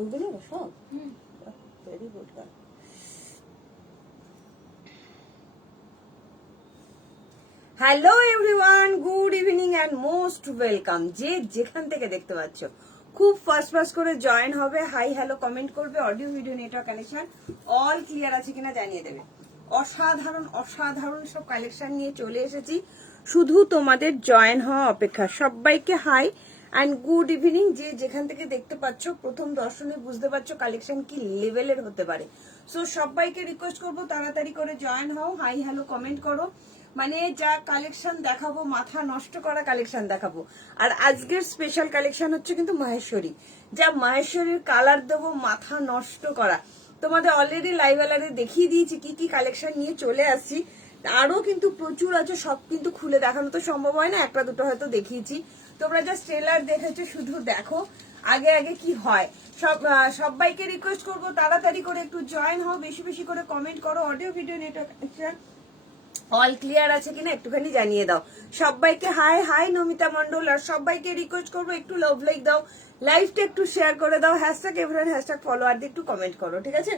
ওগুলো সব very good. Hello everyone, good evening and most welcome. যে যেখান থেকে দেখতে পাচ্ছ খুব ফাস্ট করে জয়েন হবে, হাই হ্যালো কমেন্ট করবে, audio video network connection all clear আছে কিনা জানিয়ে দেবে। অসাধারণ অসাধারণ সব কালেকশন নিয়ে চলে এসেছি, শুধু তোমাদের জয়েন হওয়া অপেক্ষা। সবাইকে হাই অ্যান্ড গুড ইভিনিং। যে যেখান থেকে দেখতে পাচ্ছ প্রথম দর্শনে বুঝতে পারছো কালেকশন কি লেভেলের হতে পারে। সো সবাইকে রিকোয়েস্ট করবো তাড়াতাড়ি করে জয়েন হও, হাই হ্যালো কমেন্ট করো। মানে যা কালেকশন দেখাবো, মাথা নষ্ট করা কালেকশন দেখাবো। আর আজকের স্পেশাল কালেকশন হচ্ছে কিন্তু মাহেশ্বরী। যা মাহেশ্বরীর কালার দেবো মাথা নষ্ট করা। তোমাদের অলরেডি লাইভ আলারে দেখিয়ে দিয়েছি কি কি কালেকশন নিয়ে চলে আসছি, আরো কিন্তু প্রচুর আছে। সব কিন্তু খুলে দেখানো তো সম্ভব হয় না, একটা দুটো হয়তো দেখিয়েছি। তোমরা জাস্ট ট্রেলার দেখেছো, শুধু দেখো আগে আগে কি হয়। সবাইকে রিকোয়েস্ট করবো তাড়াতাড়ি করে একটু জয়েন হও, বেশি বেশি করে কমেন্ট করো, audio video network all clear আছে কিনা একটুখানি জানিয়ে দাও। সবাইকে হাই হাই নমিতা মন্ডল। আর সবাইকে রিকোয়েস্ট করবো একটু লাভ লাইক দাও, লাইভটা একটু শেয়ার করে দাও, হ্যাশট্যাগ এভরিওয়ান হ্যাশট্যাগ ফলোয়ার দিয়ে একটু কমেন্ট করো, ঠিক আছে?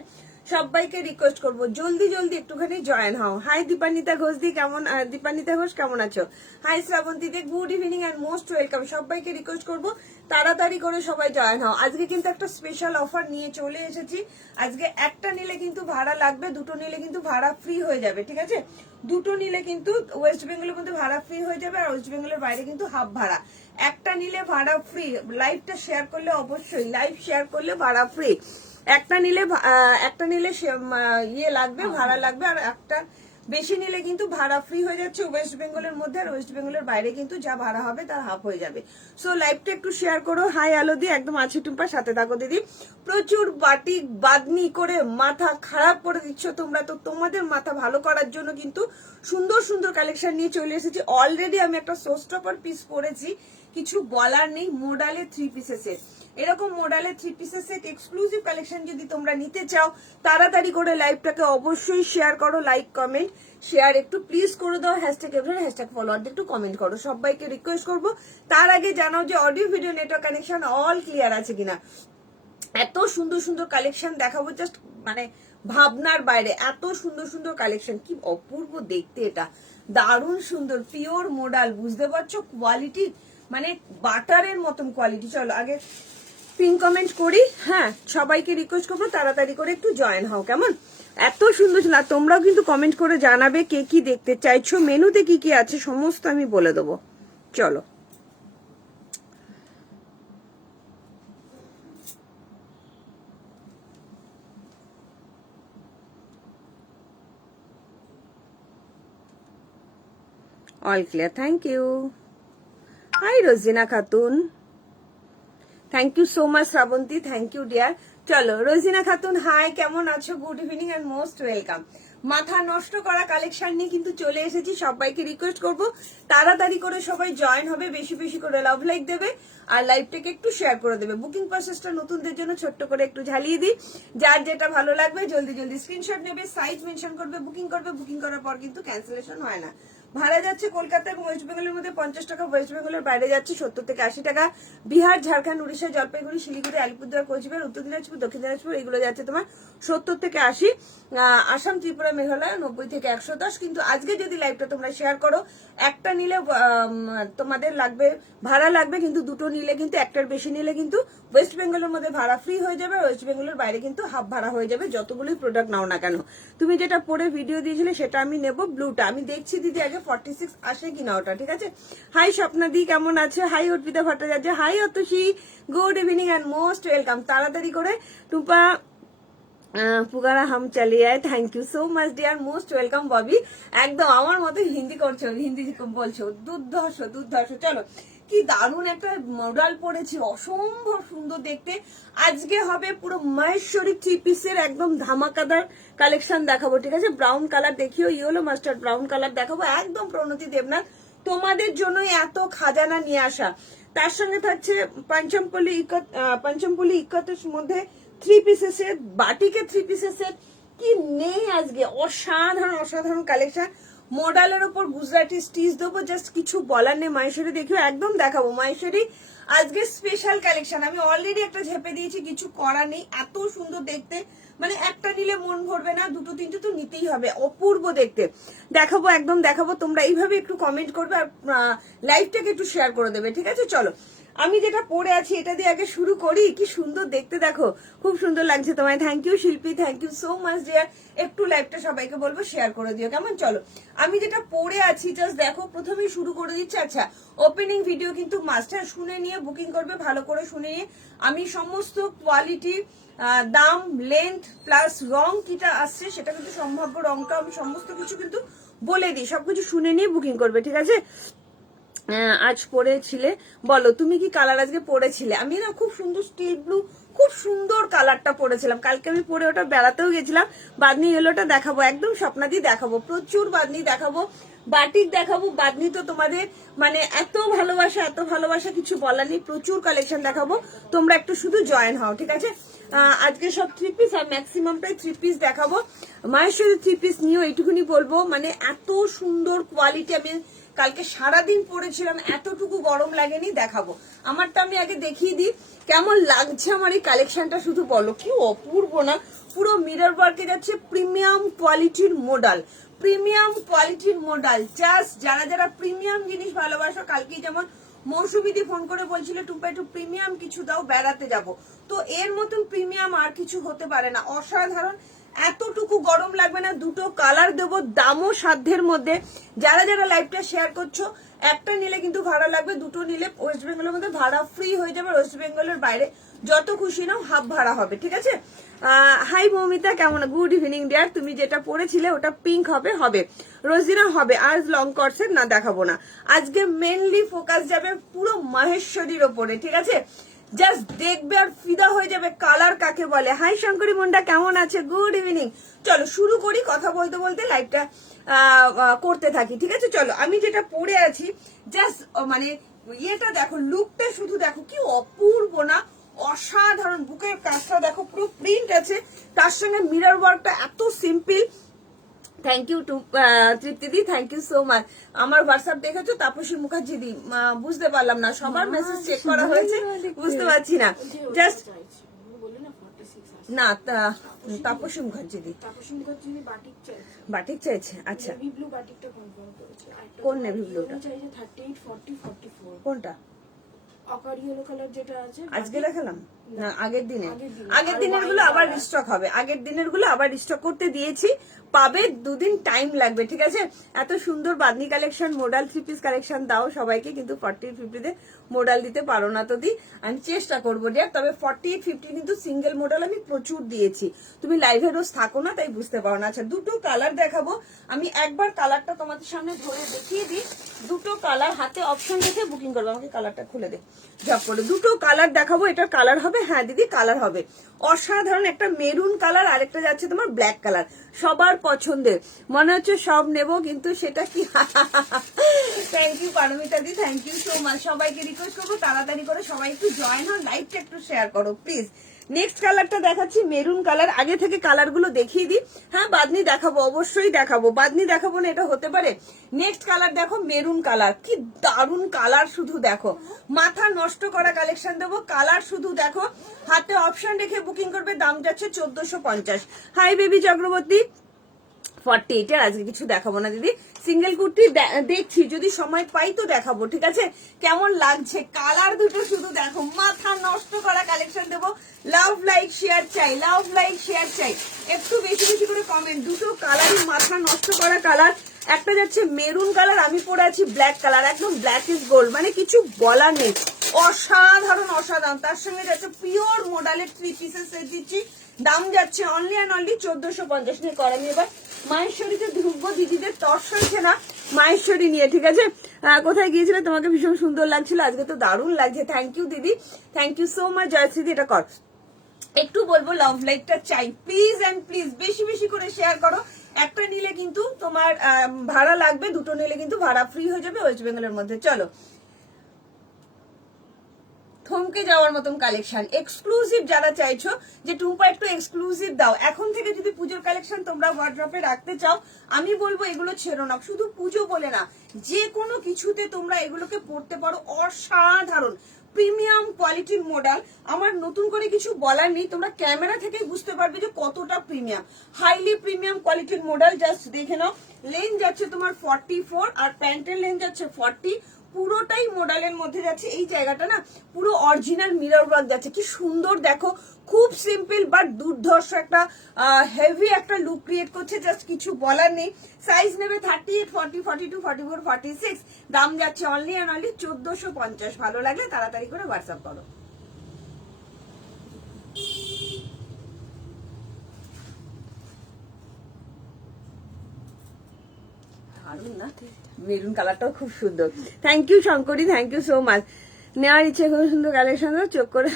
সবাইকে রিকোয়েস্ট করবো জলদি জলদি একটুখানি জয়েন হও। হাই দীপান্বিতা ঘোষ দি, কেমন দীপান্বিতা ঘোষ কেমন আছো? Hi Srabanti di, good evening and most welcome. সবাইকে রিকোয়েস্ট করবো তাড়াতাড়ি করে সবাই জয়েন হও। আজকে কিন্তু একটা স্পেশাল অফার নিয়ে চলে এসেছি। আজকে একটা নিলে কিন্তু ভাড়া লাগবে, দুটো নিলে কিন্তু ভাড়া ফ্রি হয়ে যাবে, ঠিক আছে? দুটো নিলে কিন্তু ওয়েস্ট বেঙ্গলের মধ্যে ভাড়া ফ্রি হয়ে যাবে, আর ওয়েস্ট বেঙ্গলের বাইরে কিন্তু হাফ ভাড়া। একটা নিলে ভাড়া ফ্রি, লাইভটা শেয়ার করলে অবশ্যই, লাইভ শেয়ার করলে ভাড়া ফ্রি। একটা নিলে ইয়ে লাগবে, ভাড়া লাগবে, আর একটা বেশি নিলে কিন্তু ভাড়া ফ্রি হয়ে যাচ্ছে ওয়েস্ট বেঙ্গলের মধ্যে, আর ওয়েস্ট বেঙ্গলের বাইরে কিন্তু যা ভাড়া হবে তার হাফ হয়ে যাবে। সো লাইভটা একটু শেয়ার করো। হাই আলো দি, একদম আছি টুম্পার সাথে থাকো দিদি। প্রচুর বাটিক বাদনি করে মাথা খারাপ করে দিচ্ছ তোমরা, তো তোমাদের মাথা ভালো করার জন্য কিন্তু সুন্দর সুন্দর কালেকশন নিয়ে চলে এসেছি। অলরেডি আমি একটা শোস্টপার পিস পরেছি, কিছু বলার নেই। মোডালে 3 পিসের সেট, এরকম মোডালে 3 পিসের সেট এক্সক্লুসিভ কালেকশন যদি তোমরা নিতে চাও তাড়াতাড়ি করে লাইভটাকে অবশ্যই শেয়ার করো, লাইক কমেন্ট শেয়ার একটু প্লিজ করে দাও, হ্যাশট্যাগ এভরিওয়ান হ্যাশট্যাগ ফলোয়ার দিয়ে একটু কমেন্ট করো। সবাইকে রিকোয়েস্ট করবো তার আগে জানাও যে audio video network connection all clear আছে কিনা। এত সুন্দর সুন্দর কালেকশন দেখাবো, জাস্ট মানে ভাবনার বাইরে। এত সুন্দর সুন্দর কালেকশন, কি অপূর্ব দেখতে, এটা দারুণ সুন্দর, পিওর মোডাল, বুঝতে পারছো কোয়ালিটি মানে বাটারের মতন কোয়ালিটি। চলো আগে পিন কমেন্ট করি। হ্যাঁ, সবাইকে রিকোয়েস্ট করবো তাড়াতাড়ি করে একটু জয়েন হও, কেমন? এত সুন্দর সুন্দর। তোমরাও কিন্তু কমেন্ট করে জানাবে কে কি দেখতে চাইছো, মেনুতে কি কি আছে সমস্ত আমি বলে দেবো। চলো all clear, thank you. Hi Rozina Khatun, thank you so much. Srabanti, thank you dear. চলো রোজিনা খাতুন হাই, কেমন আছো? Good evening and most welcome. মাথা নষ্ট করা কালেকশন নিয়ে কিন্তু চলে এসেছি। সবাইকে রিকোয়েস্ট করবো তাড়াতাড়ি করে সবাই জয়েন হবে, বেশি বেশি করে লাভ লাইক দেবে, আর লাইভটাকে একটু শেয়ার করে দেবে। বুকিং প্রসেসটা নতুনদের জন্য ছোট্ট করে একটু ঝালিয়ে দিই। যার যেটা ভালো লাগবে জলদি জলদি স্ক্রিনশট নেবে, সাইজ মেনশন করবে, বুকিং করবে। বুকিং করার পর কিন্তু ক্যান্সেলেশন হয় না। ভাড়া যাচ্ছে কলকাতা এবং ওয়েস্ট বেঙ্গলের মধ্যে 50 টাকা, ওয়েস্ট বেঙ্গলের বাইরে যাচ্ছে 70 থেকে 80 টাকা। বিহার, ঝাড়খণ্ড, উড়িষ্যা, জলপাইগুড়ি, শিলিগুড়ি, আলিপুরদুয়ার, কোচবিহার, উত্তর দিনাজপুর, দক্ষিণ দিনাজপুর এগুলো যাচ্ছে তোমার 70 থেকে 80। আসাম, ত্রিপুরা, মেঘালয় 90 থেকে 110। কিন্তু আজকে যদি লাইভটা তোমরা শেয়ার করো, একটা নিলে তোমাদের লাগবে ভাড়া লাগবে, কিন্তু দুটো নিলে কিন্তু একটার বেশি নিলে কিন্তু ওয়েস্ট বেঙ্গলের মধ্যে ভাড়া ফ্রি হয়ে যাবে, ওয়েস্ট বেঙ্গলের বাইরে কিন্তু হাফ ভাড়া হয়ে যাবে, যতগুলোই প্রোডাক্ট নাও না কেন। তুমি যেটা পরে ভিডিও দিয়েছিলে সেটা আমি নেব, ব্লুটা আমি দেখছি দিদি আগে 46 আসে কিনা ওটা, ঠিক আছে? হাই স্বপ্না দি, কেমন আছে? Hi Arpita Bhattacharya, hi Atasi, good evening and most welcome. তাড়াতাড়ি করে টুপা পুগারা হাম চালিয়ে আয়, thank you so much dear, most welcome Bobby. একদম আমার মতো হিন্দি করছো, হিন্দি বলছো, দুর্ধর্ষ দুর্ধর্ষ। চলো কি দারুণ একটা মডেল পড়েছি, অসম্ভব সুন্দর দেখতে। আজকে হবে পুরো মাহেশ্বরী 3 পিসের একদম ধামাকাদার কালেকশন দেখাবো, ঠিক আছে? ব্রাউন কালার দেখিও, ইয়েলো মাস্টার্ড ব্রাউন কালার দেখাবো, একদম প্রণতি দেবনাথ তোমাদের জন্যই এত খাজানা নিয়ে আসা। তার সঙ্গে থাকছে পঞ্চমপল্লী ইকতের মধ্যে 3 পিসের সেট, বাটিকে 3 পিসের সেট, কি নেই আজকে। অসাধারণ অসাধারণ কালেকশন, মডেলের ওপর গুজরাটি স্টিচ দেবো, জাস্ট কিছু বলার নেই। মাহেশ্বরী দেখিও, একদম দেখাবো মাহেশ্বরী আজকে স্পেশাল কালেকশন। আমি অলরেডি একটা ঝেপে দিয়েছি, কিছু করা নেই, এত সুন্দর দেখতে, মানে একটা নিলে মন ভরবে না, দুটো তিনটে তো নিতেই হবে, অপূর্ব দেখতে। দেখাবো, একদম দেখাবো। তোমরা এইভাবে একটু কমেন্ট করবে আর লাইভটাকে একটু শেয়ার করে দেবে, ঠিক আছে? চলো আমি যেটা পরে আছি এটা দিয়ে আগে শুরু করি। কি সুন্দর দেখতে দেখো, খুব সুন্দর লাগছে তোমায়। Thank you Shilpi, thank you so much dear. একটু লাইভটা সবাইকে বলবো শেয়ার করে দিও, কেমন? চলো আমি যেটা পরে আছি জাস্ট দেখো, প্রথমেই শুরু করে দিচ্ছি। আচ্ছা, ওপেনিং ভিডিও কিন্তু মাস্টার শুনে নিয়ে বুকিং করবে, ভালো করে শুনে নিয়ে। আমি সমস্ত কোয়ালিটি, দাম, লেন্থ প্লাস রং কিটা আসছে সেটা কিন্তু সম্ভাব্য রংটা আমি সমস্ত কিছু কিন্তু বলে দিই, সবকিছু শুনে নিয়ে বুকিং করবে, ঠিক আছে? আজ পরেছিলে, বলো তুমি কি কালার আজকে পরেছিলে? আমি না খুব সুন্দর স্টিল ব্লু, খুব সুন্দর কালারটা পরেছিলাম কালকে। আমি পরে ওটা বেড়াতেও গেছিলাম। বাদনি ইয়েলোটা দেখাবো, একদম স্বপ্নাদি দেখাবো, প্রচুর বাদনি দেখাবো, বাটিক দেখাবো। বাদনি তো তোমাদের মানে এত ভালোবাসা কিছু বলার নেই, প্রচুর কালেকশন দেখাবো। তোমরা একটু শুধু জয়েন হও, ঠিক আছে? আজকে সব 3 পিস আর ম্যাক্সিমামটাই 3 পিস দেখাবো। মায়েশ্বরী 3 পিস নিয়েও এইটুকুনি বলবো, মানে এত সুন্দর কোয়ালিটি। আমি কালকে সারাদিন পরেছিলাম, এতটুকু গরম লাগেনি। দেখাবো আমারটা, আমি আগে দেখিয়ে দিই কেমন লাগছে আমার এই কালেকশনটা, শুধু বলো কি অপূর্ব না? পুরো মিরর ওয়ার্কে যাচ্ছে, প্রিমিয়াম কোয়ালিটির মডেল, প্রিমিয়াম কোয়ালিটির মডেল। জাস্ট যারা যারা প্রিমিয়াম জিনিস ভালোবাসো, কালকে যেমন মৌসুমিদি ফোন করে বলছিল টুপা একটু প্রিমিয়াম কিছু দাও, বেড়াতে যাব, তো এর মতন প্রিমিয়াম আর কিছু হতে পারে না, অসাধারণ। এতটুকু গরম লাগবে না, দুটো কালার দেবো, দামও সাধ্যের মধ্যে। যারা যারা লাইভটা শেয়ার করছো, একটা নিলে কিন্তু ভাড়া লাগবে, দুটো নিলে ওয়েস্ট বেঙ্গলের মধ্যে ভাড়া ফ্রি হয়ে যাবে। ওয়েস্ট বেঙ্গলের বাইরে যত খুশি নাও হাফ ভাড়া হবে, ঠিক আছে? হাই মৌমিতা, কেমন? Good evening deer. তুমি যেটা পরেছিলে ওটা পিঙ্ক হবে রোজিনা হবে। আজ লং কর্সেট না দেখাবো না, আজকে মেনলি ফোকাস যাবে পুরো মাহেশ্বরীর ওপরে, ঠিক আছে? জাস্ট দেখবে আর ফিদা হয়ে যাবে, কালার কাকে বলে। হাই শঙ্করী মুন্ডা, কেমন আছে? Good evening. চলো শুরু করি, কথা বলতে বলতে লাইভটা করতে থাকি, ঠিক আছে? চলো আমি যেটা পরে আছি জাস্ট মানে ইয়েটা দেখো, লুকটা শুধু দেখো, কি অপূর্ব না? অসাধারণ। বুকের কাজটা দেখো, পুরো প্রিন্ট আছে, তার সঙ্গে মিরর ওয়ার্কটা এত সিম্পল। থ্যাংক ইউ টু তৃপ্তিদি, থ্যাংক ইউ সো মাচ। আমার হোয়াটসঅ্যাপ দেখেছো? তাপসী মুখার্জি দি, বুঝতে পারলাম না, সবার মেসেজ চেক করা হয়েছে, বুঝতে পারছি না। জাস্ট না, তাপসী মুখার্জি দি বাটিক চাইছে। আচ্ছা, কোন নেভি ব্লুটা? কোনটা? আজকে দেখালাম না, আগের দিনের গুলো আবার রিস্টক হবে, আগের দিনের গুলো আবার রিস্টক করতে দিয়েছি, পাবে, দুদিন টাইম লাগবে, ঠিক আছে? এত সুন্দর Bamni collection, model 3 piece collection দাও সবাইকে, কিন্তু 40-50 তে মডেল দিতে পারো না তো দি, আমি চেষ্টা করবো ডিয়ার। তবে 40-50 কিন্তু সিঙ্গেল মডেল আমি প্রচুর দিয়েছি, তুমি লাইভে রোজ থাকো না তাই বুঝতে পারো না। আচ্ছা, দুটো কালার দেখাবো আমি, একবার কালারটা তোমাদের সামনে ধরে দেখিয়ে দিই। দুটো কালার হাতে অপশন রেখে বুকিং করবো, আমাকে কালারটা খুলে দে ঝপ করে। দুটো কালার দেখাবো, এটার কালার হবে, হ্যাঁ দিদি কালার হবে অসাধারণ। একটা মেরুন কালার, আরেকটা যাচ্ছে তোমার ব্ল্যাক কালার, সবার পছন্দের। মনে হচ্ছে সব নেব, কিন্তু সেটা কি? Thank you Paromita di, thank you so much. সবাইকে রিকোয়েস্ট করবো তাড়াতাড়ি করে সবাই একটু জয়েন হন, লাইভটা একটু শেয়ার করো প্লিজ। নেক্সট কালারটা দেখাচ্ছি, মেরুন কালার। আগে থেকে কালার গুলো দেখিয়ে দিই। হ্যাঁ বাদনি দেখাবো, অবশ্যই দেখাবো, বাদনি দেখাবো না এটা হতে পারে? নেক্সট কালার দেখো, মেরুন কালার, কি দারুন কালার, শুধু দেখো, মাথা নষ্ট করা কালেকশন দেবো, কালার শুধু দেখো। হাতে অপশন রেখে বুকিং করবে, দাম যাচ্ছে 1450। হাই বেবি চক্রবর্তী, 48 এর আজকে কিছু দেখাবো না দিদি, সিঙ্গেল কুর্তি দেখছি, যদি সময় পাই তো দেখাবো, ঠিক আছে? কেমন লাগছে কালার দুটো, শুধু দেখো, মাথা নষ্ট করা কালেকশন দেবো। লাভ লাইক শেয়ার চাই, লাভ লাইক শেয়ার চাই, একটু বেশি বেশি করে কমেন্ট। দুটো কালারই মাথা নষ্ট করা কালার, একটা যাচ্ছে মেরুন কালার, আমি পরে আছি ব্ল্যাক কালার, একদম ব্ল্যাক ইজ গোল্ড, মানে কিছু বলার নেই, অসাধারণ অসাধারণ। তার সঙ্গে যাচ্ছে পিওর মডেলের 3 পিসের সেট দিচ্ছি, দাম যাচ্ছে অনলি অ্যান্ড অনলি 1450 নিয়ে করা। আমি এবার মাহেশ্বরীতে ঢুকবো, দিদিদের তর সইছে না মাহেশ্বরী নিয়ে, ঠিক আছে? কোথায় গিয়েছিলে? তোমাকে ভীষণ সুন্দর লাগছিল, আজকে তো দারুণ লাগছে। থ্যাংক ইউ দিদি, থ্যাংক ইউ সো মাচ। জয়শ্রীদি এটা কর, একটু বলবো লাভ লাইকটা চাই প্লিজ অ্যান্ড প্লিজ, বেশি বেশি করে শেয়ার করো। একটা নিলে কিন্তু তোমার ভাড়া লাগবে, দুটো নিলে কিন্তু ভাড়া ফ্রি হয়ে যাবে ওয়েস্ট বেঙ্গলের মধ্যে। চলো থমকে যাওয়ার মতন কালেকশন। এক্সক্লুসিভ যারা চাইছো যে টুম্পা একটু এক্সক্লুসিভ দাও, এখন থেকে যদি পুজোর কালেকশন তোমরা ওয়ার্ড্রপে রাখতে চাও, আমি বলবো এগুলো ছেড়ো না। শুধু পুজো বলে না, যে কোনো কিছুতে তোমরা এগুলোকে পড়তে পারো। অসাধারণ প্রিমিয়াম কোয়ালিটির মডেল। আমার নতুন করে কিছু বলার নেই, তোমরা ক্যামেরা থেকেই বুঝতে পারবে যে কতটা প্রিমিয়াম, হাইলি প্রিমিয়াম কোয়ালিটির মডেল। জাস্ট দেখে নাও, লেন্থ যাচ্ছে তোমার 44 আর প্যান্টের লেন্থ যাচ্ছে 40। পুরোটাই মডেলের মধ্যে যাচ্ছে। এই জায়গাটা না পুরো অরিজিনাল মিরর ওয়ার্ক যাচ্ছে, কি সুন্দর দেখো। খুব সিম্পল বাট দুর্ধর্ষ একটা হেভি একটা লুক ক্রিয়েট করছে। জাস্ট কিছু বলার নেই। সাইজ নেবে 38, 40, 42, 44, 46। দাম যাচ্ছে অনলি অ্যান্ড অনলি 1450। ভালো লাগলে তাড়াতাড়ি করে হোয়াটসঅ্যাপ করো। মেরুন কালারটাও খুব সুন্দর। Thank you Shankari, thank you so much. নেওয়ার ইচ্ছে খুব সুন্দর কালেকশন, চোখ করে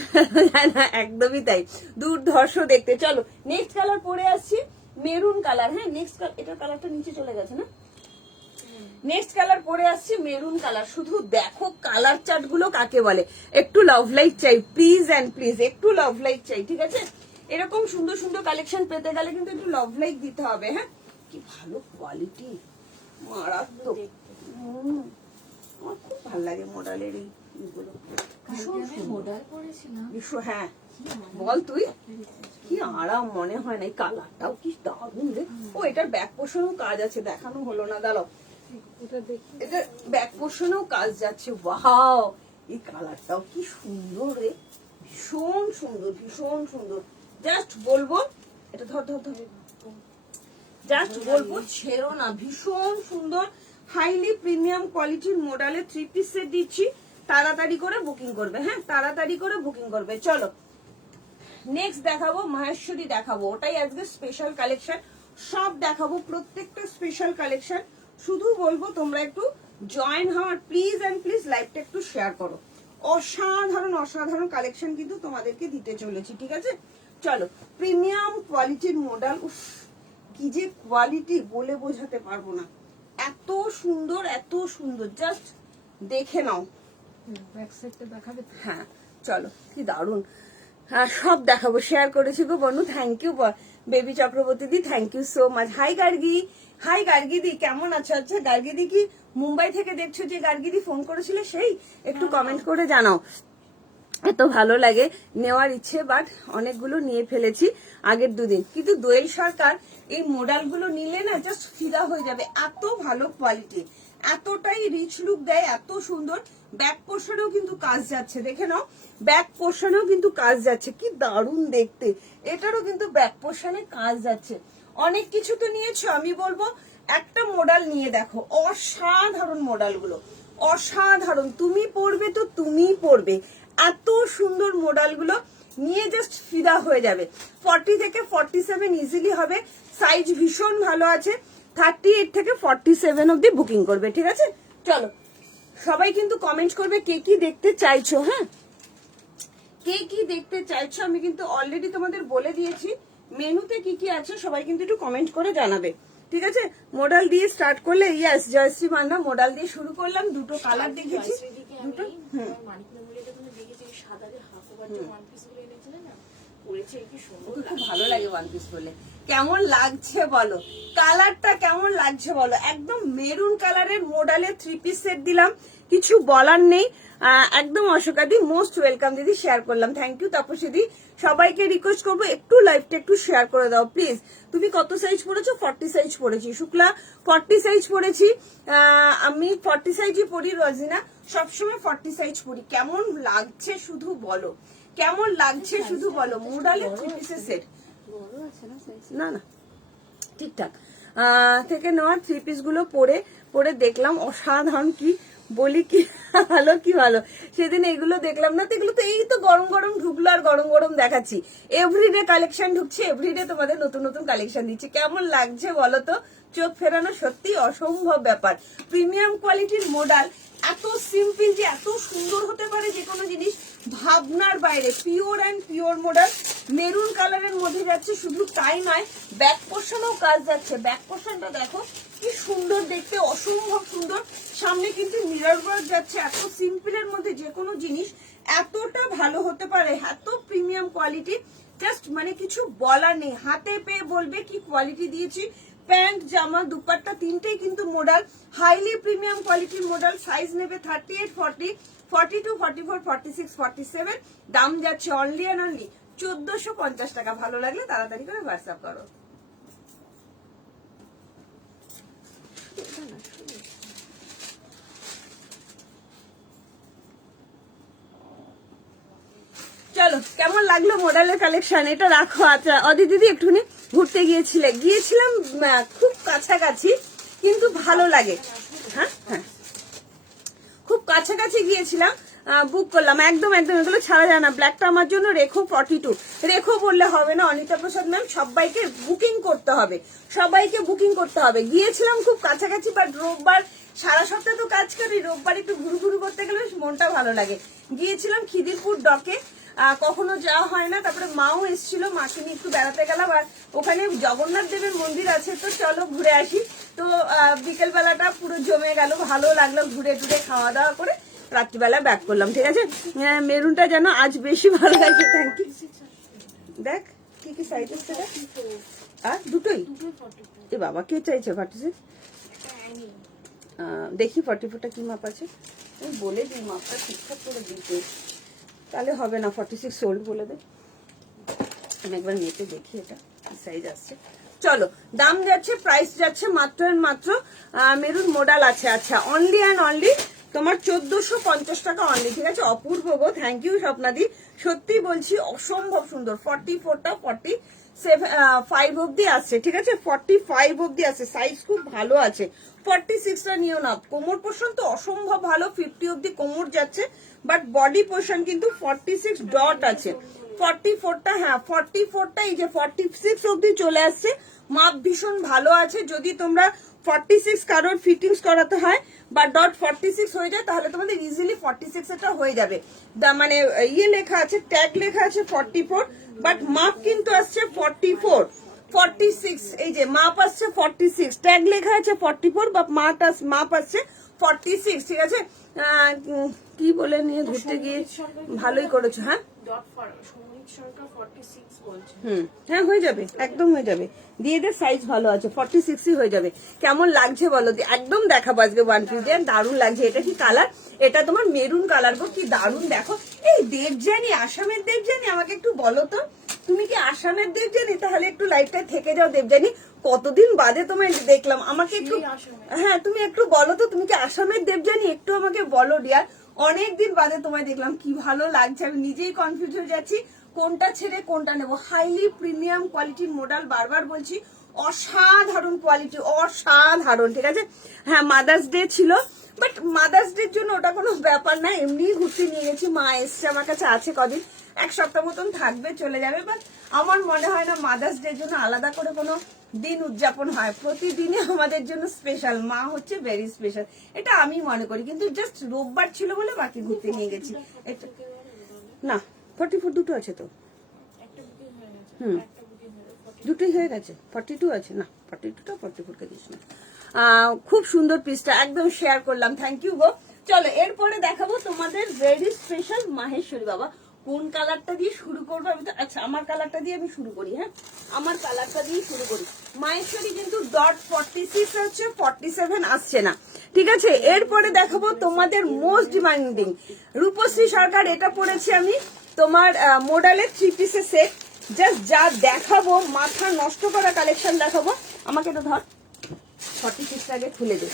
যায় না, একদমই তাই, দুর্ধর্ষ দেখতে। চলো নেক্সট কালার পরে আসছি, মেরুন কালার। হ্যাঁ নেক্সট এটার কালারটা নিচে চলে গেছে না। নেক্সট কালার পরে আসছি মেরুন কালার। শুধু দেখো কালার চার্ট গুলো কাকে বলে। একটু লাভ লাইট চাই প্লিজ অ্যান্ড প্লিজ, একটু লাভ লাইট চাই, ঠিক আছে? এরকম সুন্দর সুন্দর কালেকশন পেতে গেলে কিন্তু একটু লাভ লাইট দিতে হবে। হ্যাঁ কি ভালো কোয়ালিটি, মারাত্মক। আমার খুব ভালো লাগে মডেলের এইগুলো। হ্যাঁ বল তুই, কি আরাম মনে হয় না। এই কালারটাও কি দারুণ রে। ও এটার ব্যাক পোর্শনেও কাজ আছে, দেখানো হলো না, দাঁড়াও। এটার ব্যাক পোর্শনেও কাজ যাচ্ছে। ওয়াও এই কালারটাও কি সুন্দর রে, ভীষণ সুন্দর, ভীষণ সুন্দর। জাস্ট বলবো এটা ধর ধর ধর, জাস্ট বলবো ছেড়ো না, ভীষণ সুন্দর হাইলি প্রিমিয়াম কোয়ালিটির মডেলের 3 পিস সেট দিচ্ছি। তাড়াতাড়ি করে বুকিং করবে। হ্যাঁ তাড়াতাড়ি করে বুকিং করবে। চলো নেক্সট দেখাবো মাহেশ্বরী দেখাবো, ওটাই আজকে স্পেশাল কালেকশন। সব দেখাবো, প্রত্যেকটা স্পেশাল কালেকশন। শুধু বলবো তোমরা একটু জয়েন হওয়ার প্লিজ অ্যান্ড প্লিজ, লাইভটা একটু শেয়ার করো। অসাধারণ অসাধারণ কালেকশন কিন্তু তোমাদেরকে দিতে চলেছি, ঠিক আছে? চলো প্রিমিয়াম কোয়ালিটির মডেল। উফ কি যে কোয়ালিটি বলে বোঝাতে পারবো না, এত সুন্দর এত সুন্দর। জাস্ট দেখে নাও। হ্যাঁ চলো কি দারুন। হ্যাঁ সব দেখাবো, শেয়ার করেছি গো বনু। Thank you Baby Chakraborty di, thank you so much. Hi Gargi, hi Gargi di, কেমন আছো? আচ্ছা গার্গি দি কি মুম্বাই থেকে দেখছো? যে গার্গি দি ফোন করেছিল সেই একটু কমেন্ট করে জানাও। এত ভালো লাগে, নেওয়ার ইচ্ছে, বাট অনেকগুলো নিয়ে ফেলেছি আগের দুদিন। কিন্তু দোয়েল সরকার এই মডেল গুলো নিলে না জাস্ট ফিদা হয়ে যাবে। এত ভালো কোয়ালিটি, এতটাই রিচ লুক দেয়, এত সুন্দর। ব্যাক পোর্শনেও কিন্তু কাজ যাচ্ছে, দেখে নাও। ব্যাক পোর্শনেও কিন্তু কাজ যাচ্ছে, কি দারুণ দেখতে। এটারও কিন্তু ব্যাক পোর্শনে কাজ যাচ্ছে। অনেক কিছু তো নিয়েছো, আমি বলবো একটা মডেল নিয়ে দেখো। অসাধারণ মডেল গুলো, অসাধারণ। তুমি পড়বে তো তুমিই পড়বে, এত সুন্দর মডেল গুলো নিয়ে জাস্ট ফিদা হয়ে যাবে। 40 থেকে 47 ইজিলি হবে। সাইজ ভীষণ ভালো আছে। 38 থেকে 47 অব্দি বুকিং করবে, ঠিক আছে? চলো সবাই কিন্তু কমেন্ট করবে কে কি দেখতে চাইছো। হ্যাঁ কে কি দেখতে চাইছো আমি কিন্তু অলরেডি তোমাদের বলে দিয়েছি। মেনুতে কি কি আছে সবাই কিন্তু একটু কমেন্ট করে জানাবে, ঠিক আছে? মডেল দিয়ে স্টার্ট করলে, ইয়েস জয়শ্রী মান্না, মডেল দিয়ে শুরু করলাম। দুটো কালার দেখেছি, দুটো খুব ভালো লাগে ওয়ান পিস বলে। কেমন লাগছে বলো, কালারটা কেমন লাগছে বলো। একদম মেরুন কালারের মডেলের 3 পিস সেট দিলাম, কিছু বলার নেই। একদম অশোকা দি মোস্ট ওয়েলকাম দিদি, শেয়ার করলাম। থ্যাংক ইউ তাপসী দি। সবাইকে রিকোয়েস্ট করবো একটু লাইভটা একটু শেয়ার করে দাও প্লিজ। তুমি কত সাইজ পড়েছো? 40 সাইজ পড়েছি। শুক্লা 40 সাইজ পড়েছি। আমি 40 সাইজই পড়ি, রজিনা সবসময় 40 সাইজ পড়ি। কেমন লাগছে শুধু বলো, কেমন লাগছে শুধু বলো। মডেলের 3 পিসের সেট না না ঠিকঠাক থেকে নেওয়ার 3 পিস গুলো পরে দেখলাম অসাধারণ। কি বলি, কি ভালো, কি ভালো। সেদিন এগুলো দেখলাম না তো, এগুলো তো এই তো গরম গরম ঢুকলো আর গরম গরম দেখাচ্ছি। এভরিডে কালেকশন ঢুকছে, এভরিডে তোমাদের নতুন নতুন কালেকশন দিচ্ছি। কেমন লাগছে বলো তো? চোখ ফেরানো সত্যি অসম্ভব ব্যাপার। প্রিমিয়াম কোয়ালিটির মডেল, এত সিম্পল যে এত সুন্দর হতে পারে যে কোনো জিনিস, ভাবনার বাইরে। Pure and pure model, maroon কালারের মধ্যে যাচ্ছে। শুধু তাই নয়, ব্যাক পোর্শনেও কাজ যাচ্ছে। ব্যাক পোর্শনটা দেখো কি সুন্দর দেখতে, অসম্ভব সুন্দর। সামনে কিন্তু মিরর ওয়ার্ক যাচ্ছে। এত সিম্পলের মধ্যে যে কোনো জিনিস এতটা ভালো হতে পারে, এত প্রিমিয়াম কোয়ালিটি, জাস্ট মানে কিছু বলার নেই। হাতে পেয়ে বলবে কি কোয়ালিটি দিয়েছি। প্যান্ট, জামা, দুপাট্টা তিনটেই কিন্তু মডেল, হাইলি প্রিমিয়াম কোয়ালিটির মডেল। সাইজ নেবে 38, 40, 42, 44, 46, 47। দাম যাচ্ছে অনলি অ্যান্ড অনলি 1450 টাকা। ভালো লাগলে তাড়াতাড়ি করে হোয়াটসঅ্যাপ করো। চলো, কেমন লাগলো মডেলের কালেকশন? এটা রাখো। আচ্ছা অদি দিদি, একটুখানি ঘুরতে গিয়েছিলাম খুব কাছাকাছি, কিন্তু ভালো লাগে। হ্যাঁ হ্যাঁ, খুব কাছাকাছি গিয়েছিলাম, বুক করলাম। একদম একদম এগুলো ছাড়া যায় না। ব্ল্যাকটা আমার জন্য রেখো 42। রেখো বললে হবে না অনিতা প্রসাদ ম্যাম, সবাইকে বুকিং করতে হবে, সবাইকে বুকিং করতে হবে। গিয়েছিলাম খুব কাছাকাছি, বাট রোববার, সারা সপ্তাহে তো কাজ করি, রোববার একটু ঘুরু ঘুরু করতে গেলে মনটা ভালো লাগে। গিয়েছিলাম খিদিরপুর ডকে, কখনো যাওয়া হয় না। তারপরে মাও এসেছিল, মাকে নিয়ে একটু বেড়াতে গেলাম। আর ওখানে জগন্নাথ দেবের মন্দির আছে, তো চলো ঘুরে আসি। তো বিকেল বেলাটা পুরো জমে গেল, ভালো লাগলো। ঘুরে টুরে খাওয়া দাওয়া করে রাত্রিবেলা ব্যাক করলাম। ঠিক আছে, মেরুনটা যেন আজ বেশি ভালো লাগছে। Thank you. দেখ কি কি সাইজ আছে, আর দুটোই। এ বাবা, কে চাইছে 46? দেখি 44টা কি মাপ আছে, আমি বলে দিই মাপটা ঠিকঠাক করে দিতে, তাহলে হবে না। 46 সোল্ড বলে দে, আমি একবার মেপে দেখি এটা কি সাইজ আসছে। চলো, দাম যাচ্ছে, প্রাইস যাচ্ছে মাত্র মাত্র মেরুন মডেল আছে। আচ্ছা, অনলি অ্যান্ড অনলি তোমার 1450 টাকা অনলি। ঠিক আছে, অপূর্ব গো, থ্যাংক ইউ স্বপ্নাদি। সত্যি বলছি অসম্ভব সুন্দর। 44টা 45 অব্দি আসছে। ঠিক আছে, 45 অব্দি আছে, সাইজ খুব ভালো আছে। 46টা নিও না, কোমর পোর্শন তো অসম্ভব ভালো, 50 অব্দি কোমর যাচ্ছে, বাট বডি পোর্শন কিন্তু 46 ডট আছে। 44টা, হ্যাঁ 44টা এই যে 46 অব্দি চলে আসছে। মাপ ভীষণ ভালো আছে। যদি তোমরা 46 কারোর ফিটিংস করাতে হয় বা ডট 46 হয়ে যায়, তাহলে তোমাদের ইজিলি 46 এটা হয়ে যাবে। মানে ইয়ে লেখা আছে, ট্যাগ লেখা আছে 44, বাট মাপ কিন্তু আসছে 44, 46। এই যে মাপ আসছে 46, ট্যাগ লেখা আছে 44, বা মাপ আসছে 46। ঠিক আছে, কি বলে নিয়ে ঘুরতে গিয়ে ভালোই করেছো। হ্যাঁ হ্যাঁ, হয়ে যাবে, একদম হয়ে যাবে। দিয়ে দে, সাইজ ভালো আছে, 46ই হয়ে যাবে। কেমন লাগছে বলো? একদম দেখাবো আজকে ওয়ান পিস দিয়ে, দারুণ লাগছে। এটা কি কালার? এটা তোমার মেরুন কালার গো, কি দারুণ। দেখো, এই দেবযানী, আসামের দেবযানী, আমাকে একটু বলো তো, তুমি কি আসামের দেবযানী? তাহলে একটু লাইভটা থেকে যাও দেবযানী, কতদিন বাদে তোমায় দেখলাম। আমাকে একটু, হ্যাঁ তুমি একটু বলো তো, তুমি কি আসামের দেবযানী? একটু আমাকে বলো ডিয়ার, অনেকদিন বাদে তোমায় দেখলাম, কি ভালো লাগছে। আমি নিজেই কনফিউজ হয়ে যাচ্ছি কোনটা ছেড়ে কোনটা নেবো। হাইলি প্রিমিয়াম কোয়ালিটির মডেল, বারবার বলছি, অসাধারণ কোয়ালিটি, অসাধারণ। ঠিক আছে, হ্যাঁ মাদার্স ডে ছিল, বাট মাদার্স ডের জন্য ওটা কোনো ব্যাপার না, এমনি ঘুরতে নিয়ে গেছি। মা এসছে, আমার কাছে আছে কদিন, এক সপ্তাহ মতন থাকবে, চলে যাবে। বাট আমার মনে হয় না মাদার্স ডের জন্য আলাদা করে কোনো দিন উদযাপন হয়, প্রতিদিনই আমাদের জন্য স্পেশাল। মা হচ্ছে ভেরি স্পেশাল, এটা আমি মনে করি। কিন্তু জাস্ট রোববার ছিল বলে বাকি ঘুরতে নিয়ে গেছি। এটা না, 44 দুটো আছে তো, দুটোই হয়ে গেছে। 42 আছে না, 42টা 44কে দিস না। খুব সুন্দর পিসটা, একদম শেয়ার করলাম, থ্যাংক ইউ গো। চলো, এরপরে দেখাবো তোমাদের ভেরি স্পেশাল মাহেশ্বরী। বাবা, কোন কালারটা দিয়ে শুরু করবো আমি তো, আচ্ছা আমার কালারটা দিয়ে আমি শুরু করি। হ্যাঁ, আমার কালারটা দিয়ে শুরু করি। মাহেশ্বরী কিন্তু ডট 46 হচ্ছে, 47 আসছে না। ঠিক আছে, এরপরে দেখাবো তোমাদের মোস্ট ডিমান্ডিং রূপশ্রী সরকার। এটা পড়েছি আমি, তোমার মডেলের 3 পিসের সেট। জাস্ট যা দেখাবো, মাথা নষ্ট করা কালেকশন দেখাবো। আমাকে তো ধর 46 আগে খুলে দে।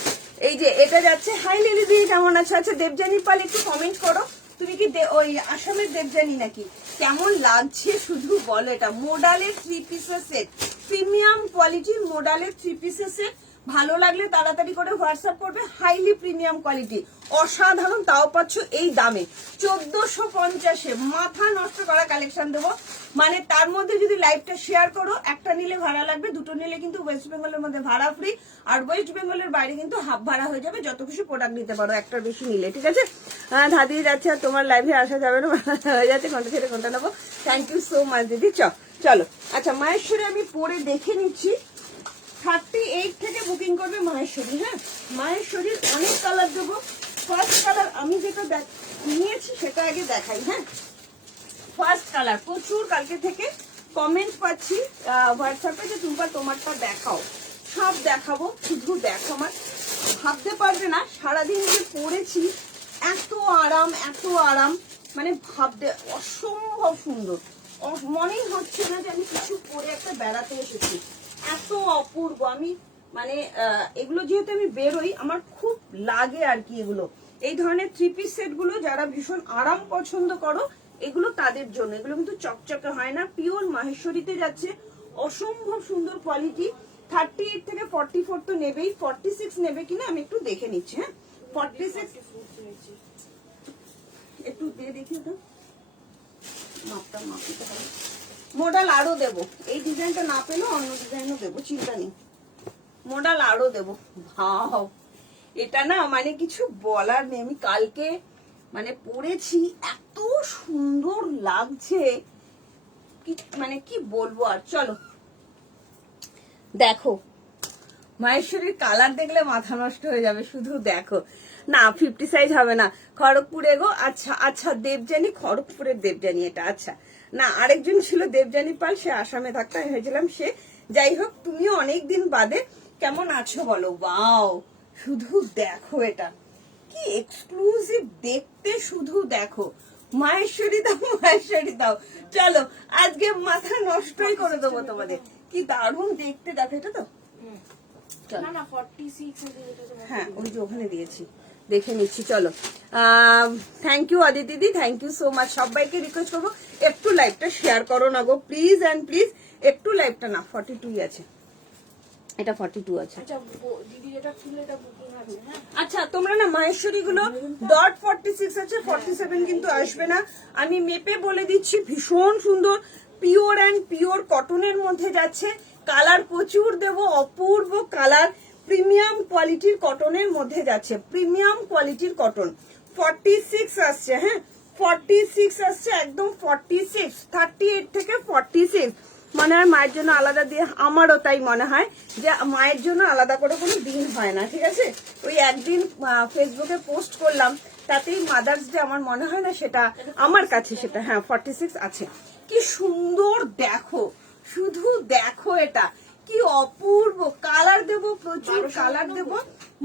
এই যে এটা যাচ্ছে। হাই দিদি, কেমন আছো? আচ্ছা দেবযানী পাল, একটু কমেন্ট করো, তুমি কি ওই আসামের দেবযানী নাকি? কেমন লাগছে শুধু বলো। এটা মোডালের 3 পিসের সেট, প্রিমিয়াম কোয়ালিটির মোডালের 3 পিসের সেট। ভালো লাগলে তাড়াতাড়ি করে হোয়াটসঅ্যাপ করবে। হাইলি প্রিমিয়াম কোয়ালিটি, অসাধারণ, তাও পাচ্ছ এই দামে 1450-এ। মাথা নষ্ট করা কালেকশন দেবো। মানে তার মধ্যে যদি লাইভটা শেয়ার করো, একটা নিলে ভাড়া লাগবে, দুটো নিলে কিন্তু ওয়েস্ট বেঙ্গলের মধ্যে ভাড়া ফ্রি, আর ওয়েস্ট বেঙ্গলের বাইরে কিন্তু হাফ ভাড়া হয়ে যাবে, যত কিছু প্রোডাক্ট নিতে পারো একটার বেশি নিলে। ঠিক আছে, ধাদিয়ে যাচ্ছে, আর তোমার লাইভে আসা যাবে না, হয়ে যাচ্ছে, ঘন্টা ছেড়ে ঘন্টা নেবো। থ্যাংক ইউ সো মাচ দিদি। চলো, আচ্ছা মায়েশ্বরে আমি পরে দেখে নিচ্ছি 38 থেকে বুকিং করবে মাহেশ্বরী। হ্যাঁ, মাহেশ্বরীর অনেক কালার দেবো। ফার্স্ট কালার আমি যেটা নিয়েছি সেটা আগে দেখাই। হ্যাঁ, ফার্স্ট কালার প্রচুর কালকে থেকে কমেন্ট পাচ্ছি হোয়াটসঅ্যাপে যে টুম্পা তোমারটা দেখাও। সব দেখাবো, শুধু দেখো। আমার ভাবতে পারবে না সারাদিন যে পরেছি, এত আরাম এত আরাম, মানে ভাবতে অসম্ভব সুন্দর। মনেই হচ্ছে না যে আমি কিছু পরে একটা বেড়াতে এসেছি, এত অপূর্ব। আমি মানে এগুলো যেহেতু আমি বেরোই, আমার খুব লাগে আর কি এগুলো। এই ধরনের 3 পিস সেট গুলো যারা ভীষণ আরাম পছন্দ করো, এগুলো তাদের জন্য। এগুলো কিন্তু চকচকে হয় না, পিওর মাহেশ্বরীতে যাচ্ছে, অসম্ভব সুন্দর কোয়ালিটি। 38 থেকে 44 তো নেবেই, 46 নেবে কিনা আমি একটু দেখে নিচ্ছি। হ্যাঁ, 46 একটু দিয়ে দেখি ওটা মাপটা মাপিতে হবে। মডেল আরো দেবো, এই ডিজাইনটা না পেলেও অন্য ডিজাইনও দেবো, চিন্তা নেই। মডেল আরো দেবো। ভাও, এটা না মানে কিছু বলার নেই। আমি কালকে মানে পরেছি, এত সুন্দর লাগছে, মানে কি বলবো আর। চলো দেখো, মাহেশ্বরীর কালার দেখলে মাথা নষ্ট হয়ে যাবে, শুধু দেখো। না 50 সাইজ হবে না, খড়গপুরে গো। আচ্ছা আচ্ছা, দেবযানী, খড়গপুরের দেবযানী এটা। আচ্ছা, না আরেকজন ছিল দেবযানী পাল, সে আসামে থাকতো, আমি ভেবেছিলাম সে। যাই হোক, তুমিও অনেকদিন বাদে কেমন আছো বলো। ওয়াও, শুধু দেখো এটা কি এক্সক্লুসিভ দেখতে, শুধু দেখো। মাহেশ্বরী দাও, মাহেশ্বরী দাও। চলো আজকে মাথা নষ্টই করে দেবো তোমাদের। কি দারুণ দেখতে, দেখো এটা তো। হ্যাঁ, ওই যে ওখানে দিয়েছি, দেখে নিচ্ছি। চলো, thank you Aditi di, thank you so much. সবাইকে রিকোয়েস্ট করবো একটু লাইভটা শেয়ার করো না গো, প্লিজ অ্যান্ড প্লিজ। একটু লাইভটা না 42 আছে, এটা 42 আছে। আচ্ছা, তোমরা না মাহেশ্বরী গুলো ডট 46 আছে, 47 কিন্তু আসবে না। আমি মেপে বলে দিচ্ছি, ভীষণ সুন্দর পিওর অ্যান্ড পিওর কটনের মধ্যে যাচ্ছে। কালার প্রচুর দেব, অপূর্ব কালার, প্রিমিয়াম কোয়ালিটির কটনের মধ্যে যাচ্ছে, প্রিমিয়াম কোয়ালিটির কটন। 46 আসছে। হ্যাঁ, 46 আসছে, একদম 46। 38 থেকে 46 মনে হয় মায়ের জন্য আলাদা দিয়ে, আমারও তাই মনে হয় যে মায়ের জন্য আলাদা করে কোনো দিন হয় না। ঠিক আছে, ওই একদিন ফেসবুকে পোস্ট করলাম, তাতেই মাদার্স ডে আমার মনে হয় না, সেটা আমার কাছে সেটা। হ্যাঁ, 46 আছে। কি সুন্দর দেখো, শুধু দেখো এটা কি অপূর্ব। কালার দেব, প্রচুর কালার দেব।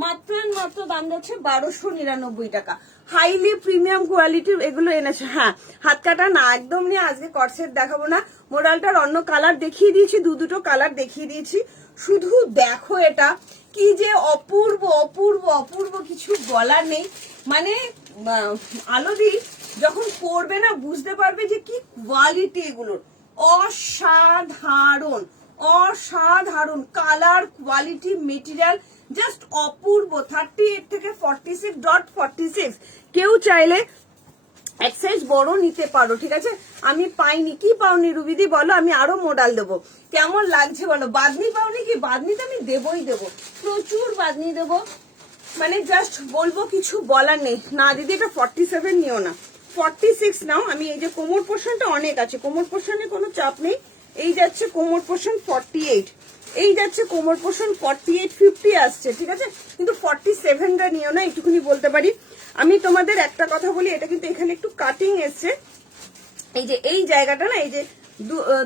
মাত্র মাত্র দাম যাচ্ছে 1299 টাকা। হাইলি প্রিমিয়াম কোয়ালিটির এগুলো এনেছে। হ্যাঁ, হাত কাটা না, একদম নিয়ে আজকে কটসেট দেখাবো না। মোডালটার অন্য কালার দেখিয়ে দিয়েছি, দুটো কালার দেখিয়ে দিয়েছি। শুধু দেখো এটা কি যে অপূর্ব অপূর্ব অপূর্ব, কিছু বলার নেই। মানে আলোদি যখন পরবে না, বুঝতে পারবে যে কি কোয়ালিটি এগুলোর। অসাধারণ অসাধারণ কালার, কোয়ালিটি, মেটেরিয়াল জাস্ট অপূর্ব। 38 থেকে 46.46। কেউ চাইলে এক সাইজ বড় নিতে পারো। ঠিক আছে, আমি পাইনি। কি পাওনি রুবিদি বলো, আমি আরো মডেল দেবো। কেমন লাগছে বলো। বাদনি পাওনি কি? বাদনি তো আমি দেবই দেবো, প্রচুর বাদনি দেবো। মানে জাস্ট বলবো, কিছু বলার নেই। না দিদি, এটা 47 নিও না, 46 নাও। আমি এই যে কোমর পোর্শনটা অনেক আছে, কোমর পোর্শনে কোনো চাপ নেই। এই যাচ্ছে কোমর পোর্শন 48, এই যাচ্ছে কোমর পোর্শন 48, 50 আসছে। ঠিক আছে, কিন্তু 47টা নিও না, একটুখানি বলতে পারি। আমি তোমাদের একটা কথা বলি, এটা কিন্তু এখানে একটু কাটিং এসছে। এই যে এই জায়গাটা না, এই যে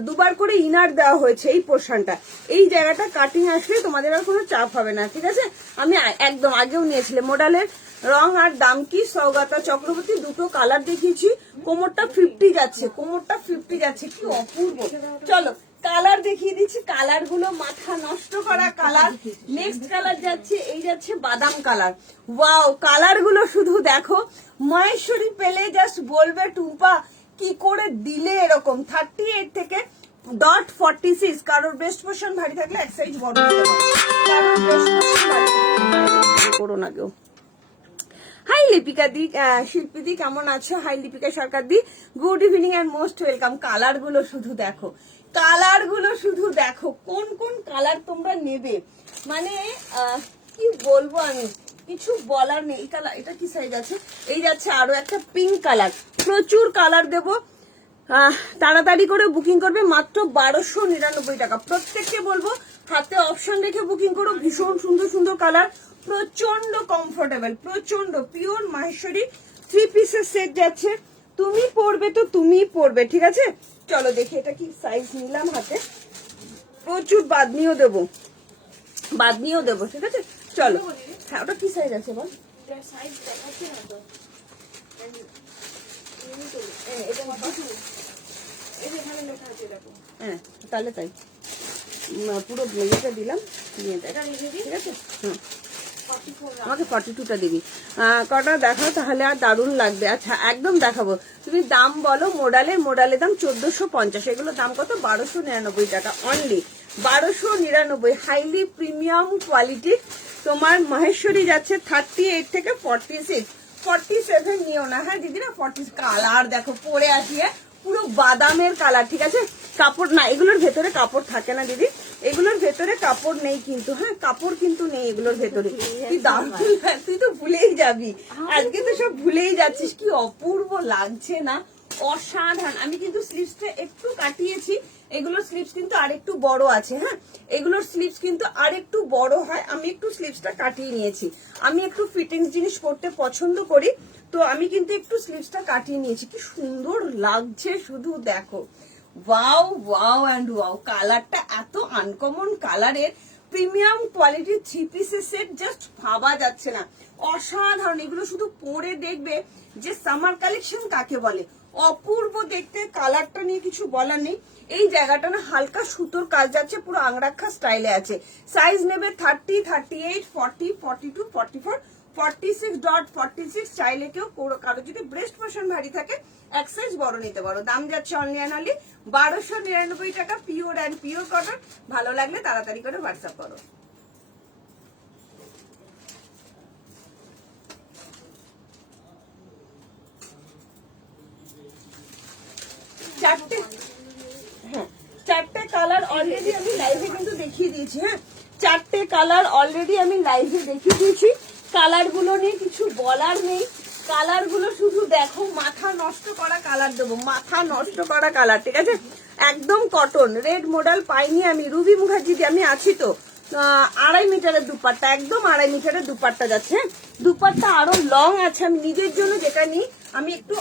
দুবার করে ইনার দেওয়া হয়েছে এই পোর্শনটা, এই জায়গাটা কাটিং আসলে তোমাদের আর কোনো চাপ হবে না। ঠিক আছে, আমি একদম আগেও নিয়েছিলে। মডেলের রং আর দাম কি? সৌগাতা চক্রবর্তী, দুটো কালার দেখিয়েছি। কোমরটা 50 যাচ্ছে, কোমরটা 50 যাচ্ছে, কি অপূর্ব। চলো কালার দেখিয়ে দিচ্ছি, কালার গুলো মাথা নষ্ট করা কালার। নেক্সট কালার যাচ্ছে, এই যাচ্ছে বাদাম কালার। ওয়াও, কালার গুলো শুধু দেখো। মাহেশ্বরী পেলে জাস্ট বলবে টুম্পা কি করে দিলে এরকম। 38 থেকে .46। কারোর বেস্ট পোর্শন ভারী থাকলে এক সাইজ বড় দিতে পারো, কারোর বেস্ট পোর্শন ভারী করো না কেউ। হাই লিপিকা দি, শিল্পী দি কেমন আছো? Hi Lipika Sarkar di, good evening and most welcome. Colour গুলো শুধু দেখো, কালার গুলো শুধু দেখো, কোন কোন কালার তোমরা নেবে, মানে কি বলবো আমি, কিছু বলার নেই। এই কালার, এটা কি সাইজ আছে? এই যাচ্ছে আরো একটা পিঙ্ক কালার। প্রচুর কালার দেবো, তাড়াতাড়ি করে বুকিং করবে। মাত্র 1299 টাকা। প্রত্যেককে বলবো হাতে অপশন রেখে বুকিং করো। ভীষণ সুন্দর সুন্দর কালার, প্রচন্ড কমফোর্টেবল, প্রচন্ড পিওর মাহেশ্বরী 3 পিসের সেট যাচ্ছে। তুমি পরবে তো তুমি পরবে, ঠিক আছে। চলো দেখি এটা কি সাইজ নিলাম হাতে, প্রচুর বাদনিও দেবো, বাদনিও দেবো, ঠিক আছে। চলো, হ্যাঁ ওটা কি সাইজ আছে বল? সাইজ দেখাচ্ছে না তো, এখানে লেখা আছে দেখো। হ্যাঁ তাহলে তাই পুরো ব্লেজারটা দিলাম, নিয়ে দেখ, ঠিক আছে। হুম, আমাকে 42টা দিবি, কটা দেখাও তাহলে আর দারুণ লাগবে। আচ্ছা একদম দেখাবো, তুমি দাম বলো। মোডালের দাম 1450, এগুলো দাম কত? 1299 টাকা অনলি, 1299। Highly premium quality. তোমার মহেশ্বরী যাচ্ছে 38 থেকে 46, 47 নিও না, হ্যাঁ দিদি না 40। কালার দেখো, পরে আসিয়ে পুরো বাদামের কালার, ঠিক আছে। কাপড় না, এগুলোর ভেতরে কাপড় থাকে না দিদি, এগুলোর ভেতরে কাপড় নেই কিন্তু, হ্যাঁ কাপড় কিন্তু নেই এগুলোর ভেতরে। তুই দাম, তুই তো ভুলেই যাবি, আজকে তো সব ভুলেই যাচ্ছিস। কি অপূর্ব লাগছে না, অসাধারণ। আমি কিন্তু স্লিভসটা একটু কাটিয়েছি, এগুলোর স্লিভস কিন্তু আরেকটু বড় আছে, হ্যাঁ এগুলোর স্লিভস কিন্তু আরেকটু বড় হয়। আমি একটু স্লিভসটা কাটিয়ে নিয়েছি, আমি একটু ফিটিংস জিনিস পরতে পছন্দ করি, তো আমি কিন্তু একটু স্লিভসটা কাটিয়ে নিয়েছি। কি সুন্দর লাগছে শুধু দেখো, ওয়াও ওয়াও অ্যান্ড ওয়াও। কালারটা এত আনকমন কালারের, প্রিমিয়াম কোয়ালিটির 3 পিসের সেট, জাস্ট ভাবা যাচ্ছে না, অসাধারণ। এগুলো শুধু পরে দেখবে যে সামার কালেকশন কাকে বলে, অপূর্ব দেখতে। কালারটা নিয়ে কিছু বলার নেই। এই জায়গাটা না হালকা সুতোর কাজ যাচ্ছে, পুরো আংরাক্ষা স্টাইলে আছে। সাইজ নেবে 30, 38, 40, 42, 44, 46.46। চাইলে কেউ কারো যদি ব্রেস্ট পোর্শন ভারী থাকে এক সাইজ বড় নিতে পারো। দাম যাচ্ছে অনলি অ্যান্ড অনলি 1299 টাকা, পিওর অ্যান্ড পিওর কটন। ভালো লাগলে তাড়াতাড়ি করে হোয়াটসঅ্যাপ করো। চারটে কালার অলরেডি আমি লাইভে কিন্তু দেখিয়ে দিয়েছি, হ্যাঁ চারটে কালার অলরেডি আমি লাইভে দেখিয়ে দিয়েছি। কালার গুলো নিয়ে কিছু বলার নেই, কালার গুলো শুধু দেখো, মাথা নষ্ট করা কালার দেবো, মাথা নষ্ট করা কালার, ঠিক আছে। একদম কটন, রেড মডেল পাইনি আমি, রুবি মুখার্জি আমি আছি তো। 2.5 মিটারের দুপাট্টা, একদম 2.5 মিটারের দুপাট্টা যাচ্ছে, হ্যাঁ দুপাট্টা আরো লং আছে। আমি নিজের জন্য যেটা নিই আমি একটু,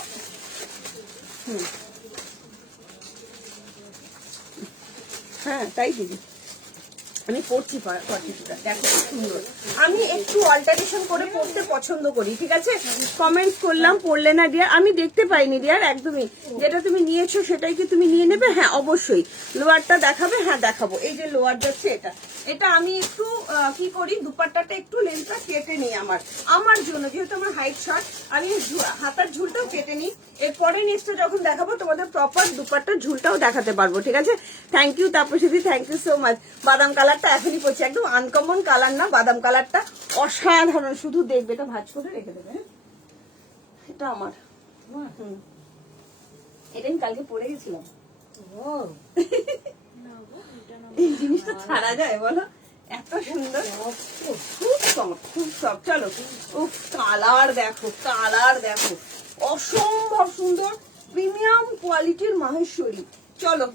হ্যাঁ তাই দিদি আমি পড়ছি 42টা, দেখো সুন্দর। আমি একটু অল্টারেশন করে পড়তে পছন্দ করি, ঠিক আছে। কমেন্টস করলাম, পড়লে না ডিয়ার, আমি দেখতে পাইনি ডিয়ার একদমই। যেটা তুমি নিয়েছো সেটাই কি তুমি নিয়ে নেবে? হ্যাঁ অবশ্যই। লোয়ারটা দেখাবে? হ্যাঁ দেখাবো। এই যে লোয়ার যাচ্ছে এটা, এটা আমি একটু কি করি, দুপাট্টাটা একটু লেন্থটা কেটে নিই আমার জন্য, যেহেতু আমার হাইট শর্ট, আমি হাতার ঝুলটাও কেটে নিই। এরপরে নেক্সট যখন দেখাবো তোমাদের প্রপার দুপাট্টার ঝুলটাও দেখাতে পারবো, ঠিক আছে। Thank you Tapasi, thank you so much. বাদাম কালারটা এখনই পড়ছি, একদম আনকমন কালার না বাদাম কালারটা, অসাধারণ। শুধু দেখবে, এটা ভাঁজ করে রেখে দেবে, হ্যাঁ এটা আমার, এটা আমি কালকে পরে গেছিলাম। এই জিনিসটা ছাড়া যায় বলো, এত সুন্দর, খুব সফট, খুব সফট। চলো, উফ কালার দেখো, কালার দেখো, অসম্ভব সুন্দর, প্রিমিয়াম কোয়ালিটির মাহেশ্বরী। চলো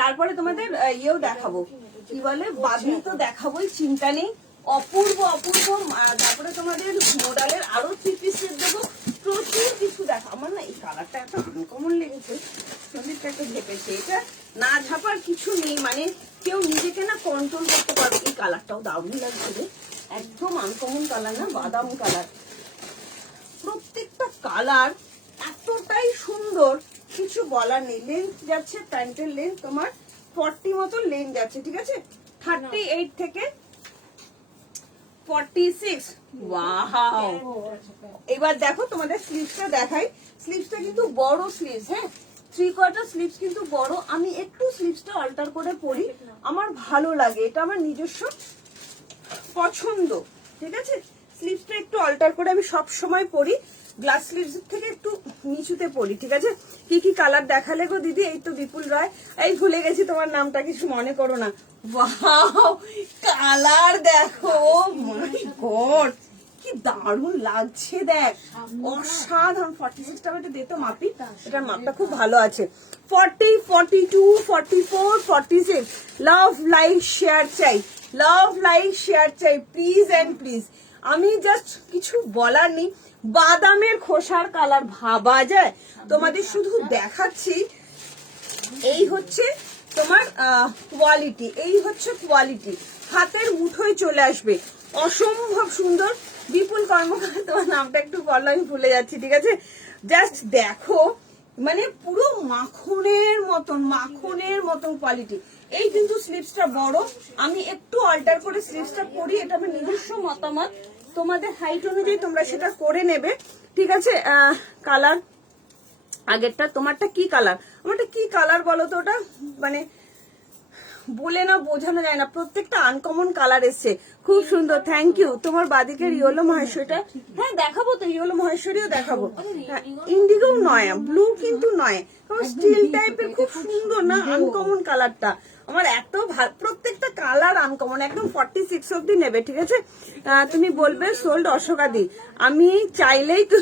তারপরে তোমাদের ইয়েও দেখাবো, কি বলে বাদনি তো দেখাবোই, চিন্তা নেই। অপূর্ব অপূর্ব। তারপরে তোমাদের মোডালের আরো 3 পিস সেট দেবো, প্রচুর কিছু দেখো। আমার না এই কালারটা এত আনকমন লেগেছে, সন্দীপটা একটু ঝেপেছে। এটা না ঝাপার কিছু নেই, মানে কেউ নিজেকে না কন্ট্রোল করতে পারবে। এই কালারটাও দারুণ লাগছে রে, একদম আনকমন কালার না, বাদাম কালার। প্রত্যেকটা কালার এতটাই সুন্দর, কিছু বলার নেই। লেন্থ যাচ্ছে, প্যান্টের লেন্থ তোমার 40 মতো লেন্থ যাচ্ছে, ঠিক আছে। 38 থেকে 46। ওয়াও। এবার দেখো তোমাদের স্লিভসটা দেখাই, স্লিভসটা কিন্তু বড় স্লিভস, হ্যাঁ 3/4 স্লিভস কিন্তু বড়। আমি একটু স্লিভসটা অল্টার করে পরি, আমার ভালো লাগে, এটা আমার নিজস্ব পছন্দ, ঠিক আছে। স্লিভসটা একটু অল্টার করে আমি সব সময় পরি, গ্লাস স্লিভস থেকে একটু নিচুতে পরি, ঠিক আছে। কি কি কালার দেখালে গো দিদি? এই তো বিপুল রায়, এই ভুলে গেছি তোমার নামটা, কিছু মনে করো না। ওয়াও কালার দেখো, মাই গড কি কি দারুণ লাগছে দেখ, অসাধারণ। 46 টাকা দে তো মাপি, এটার মাপটা খুব ভালো আছে। 40, 42, 44, 46। লাভ লাইক শেয়ার চাই, লাভ লাইক শেয়ার চাই প্লিজ এন্ড প্লিজ। আমি জাস্ট কিছু বলার নেই। বাদামের খোসার কালার ভাবা যায়? তোমাদের শুধু দেখাচ্ছি। এই হচ্ছে তোমার কোয়ালিটি, এই হচ্ছে কোয়ালিটি, হাতের মুঠোয় চলে আসবে, অসম্ভব সুন্দর। বিপুল কর্মকার, তোমার নামটা একটু বললো, আমি ভুলে যাচ্ছি, ঠিক আছে? জাস্ট দেখো, মানে পুরো মাখনের মতন, মাখনের মতন কোয়ালিটি। এই কিন্তু স্লিভসটা বড়, আমি একটু অল্টার করে স্লিভসটা করি, এটা আমার নিজস্ব মতামত, তোমাদের হাইট অনুযায়ী তোমরা সেটা করে নেবে, ঠিক আছে? কালার আগেরটা, তোমারটা কি কালার, আমারটা কি কালার বলো তো? ওটা মানে বলে না বোঝানো যায় না, প্রত্যেকটা আনকমন কালার এসছে, খুব সুন্দর। Thank you. তোমার বাদিকের ইয়েলো মহেশ্বরীটা, হ্যাঁ দেখাবো তো, ইয়েলো মহেশ্বরীও দেখাবো। ইন্ডিগো নয়, ব্লু কিন্তু নয়, স্টিল টাইপের, খুব সুন্দর না আনকমন কালারটা। আমার এত ভালো, প্রত্যেকটা কালার আনকমন, একদম 46 অব্দি নেবে, ঠিক আছে? তুমি বলবে সোল্ড অশোকাদি, আমি চাইলেই তো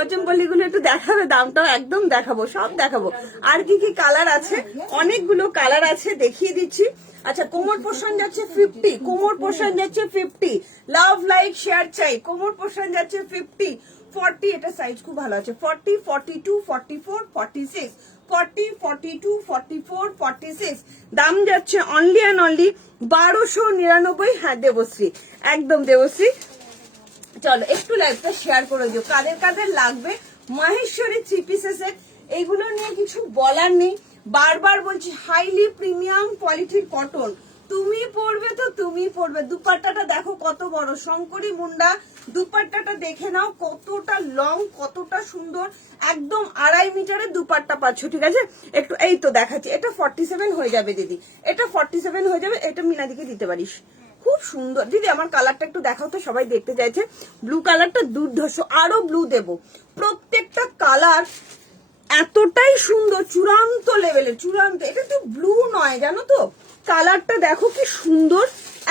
অচম্পল্লিগুলো একটু দেখাবে, দামটাও একদম দেখাবো, সব দেখাবো। আর কি কি কালার আছে, অনেকগুলো কালার আছে, দেখিয়ে দিচ্ছি। আচ্ছা, কোমর পোর্শন যাচ্ছে 50, কোমর পোর্শন যাচ্ছে 50, লাভ লাইক শেয়ার চাই। কোমর পোর্শন যাচ্ছে 50, 40, এটা সাইজ খুব ভালো আছে, 40, 42, 44, 46, 40, 42, 44, 46। দাম যাচ্ছে অনলি অ্যান্ড অনলি 1299। হ্যাঁ দেবশ্রী, একদম দেবশ্রী। চলো একটু লাইভটা শেয়ার করে দিও, কাদের কাদের লাগবে মাহেশ্বরী 3 পিসের সেট। এইগুলো নিয়ে কিছু বলার নেই, বারবার বলছি, হাইলি প্রিমিয়াম কোয়ালিটির কটন। তুমি পরবে তো তুমি পরবে। দুপাট্টাটা দেখো কত বড়, শঙ্করী মুন্ডা দুপাট্টাটা দেখে নাও, কতটা লং, কতটা সুন্দর, একদম 2.5 মিটারের দুপাট্টা পাচ্ছ, ঠিক আছে? একটু এই তো দেখাচ্ছি, এটা 47 হয়ে যাবে দিদি, এটা 47 হয়ে যাবে, এটা মিনাদিকে দিতে পারিস, খুব সুন্দর। দিদি আমার কালারটা একটু দেখাও তো, সবাই দেখতে চাইছে। ব্লু কালারটা দুর্ধর্ষ, আরো ব্লু দেব, প্রত্যেকটা কালার এতটাই সুন্দর, চূড়ান্ত লেভেলের, চূড়ান্ত। এটা তো ব্লু নয়, জানো তো, কালারটা দেখো কি সুন্দর,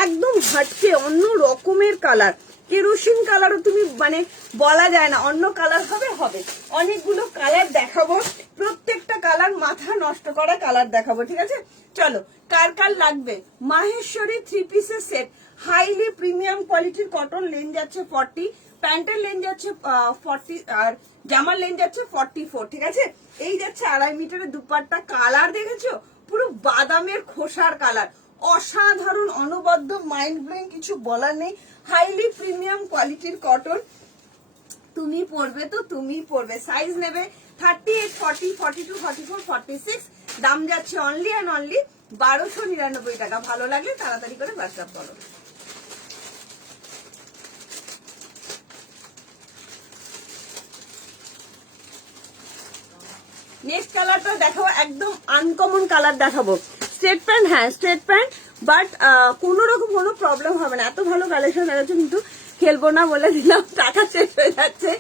একদম হাটকে অন্য রকমের কালার, কেরোসিন কালারও তুমি মানে বলা যায় না, অন্য কালার হবে হবে। অনেকগুলো কালার দেখাবো, প্রত্যেকটা কালার মাথা নষ্ট করা কালার দেখাবো, ঠিক আছে? চলো, কার কার লাগবে মাহেশ্বরী 3 পিসের সেট, হাইলি প্রিমিয়াম কোয়ালিটির কটন, লেন যাচ্ছে 40, প্যান্টের লেন যাচ্ছে 40, আর জামার লেন যাচ্ছে 44, ঠিক আছে? এই যাচ্ছে 2.5 মিটারের দুপাট্টা, কালার দেখেছো, পুরো বাদামের খোসার কালার, অসাধারণ, অনবদ্য, মাইন্ড ব্লোয়িং, কিছু বলার নেই। হাইলি প্রিমিয়াম কোয়ালিটির কটন, তুমি পরবে তো তুমি পরবে। সাইজ নেবে 38, 40, 42, 44, 46। দাম যাচ্ছে অনলি অ্যান্ড অনলি 1299 টাকা। ভালো লাগলে তাড়াতাড়ি করে হোয়াটসঅ্যাপ করো। নেক্সট কালারটা দেখাবো, একদম আনকমন কালার দেখাবো। স্ট্রেট প্যান্ট, হ্যাঁ স্ট্রেট প্যান্ট, বাট কোনো রকম কোনো প্রবলেম হবে না, এত ভালো কালেকশন দেখাচ্ছে। কিন্তু খেলবো না বলে দিলাম, টাকা শেষ হয়ে যাচ্ছে,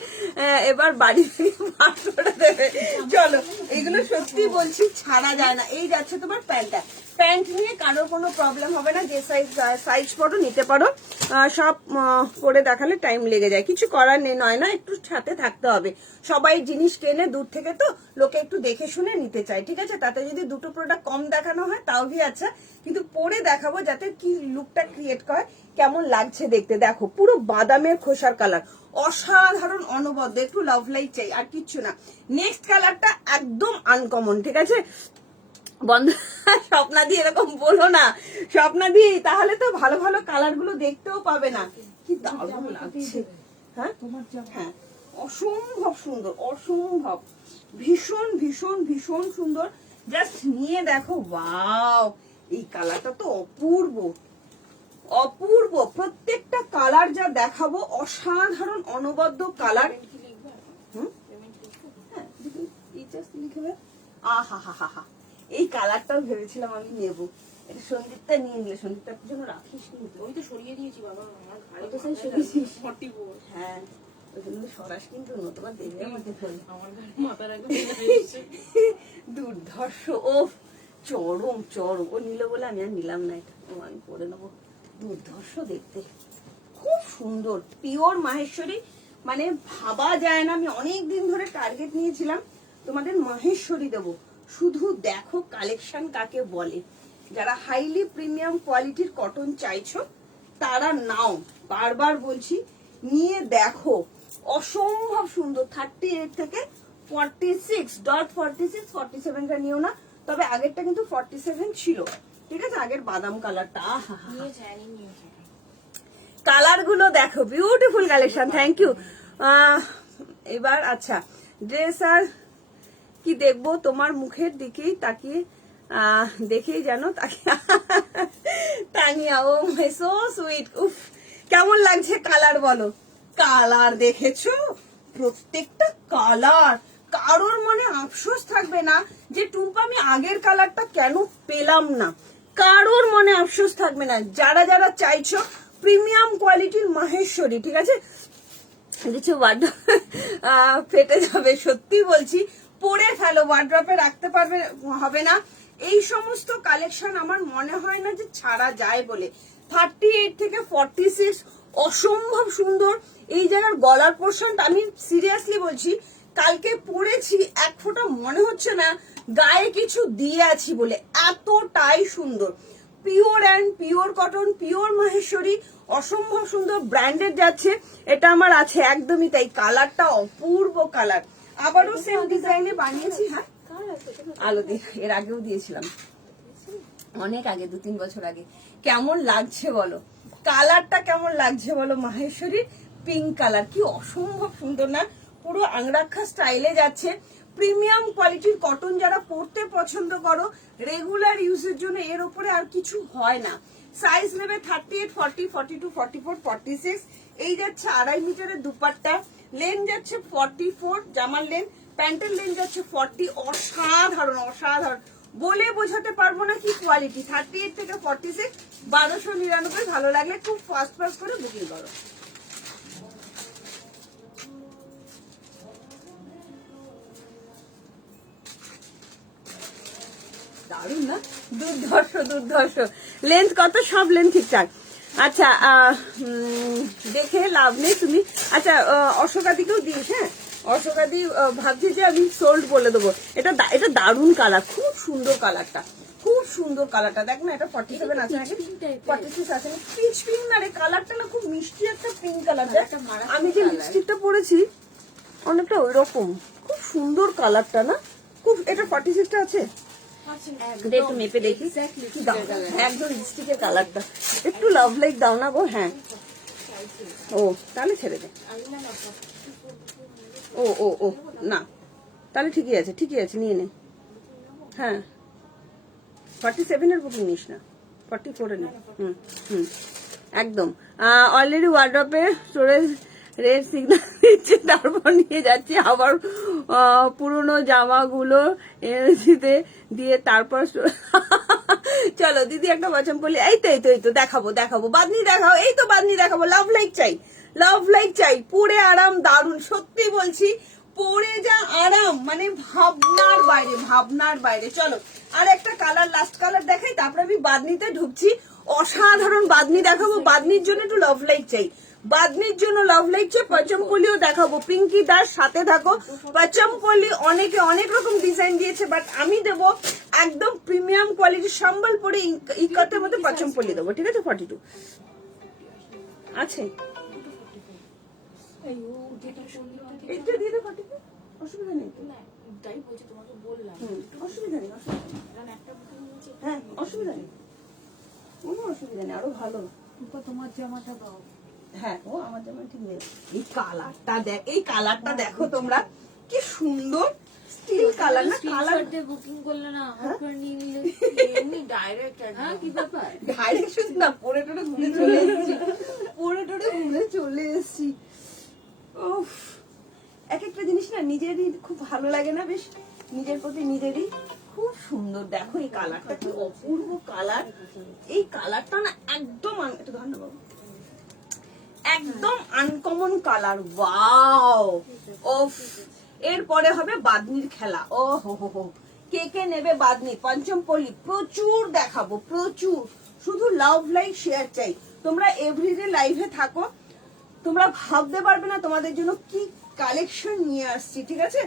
এবার বাড়ি থেকে বার করে দেবে। চলো, এগুলো সত্যি বলছি ছাড়া যায় না। এই যাচ্ছে তোমার প্যান্টটা, প্যান্ট নিয়ে কারোর কোনো প্রবলেম হবে না, যে সাইজ পরো নিতে পারো। সব পরে দেখালে টাইম লেগে যায়, কিছু করার নেই, নয় না, একটু সাথে থাকতে হবে। সবাই জিনিস কেনে দূর থেকে, তো লোকে একটু দেখে শুনে নিতে চায়, ঠিক আছে? তাতে যদি দুটো প্রোডাক্ট কম দেখানো হয় তাও ভি আচ্ছা, কিন্তু পরে দেখাবো যাতে কি লুকটা ক্রিয়েট করে, কেমন লাগছে দেখতে। দেখো পুরো বাদামের খোসার কালার, অসাধারণ, অনবদ্য, একটু লাভ লাইট চাই, আর কিচ্ছু না। নেক্সট কালারটা একদম আনকমন, ঠিক আছে? বন্ধ, স্বপ্নাদি এরকম বলো না, স্বপ্নাদি, তাহলে তো ভালো ভালো কালার গুলো দেখতেও পাবে না। কি দারুণ লাগছে, হ্যাঁ হ্যাঁ, অসম্ভব সুন্দর, অসম্ভব, ভীষণ ভীষণ ভীষণ সুন্দর। জাস্ট নিয়ে দেখো, ওয়াও, এই কালারটা তো অপূর্ব, অপূর্ব। প্রত্যেকটা কালার যা দেখাবো, অসাধারণ, অনবদ্য কালার। আহা হা হা হা, এই কালারটাও ভেবেছিলাম আমি নেবো, এটা সন্দীপটা নিয়ে নিলে, সন্দীপটার জন্য রাখিস কিন্তু, ওই তো সরিয়ে দিয়েছি বাবা, আমার ওই তো সেই সরিয়েছিস। 44 হ্যাঁ, ওই জন্য সরাস কিন্তু, তোমার দেখবে আমাকে ফেলে। আমার মাথার একদম দুর্ধর্ষ, ও চরম চরম। ও নিল বলে আমি আর নিলাম না, এটা ও আমি পরে নেবো। দুর্ধর্ষ দেখতে, খুব সুন্দর পিওর মাহেশ্বরী, মানে ভাবা যায় না। আমি অনেক দিন ধরে টার্গেট নিয়েছিলাম তোমাদের মাহেশ্বরী দেবো। শুধু দেখো কালেকশন কাকে বলে। যারা হাইলি প্রিমিয়াম কোয়ালিটির কটন চাইছো তারা নাও, বারবার বলছি নিয়ে দেখো, অসম্ভব সুন্দর। 38 থেকে 46.46 নিও না, তবে আগেরটা কিন্তু 47 ছিল, ঠিক আছে। আগের বাদাম কালারটা, কালার গুলো দেখো, বিউটিফুল কালেকশন। Thank you. এবার আচ্ছা, ড্রেস আর কি দেখবো, তোমার মুখের দিকেই তাকিয়ে দেখেই জানো তানিয়া, ও মাই সো সুইট। উফ, কেমন লাগছে কালার বলো। কালার দেখেছো, প্রত্যেকটা কালার, কারোর মনে আফসোস থাকবে না যে টুম্পা আমি আগের কালারটা কেন পেলাম না, কারোর মনে আফসোস থাকবে না। যারা যারা চাইছো প্রিমিয়াম কোয়ালিটির মাহেশ্বরী, ঠিক আছে। কিছু ওয়ার্ড্রপ ফেটে যাবে, সত্যি বলছি, পরে ফেলো, ওয়ার্ড্রপে রাখতে পারবে, হবে না। এই সমস্ত কালেকশন আমার মনে হয় না যে ছাড়া যায় বলে। 38 থেকে 46 অসম্ভব সুন্দর। এই জায়গার গলার পোর্শনটা আমি সিরিয়াসলি বলছি, কালকে পরেছি, এক ফোঁটা মনে হচ্ছে না গায়ে কিছু দিয়ে আছি বলে, এতটাই সুন্দর। Pure and pure cotton, pure Maheshwari, অসম্ভব সুন্দর, ব্র্যান্ডেড যাচ্ছে। এটা আমার আছে, একদমই তাই। কালারটা অপূর্ব কালার, আবারও সেম ডিজাইনে বানিয়েছি। হ্যাঁ, আলো দিয়ে এর আগেও দিয়েছিলাম, অনেক আগে, 2-3 বছর আগে। কেমন লাগছে বলো, কালারটা কেমন লাগছে বলো। মাহেশ্বরী পিঙ্ক কালার, কি অসম্ভব সুন্দর না, পুরো আংরাক্ষা স্টাইলে যাচ্ছে। প্রিমিয়াম কোয়ালিটির কটন যারা পরতে পছন্দ করো, রেগুলার ইউজের জন্য এর উপরে আর কিছু হয় না। সাইজ নেবে 38, 40, 42, 44, 46। এই যাচ্ছে 2.5 মিটারের দুপাট্টা, লেন যাচ্ছে 44 জামার লেন, প্যান্টের লেন যাচ্ছে 40। অসাধারণ, অসাধারণ, বলে বোঝাতে পারবো না কি কোয়ালিটি। 38 থেকে 46, 1299। ভালো লাগলে খুব ফাস্ট ফাস্ট করে বুকিং করো। দারুন না, দুর্ধর্ষ দুর্ধর্ষ। লেন্থ কত, সব লেন্থ ঠিকঠাক। আচ্ছা, দেখে লাভ নেই তুমি। আচ্ছা, অশোকাদিকেও দিস। হ্যাঁ, অশোকাদি ভাবছি যে আমি সোল্ড বলে দেবো। এটা দারুন কালার, খুব সুন্দর কালারটা, খুব সুন্দর কালারটা। দেখ না, এটা 47 আছে নাকি 46 আছে, পিচ পিঙ্ক না রে, কালারটা না খুব মিষ্টি একটা পিঙ্ক কালার। আমি যে লিপস্টিকটা পরেছি অনেকটা ওই রকম, খুব সুন্দর কালারটা না, খুব। এটা 46টা আছে, একটু মেপে দেখি। একদম লিপস্টিকের কালারটা একটু লাভ লাইক দাও না গো। হ্যাঁ, ও তাহলে ছেড়ে দে। ও ও ও না, তাহলে ঠিকই আছে, ঠিকই আছে, নিয়ে নে। হ্যাঁ, 47 এর বুকিং নিস না, 44 এ নে। হুম হুম, একদম। অলরেডি ওয়ার্ড্রপে স্টোরেজ রেড সিগন্যাল দিচ্ছে, তারপর নিয়ে যাচ্ছি আবার পুরনো জামাগুলো এনার্জিতে দিয়ে, তারপর চলো দিদি একটা বচন বলি। এই তো এই তো এই তো দেখাবো দেখাবো, বাদনি দেখাও, এই তো বাদনি দেখাবো। লাভ লাইক চাই, লাভ লাইক চাই, পরে আরাম দারুন, সত্যি বলছি, পরে যা আরাম, মানে ভাবনার বাইরে, ভাবনার বাইরে। চলো আর একটা কালার, লাস্ট কালার দেখাই, তারপরে আমি বাদনিতে ঢুকছি। অসাধারণ বাদনি দেখাবো, বাদনির জন্য একটু লাভ লাইক চাই, বাদনির জন্য লাভ লাইক চাই। পচমপল্লিও দেখাবো, পিঙ্কি দাস সাথে থাকো। পচমপল্লি অনেকে অনেক রকম ডিজাইন দিয়েছে, বাট আমি দেবো একদম প্রিমিয়াম কোয়ালিটি সম্বলপুরি ইকাতের মধ্যে পচমপল্লি দেবো, ঠিক আছে। 42 আছে, এটা দিয়ে দে 42, অসুবিধা নেই, অসুবিধা নেই, হ্যাঁ অসুবিধা নেই, কোনো অসুবিধা নেই, আরো ভালো। তোমার জামাটা দাও। হ্যাঁ, ও আমার জামা ঠিক নেই। এই কালারটা দেখ, এই কালারটা দেখো তোমরা, কি সুন্দর স্টিল কালার না, কালার বুকিং করলে না, হাফ নিয়ে নিলে এমনি ডাইরেক্ট। হ্যাঁ, কি ব্যাপার, ডাইরেক্ট শুধু না, পরে টোরে ঘুরে চলে এসেছি, পরে টোরে ঘুরে চলে এসেছি। উফ, এক একটা জিনিস না নিজেরই খুব ভালো লাগে না, বেশ নিজের প্রতি নিজেরই খুব সুন্দর। দেখো এই কালারটা কি অপূর্ব কালার, এই কালারটা না একদম একটু ধর না বাবু, একদম আনকমন কালার। ওয়াও, ওফ। এরপরে হবে বাদনির খেলা। ও হো হো হো, কে কে নেবে বাদনি? পঞ্চমপল্লি প্রচুর দেখাবো, প্রচুর। শুধু লাভ লাইক শেয়ার চাই, তোমরা এভরিডে লাইভে থাকো, তোমরা ভাবতে পারবে না তোমাদের জন্য কি কালেকশন নিয়ে আসছি, ঠিক আছে?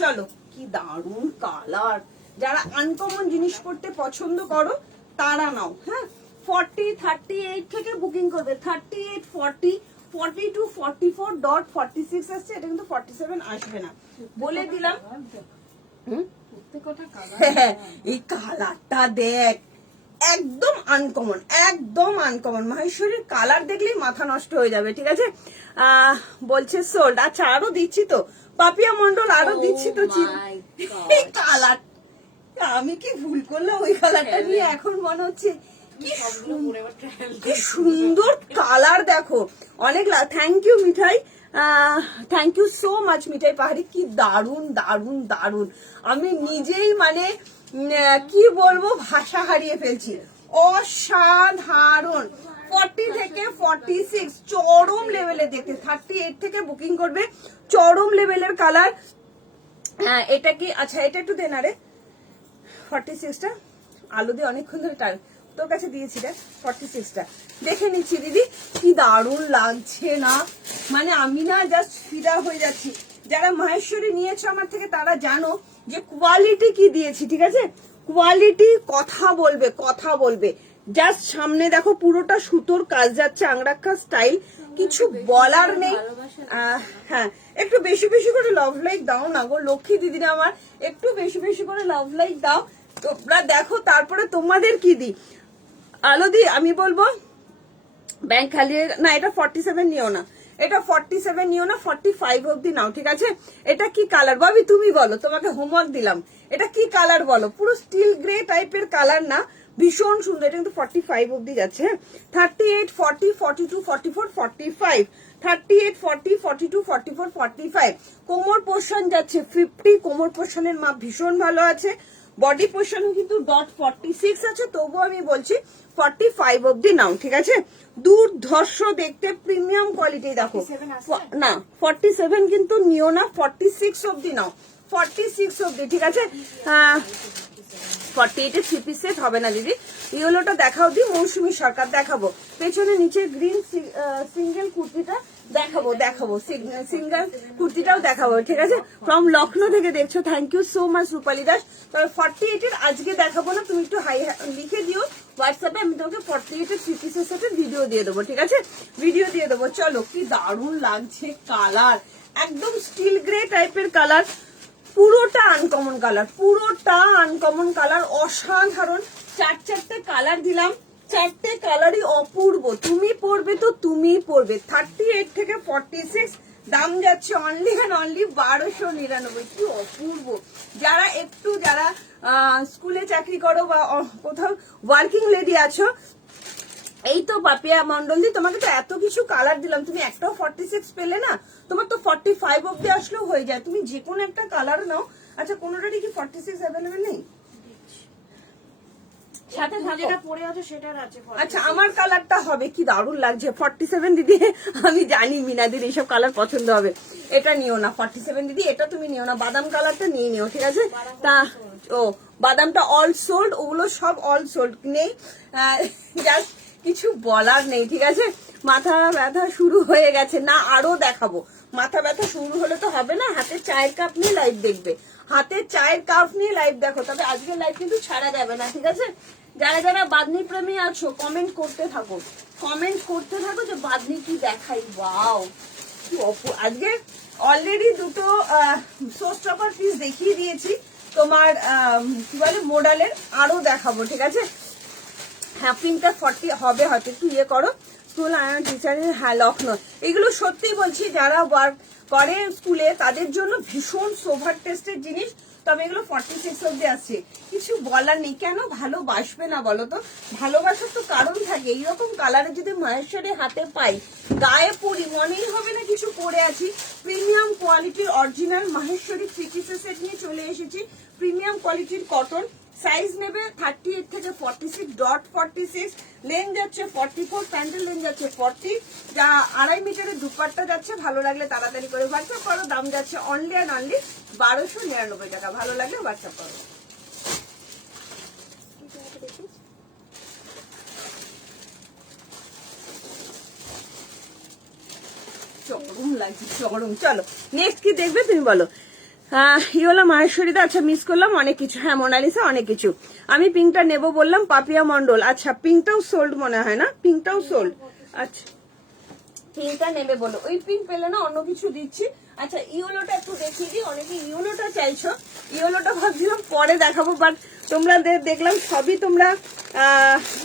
চলো, কি দারুণ কালার। যারা আনকমন জিনিস পড়তে পছন্দ করো তারা নাও, হ্যাঁ। 40, 38 থেকে বুকিং করবে। 38, 40, 42, 44.46 আসছে, এটা কিন্তু 47 আসবে না, বলে দিলাম। এই কালারটা দেখ, একদম আনকমন, একদম আনকমন। মাহেশ্বরীর কালার দেখলেই মাথা নষ্ট হয়ে যাবে, ঠিক আছে? বলছে সোল্ড। আচ্ছা, আরো দিচ্ছি তো, পাপিয়া মন্ডল, আরো দিচ্ছি তো। এই কালার, আমি কি ভুল করলাম? ওই কালারটা নিয়ে এখন মনে হচ্ছে কি সুন্দর কালার। দেখো, অনেক thank you Mithai, thank you so much Mithai Pahari. কি দারুন দারুন দারুন, আমি নিজেই মানে কি বলবো, ভাষা হারিয়ে ফেলছি। অসাধারণ। 40 থেকে 46 চরম লেভেলে দেখতে। 38 থেকে বুকিং করবে, চরম লেভেলের কালার। হ্যাঁ, এটা কি, আচ্ছা এটা একটু দে না রে। 46টা আলু দিয়ে অনেকক্ষণ ধরে তোর কাছে দিয়েছি রে। 46টা দেখে নিচ্ছি দিদি, কি দারুণ লাগছে না, মানে আমি না জাস্ট ফিদা হয়ে যাচ্ছি। যারা মাহেশ্বরী নিয়েছো আমার থেকে তারা জানো যে কোয়ালিটি কি দিয়েছি, ঠিক আছে? কোয়ালিটি কথা বলবে, কথা বলবে। জাস্ট সামনে দেখো পুরোটা সুতোর কাজ যাচ্ছে, আংরাক্ষা স্টাইল, কিছু বলার নেই। হ্যাঁ, একটু বেশি বেশি করে লাভ লাইক দাও না গো লক্ষ্মী দিদিরা আমার, একটু বেশি বেশি করে লাভ লাইক দাও। তোমরা দেখো, তারপরে তোমাদের কি দি আলো দি, আমি বলবো ব্যাংক খালি না। এটা 47 নিও না, এটা 47 নিও না, 45 অব্দি নাও, ঠিক আছে? এটা কি কালার ভাবি তুমি বলো, তোমাকে হোমওয়ার্ক দিলাম। এটা কি কালার বলো? পুরো স্টিল গ্রে টাইপের কালার না, ভীষণ সুন্দর। এটা কিন্তু 45 অব্দি যাচ্ছে। 38, 40, 42, 44, 45, 38, 40, 42, 44, 45। কোমর পোর্শন যাচ্ছে 50, কোমর পোর্শনের মাপ ভীষণ ভালো আছে। বডি পোর্শন কিন্তু .46 আছে, তবুও আমি বলছি 45 অব্দি নাও, ঠিক আছে? দুর্ধর্ষ দেখতে, প্রিমিয়াম কোয়ালিটি। দেখো না, 47 কিন্তু নিও না, 46 অব্দি নাও, 46 অব্দি, ঠিক আছে? 48 থ্রি পিস সেট হবে না দিদি। ইয়েলোটা দেখাও দি, মৌসুমী সরকার দেখাবো। পেছনে নিচে গ্রিন সিঙ্গেল কুর্তিটা দেখাবো, দেখাবো সিঙ্গেল কুর্তিটাও দেখাবো, ঠিক আছে? ফ্রম লখনৌ থেকে দেখছো, থ্যাংক ইউ সো মাচ রূপালী দাস। তবে 48 এর আজকে দেখাবো না, তুমি একটু হাই লিখে দিও হোয়াটসঅ্যাপে, আমি তোমাকে 48 এর থ্রি পিসের সাথে ভিডিও দিয়ে দেবো, ঠিক আছে? ভিডিও দিয়ে দেবো। চলো, কি দারুণ লাগছে কালার, একদম স্টিল গ্রে টাইপের কালার, পুরোটা আনকমন কালার, পুরোটা আনকমন কালার, অসাধারণ। চারটে কালার দিলাম, চারটে কালারই অপূর্ব। তুমি পরবে তো তুমি পরবে। 38 থেকে 46 দাম যাচ্ছে অনলি অ্যান্ড অনলি 1299। কি অপূর্ব। যারা একটু, যারা স্কুলে চাকরি করো বা কোথাও ওয়ার্কিং লেডি আছো, এই তো পাপিয়া মন্ডলদি, তোমাকে তো এত কিছু কালার দিলাম, তুমি একটাও 46 পেলে না? তোমার তো 45 অব্দি আসলেও হয়ে যায়, তুমি যে কোনো একটা কালার নাও। আচ্ছা, কোনোটারই কি 46 অ্যাভেলেবেল নেই? সাথে যেটা পরে আছে সেটার আছে। আচ্ছা, আমার কালারটা হবে, কি দারুণ লাগছে 47 দিদি। আমি জানি মিনাদির এইসব কালার পছন্দ হবে। এটা নিও না 47 দিদি, এটা তুমি নিও না, বাদাম কালারটা নিয়ে নিও, ঠিক আছে? তা ও বাদামটা অল সোল্ড, ওগুলো সব অল সোল্ড নেই, জাস্ট কিছু বলার নেই, ঠিক আছে? মাথা ব্যথা শুরু হয়ে গেছে না, আরো দেখাবো। মাথা ব্যথা শুরু হলে তো হবে না, হাতে চায়ের কাপ নিয়ে লাইভ দেখবে, হাতে চায়ের কাপ নিয়ে লাইভ দেখো। তবে আজকের লাইভ কিন্তু ছাড়া যাবে না, ঠিক আছে? যারা যারা বাদনি প্রেমী আছো কমেন্ট করতে থাকো, কমেন্ট করতে থাকো যে বাদনি কি দেখাই। ওয়াও, কি আজকে অলরেডি দুটো শোস্টপার পিস দেখিয়ে দিয়েছি তোমার, কি বলে মোডালের, আরো দেখাবো, ঠিক আছে? হ্যাঁ, পিনটা 40 হবে হয়তো, একটু ইয়ে করো। স্কুল আয়ন টিচারের, হ্যাঁ লখনৌ, এগুলো সত্যি বলছি, যারা ওয়ার্ক করে স্কুলে তাদের জন্য ভীষণ সোভার টেস্টের জিনিস। তবে এগুলো 46 অব্দি আসছে, কিছু বলার নেই। কেন ভালোবাসবে না বলো তো? ভালোবাসার তো কারণ থাকে। এইরকম কালারে যদি মাহেশ্বরী হাতে পাই, গায়ে পরি, মনেই হবে না কিছু পরে আছি। প্রিমিয়াম কোয়ালিটির অরিজিনাল মাহেশ্বরী থ্রি পিসের সেট নিয়ে চলে এসেছি, প্রিমিয়াম কোয়ালিটির কটন। সাইজ নেবে 38 থেকে 46.46, লেন যাচ্ছে 44, প্যান্টের লেন যাচ্ছে 40, যা 2.5 মিটারের দুপাট্টা যাচ্ছে। ভালো লাগলে তাড়াতাড়ি করে হোয়াটসঅ্যাপ করো, দাম যাচ্ছে অনলি অ্যান্ড অনলি 1299 টাকা। ভালো লাগলে হোয়াটসঅ্যাপ করো। দারুণ লাগছে, চরম। চলো নেক্সট কি দেখবে তুমি বলো। ইওলা মাহেশ্বরীদা, আচ্ছা মিস করলাম অনেক কিছু। হ্যাঁ মোনালিসা অনেক কিছু। আমি পিঙ্কটা নেবো বললাম, পাপিয়া মন্ডল। আচ্ছা পিঙ্কটাও সোল্ড মনে হয় না, পিঙ্কটাও সোল্ড। আচ্ছা পিঙ্কটা নেবে বলো, ওই পিঙ্ক পেলে না অন্য কিছু দিচ্ছি। আচ্ছা ইয়েলোটা একটু দেখিয়ে দিই, অনেকে ইয়েলোটা চাইছো। ইয়েলোটা ভাবছিলাম পরে দেখাবো, বাট তোমরা দেখলাম সবই তোমরা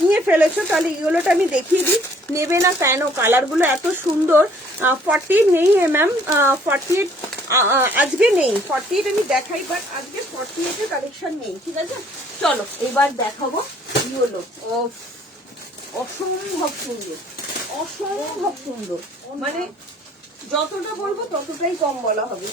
নিয়ে ফেলেছো, তাহলে ইয়েলোটা আমি দেখিয়ে দিই। নেবে না কেন, কালার গুলো এত সুন্দর। 40 নেই ম্যাম, 48 আজকে নেই। 48 আমি দেখাই, বাট আজকে 48 এর কালেকশন নেই, ঠিক আছে। চলো এবার দেখাবো ইয়েলো। ও অসম্ভব সুন্দর, অসম্ভব সুন্দর, মানে যতটা বলবো ততটাই কম বলা হবে।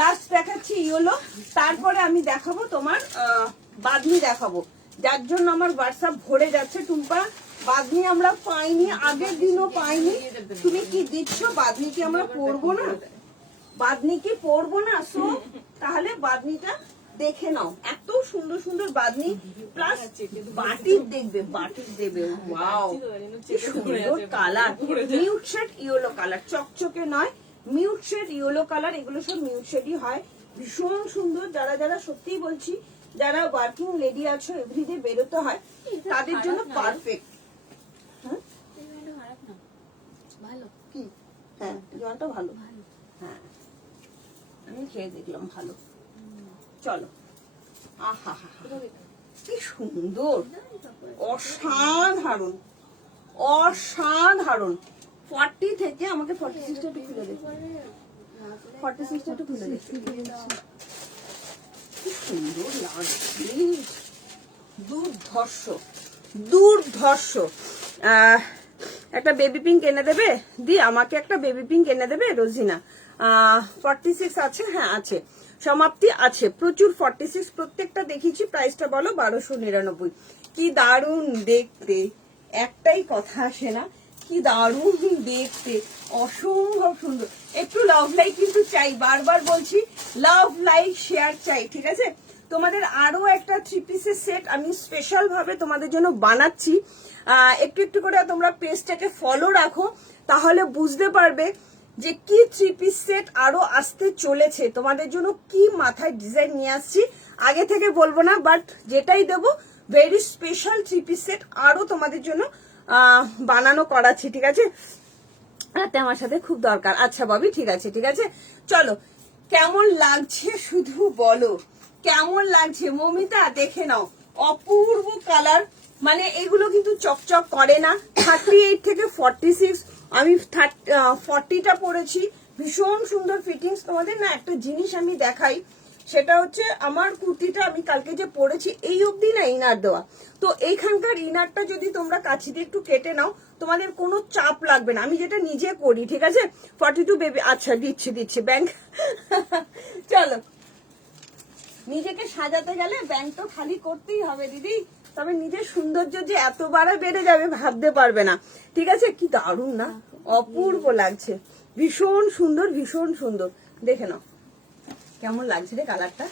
লাস্ট দেখাচ্ছি ইয়েলো, তারপরে আমি দেখাবো তোমার বাদনি দেখাবো, যার জন্য আমার হোয়াটসঅ্যাপ ভরে যাচ্ছে। টুম্পা বাদনি আমরা পাইনি, আগের দিনও পাইনি। তুমি কি দিচ্ছ? বাদনি কি আমরা পরবো না? বাদনি কি পরবো না? সো তাহলে বাদনিটা দেখে নাও, এত সুন্দর সুন্দর বাদনি, প্লাস বাটিক দেখবে, বাটিক দেবে। ওয়াও কি সুন্দর colour, mute shade yellow colour, চকচকে নয়, মিউট শেড ইয়েলো কালার। এগুলো সব মিউট শেডই হয়, ভীষণ সুন্দর। যারা যারা সত্যি বলছি, যারা ওয়ার্কিং লেডি আছো, এভরিডে বেরোতে হয়, তাদের জন্য পারফেক্ট। হ্যাঁ ভালো কি, হ্যাঁ জলটা ভালো, হ্যাঁ আমি খেয়ে দেখলাম ভালো। চলো, আহা কি সুন্দর, অসাধারণ অসাধারণ। 40 থেকে আমাকে 46টা একটু খুলে দে, 46টা একটু খুলে দে। কি সুন্দর লাগছে, দুর্ধর্ষ দুর্ধর্ষ। একটা বেবি পিঙ্ক এনে দেবে দি, আমাকে একটা বেবি পিঙ্ক এনে দেবে রোজিনা। 46 আছে, হ্যাঁ আছে, সমাপ্তি আছে প্রচুর। 46 প্রত্যেকটা দেখিয়েছি। প্রাইসটা বলো 1299। কি দারুণ দেখতে, একটাই কথা আসে না, কি দারুণ দেখতে, অসম্ভব সুন্দর। একটু লাভ লাইক কিন্তু চাই, বারবার বলছি লাভ লাইক শেয়ার চাই, ঠিক আছে। তোমাদের আরো একটা 3 পিসের সেট আমি স্পেশাল ভাবে তোমাদের জন্য বানাচ্ছি। একটু একটু করে তোমরা পেজটাকে ফলো রাখো, তাহলে বুঝতে পারবে যে কি 3 পিস সেট আরো আসতে চলেছে। তোমাদের জন্য কি মাথায় ডিজাইন নিয়ে আসছি আগে থেকে বলবো না, বাট যেটাই দেবো ভেরি স্পেশাল 3 পিস সেট আরো তোমাদের জন্য বানানো করাচ্ছি, ঠিক আছে। রাতে আমার সাথে খুব দরকার। আচ্ছা ববি, ঠিক আছে ঠিক আছে। চলো কেমন লাগছে শুধু বলো, কেমন লাগছে। মমিতা দেখে নাও, অপূর্ব কালার, মানে এগুলো কিন্তু চকচক করে না। 38 থেকে 46, আমি 40টা পরেছি, ভীষণ সুন্দর ফিটিংস। তোমাদের না একটা জিনিস আমি দেখাই, সেটা হচ্ছে আমার কুর্তিটা আমি কালকে যে পরেছি এই অবধি না ইনার দেওয়া, তো এইখানকার ইনারটা যদি তোমরা কাছি দিয়ে একটু কেটে নাও, তোমাদের কোনো চাপ লাগবে না। আমি যেটা নিজে করি, ঠিক আছে। 42 বেবি, আচ্ছা দিচ্ছি দিচ্ছি ব্যাংক। চলো, নিজেকে সাজাতে গেলে ব্যাংক তো খালি করতেই হবে দিদি, তবে নিজের সৌন্দর্য যে এতবারে বেড়ে যাবে ভাবতে পারবে না, ঠিক আছে। কি দারুণ না, অপূর্ব লাগছে, ভীষণ সুন্দর ভীষণ সুন্দর। দেখে নাও কেমন লাগছে রে কালারটা,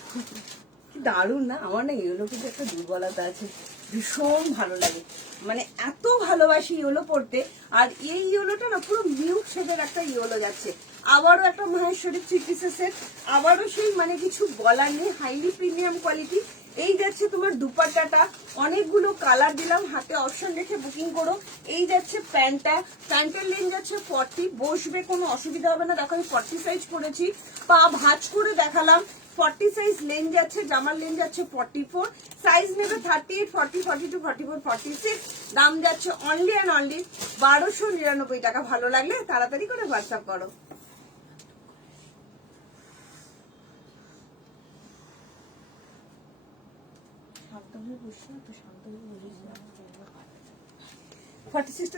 কি দারুণ না। আমার না ইয়েলো কিন্তু একটা দুর্বলতা আছে, ভীষণ ভালো লাগে, মানে এত ভালোবাসি ইয়েলো পড়তে। আর এই ইয়েলোটা না পুরো মিউট শেডের একটা ইয়েলো যাচ্ছে। আবারও একটা মাহেশ্বরী 3 পিসের সেট, আবারও সেই মানে কিছু বলার নেই, হাইলি প্রিমিয়াম কোয়ালিটি। এই যাচ্ছে তোমার দুপাট্টাটা, অনেকগুলো কালার দিলাম, হাতে অপশন রেখে বুকিং করো। এই যাচ্ছে প্যান্টটা, প্যান্টের লেন যাচ্ছে 40, বসবে কোনো অসুবিধা হবে না। দেখো আমি 40 সাইজ করেছি, পা ভাঁজ করে দেখালাম। 40 সাইজ লেন যাচ্ছে, জামার লেন যাচ্ছে 44, সাইজ নেবে 38, 40, 42, 44, 46। দাম যাচ্ছে অনলি অ্যান্ড অনলি 1299 টাকা। ভালো লাগলে তাড়াতাড়ি করে হোয়াটসঅ্যাপ করো।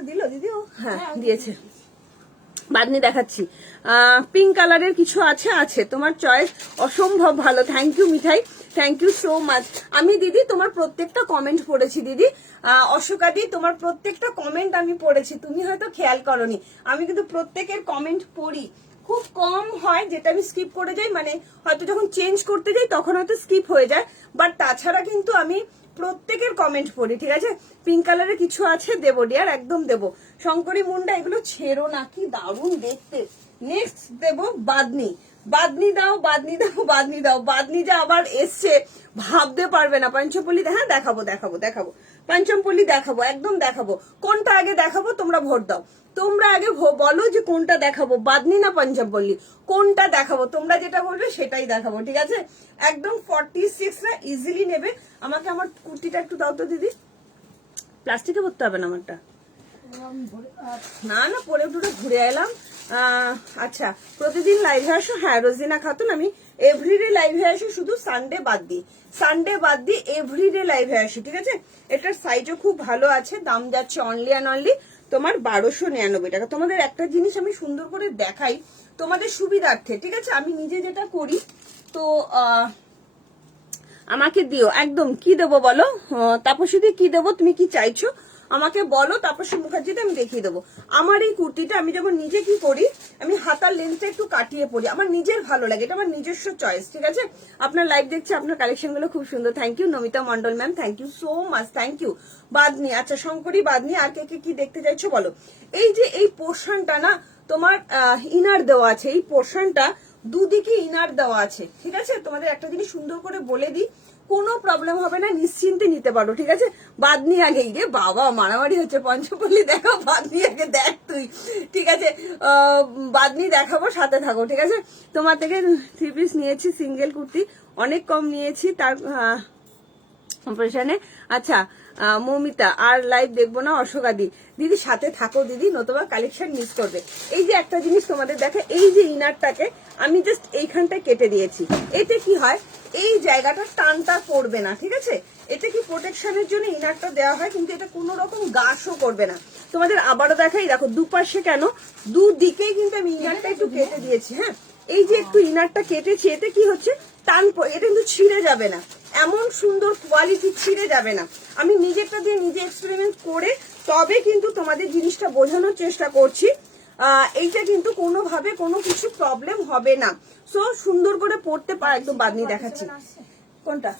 দিল দিদি, ও হ্যাঁ দিয়েছে। বাদনি দেখাচ্ছি, পিঙ্ক কালারের কিছু আছে, আছে তোমার চয়েস, অসম্ভব ভালো। Thank you Mithai, thank you so much. আমি দিদি তোমার প্রত্যেকটা কমেন্ট পড়েছি দিদি, অশোকা দি তোমার প্রত্যেকটা কমেন্ট আমি পড়েছি, তুমি হয়তো খেয়াল করনি, আমি কিন্তু প্রত্যেকের কমেন্ট পড়ি। খুব কম হয় যেটা আমি স্কিপ করে যাই, মানে হয়তো যখন চেঞ্জ করতে যাই তখন হয়তো স্কিপ হয়ে যায়, বাট তাছাড়া কিন্তু আমি প্রত্যেকের কমেন্ট পড়ি, ঠিক আছে? পিঙ্ক কালারের কিছু আছে দেবো ডিয়ার, একদম দেবো। শঙ্করী মুন্ডা এগুলো ছেড়ো না, কি দারুণ দেখতে। নেক্সট দেবো বাদনি। বাদনি দাও, বাদনি দাও, বাদনি দাও। বাদনি যা আবার এসছে ভাবতে পারবে না। পঞ্চপল্লী, হ্যাঁ দেখাবো দেখাবো দেখাবো, পঞ্চমপল্লী দেখাবো, একদম দেখাবো। কোনটা আগে দেখাবো তোমরা ভোট দাও। তোমরা আগে বলো যে কোনটা দেখাবো, বাদনি না পঞ্চমপল্লী, কোনটা দেখাবো? তোমরা যেটা বলবে সেটাই দেখাবো, ঠিক আছে? একদম 46 না, ইজিলি নেবে। আমাকে আমার কুর্তিটা একটু দাও তো দিদি, প্লাস্টিকে ভরতে হবে না আমারটা। না না, পরে দুটো ঘুরে এলাম। আচ্ছা, প্রতিদিন লাইভে আসো? হ্যাঁ রোজিনা খাতুন, আমি এভরিডে লাইভে আসি, শুধু সানডে বাদ দিই। সানডে বাদ দিই এভরিডে লাইভে আসি, ঠিক আছে? এটার সাইজও খুব ভালো আছে। দাম যাচ্ছে অনলি অ্যান্ড অনলি তোমার 1299 টাকা। তোমাদের একটা জিনিস আমি সুন্দর করে দেখাই তোমাদের সুবিধার্থে, ঠিক আছে? আমি নিজে যেটা করি, তো আমাকে দিও একদম। কি দেবো বলো তাপসীদি, কি দেবো? তুমি কি চাইছো আমাকে বলো। তাপসী মুখার্জিতে আমি দেখিয়ে দেবো। আমার এই কুর্তিটা আমি যখন নিজে কি করি, আমি হাতার লেন্থটা একটু কাটিয়ে পরি, আমার নিজের ভালো লাগে, এটা আমার নিজস্ব চয়েস, ঠিক আছে? আপনার লাইভ দেখছি, আপনার কালেকশন গুলো খুব সুন্দর। Thank you Namita Mondal ma'am, thank you so much, thank you. বাদনি, আচ্ছা শঙ্করী বাদনি। আর কে কে কি দেখতে চাইছো বলো? এই যে এই পোর্শনটা না তোমার ইনার দেওয়া আছে, এই পোর্শনটা দুদিকে ইনার দেওয়া আছে, ঠিক আছে? তোমাদের একটা জিনিস সুন্দর করে বলে দিই, কোনো প্রবলেম হবে না, নিশ্চিন্তে নিতে পারো, ঠিক আছে? বাদনি আগেই রে বাবা, মারামারি হচ্ছে। পঞ্চপল্লী দেখো, বাদনি আগে দেখ তুই, ঠিক আছে? বাদনি দেখাবো, সাথে থাকো, ঠিক আছে? তোমার থেকে 3 পিস নিয়েছি, সিঙ্গেল কুর্তি অনেক কম নিয়েছি তার কম্পারিশনে। আচ্ছা মৌমিতা, আর লাইভ দেখবো না। অশোকাদি, দিদি সাথে থাকো দিদি, নতুবা কালেকশন মিস করবে। এই যে একটা জিনিস তোমাদের দেখে, এই যে ইনারটাকে আমি জাস্ট এইখানটায় কেটে দিয়েছি। এতে কি হয়, এই জায়গাটা টানটা পড়বে না, ঠিক আছে? এতে কি প্রোটেকশনের জন্য ইনারটা দেওয়া হয়, কিন্তু এটা কোনো রকম গাছও করবে না। তোমাদের আবারও দেখাই, দেখো দুপাশে কেন, দুদিকেই কিন্তু আমি ইনারটা একটু কেটে দিয়েছি। হ্যাঁ, এই যে একটু ইনারটা কেটেছি, এতে কি হচ্ছে, টান, এটা কিন্তু ছিঁড়ে যাবে না, এমন সুন্দর কোয়ালিটি, ছিঁড়ে যাবে না। আমি নিজেরটা দিয়ে নিজে এক্সপেরিমেন্ট করে তবে কিন্তু তোমাদের জিনিসটা বোঝানোর চেষ্টা করছি। এইটা কিন্তু কোনোভাবে কোনো কিছু প্রবলেম হবে না। সো সুন্দর করে পড়তে পার। একদম বাদনি দেখাচ্ছি কোনটা।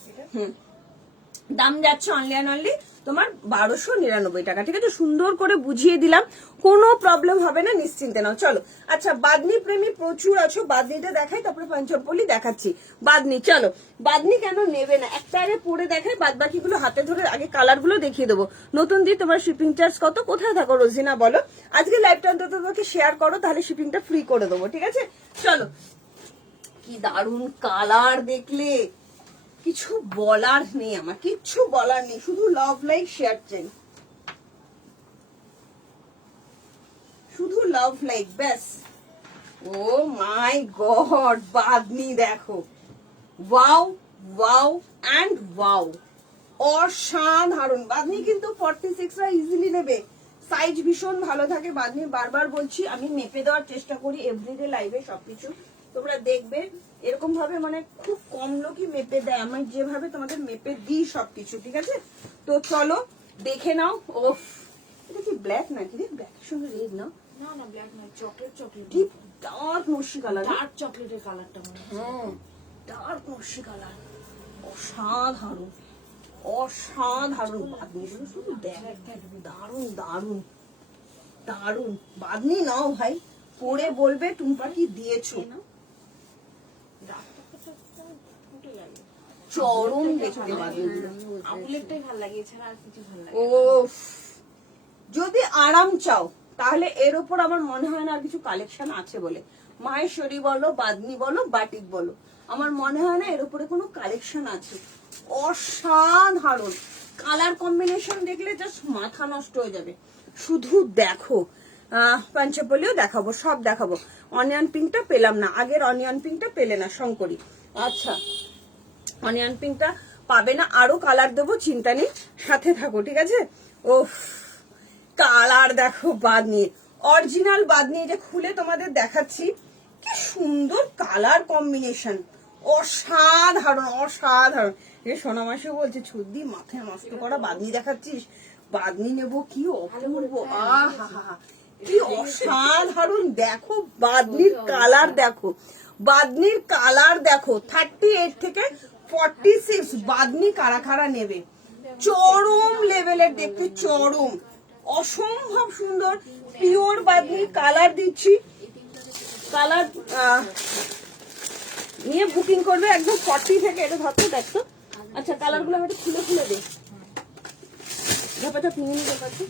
দাম যাচ্ছে অনলি অ্যান্ড অনলি তোমার 1299 টাকা, ঠিক আছে? সুন্দর করে বুঝিয়ে দিলাম, কোনো প্রবলেম হবে না, নিশ্চিন্তে নাও। চলো, আচ্ছা বাদনি প্রেমী প্রচুর আছো, বাদনিটা দেখাই, তারপরে পঞ্চমপল্লী দেখাচ্ছি। বাদনি, চলো বাদনি কেন নেবে না, একটা আগে পরে দেখাই, বাদ বাকি গুলো হাতে ধরে আগে কালার গুলো দেখিয়ে দেবো। নতুন দিয়ে তোমার শিপিং চার্জ কত? কোথায় থাকো রোজিনা বলো? আজকে লাইভটা অন্তত তোমাকে শেয়ার করো, তাহলে শিপিংটা ফ্রি করে দেবো, ঠিক আছে? চলো, কি দারুণ কালার দেখলে, কিছু বলার নেই, আমার কিচ্ছু বলার নেই, শুধু লাভ লাইক শেয়ার চাই, শুধু লাভ লাইক, ব্যাস। ও মাই গড, বাদনি দেখো, ওয়াও ওয়াও অ্যান্ড ওয়াও, অসাধারণ। বাদনি কিন্তু 46 রা ইজিলি নেবে, সাইজ ভীষণ ভালো থাকে বাদনি। বারবার বলছি, আমি মেপে দেওয়ার চেষ্টা করি এভরিডে লাইভে সবকিছু, তোমরা দেখবে এরকম ভাবে, মানে খুব কম লোকই মেপে দেয়, আমি যেভাবে তোমাদের মেপে দিই সবকিছু, ঠিক আছে? তো চলো দেখে নাও। ও এটা কি ব্ল্যাক নাকি রে? ব্ল্যাকের সঙ্গে রেড না? না না, ব্ল্যাক না, চকলেট চকলেট, ডিপ ডার্ক নস্যি কালার, ডার্ক চকলেটের কালারটা মনে হয়। হ্যাঁ ডার্ক নস্যি কালার, অসাধারণ অসাধারণ। বাদনিগুলো শুধু দেখ, দারুণ দারুণ দারুণ। বাদনি নাও ভাই, পরে বলবে টুম্পা কি দিয়েছো। চরম দেখতে বাদনিগুলো, আঙুলেরটাই ভালো লাগে, এছাড়া আর কিছু ভালো লাগে ও যদি আরাম চাও তাহলে এর ওপর আমার মনে হয় না আর কিছু কালেকশন আছে বলে। মাহেশ্বরী বলো, বাদনি বলো, বাটিক বলো, আমার মনে হয় না এর উপরে কোনো কালেকশন আছে। অসাধারণ কালার কম্বিনেশন দেখলে জাস্ট মাথা নষ্ট হয়ে যাবে। শুধু দেখো, পঞ্চপল্লীও দেখাবো, সব দেখাবো। অনিয়ন পিঙ্কটা পেলাম না, আগের অনিয়ন পিঙ্কটা পেলে না শঙ্করী। আচ্ছা অনিয়ন পিঙ্কটা পাবে না, আরো কালার দেবো, চিন্তা নেই, সাথে থাকো, ঠিক আছে? ও কালার দেখো, বাদনি অরিজিনাল বাদনি, এটা খুলে তোমাদের দেখাচ্ছি, কি সুন্দর কালার কম্বিনেশন, অসাধারণ অসাধারণ। এ সোনামাসি বলছে ছুদ্দি মাথায় নষ্ট করা বাদনি দেখাচ্ছিস, বাদনি নেবো, কি অপূর্ব, আহা কি অসাধারণ। দেখো বাদনির কালার দেখো, বাদনির কালার দেখো। 38 থেকে 46 বাদনি কারা কারা নেবে, চরম লেভেলের দেখতে, চরম অসম্ভব সুন্দর পিওর বাদনি। কালার দিচ্ছি, কালার নিয়ে বুকিং করবে একদম 40 থেকে। এটা ধরতে দেখতো। আচ্ছা কালার গুলো আমি একটু খুলে খুলে দিই, ঝাপাঝাপ নিয়ে নিতে পারছি।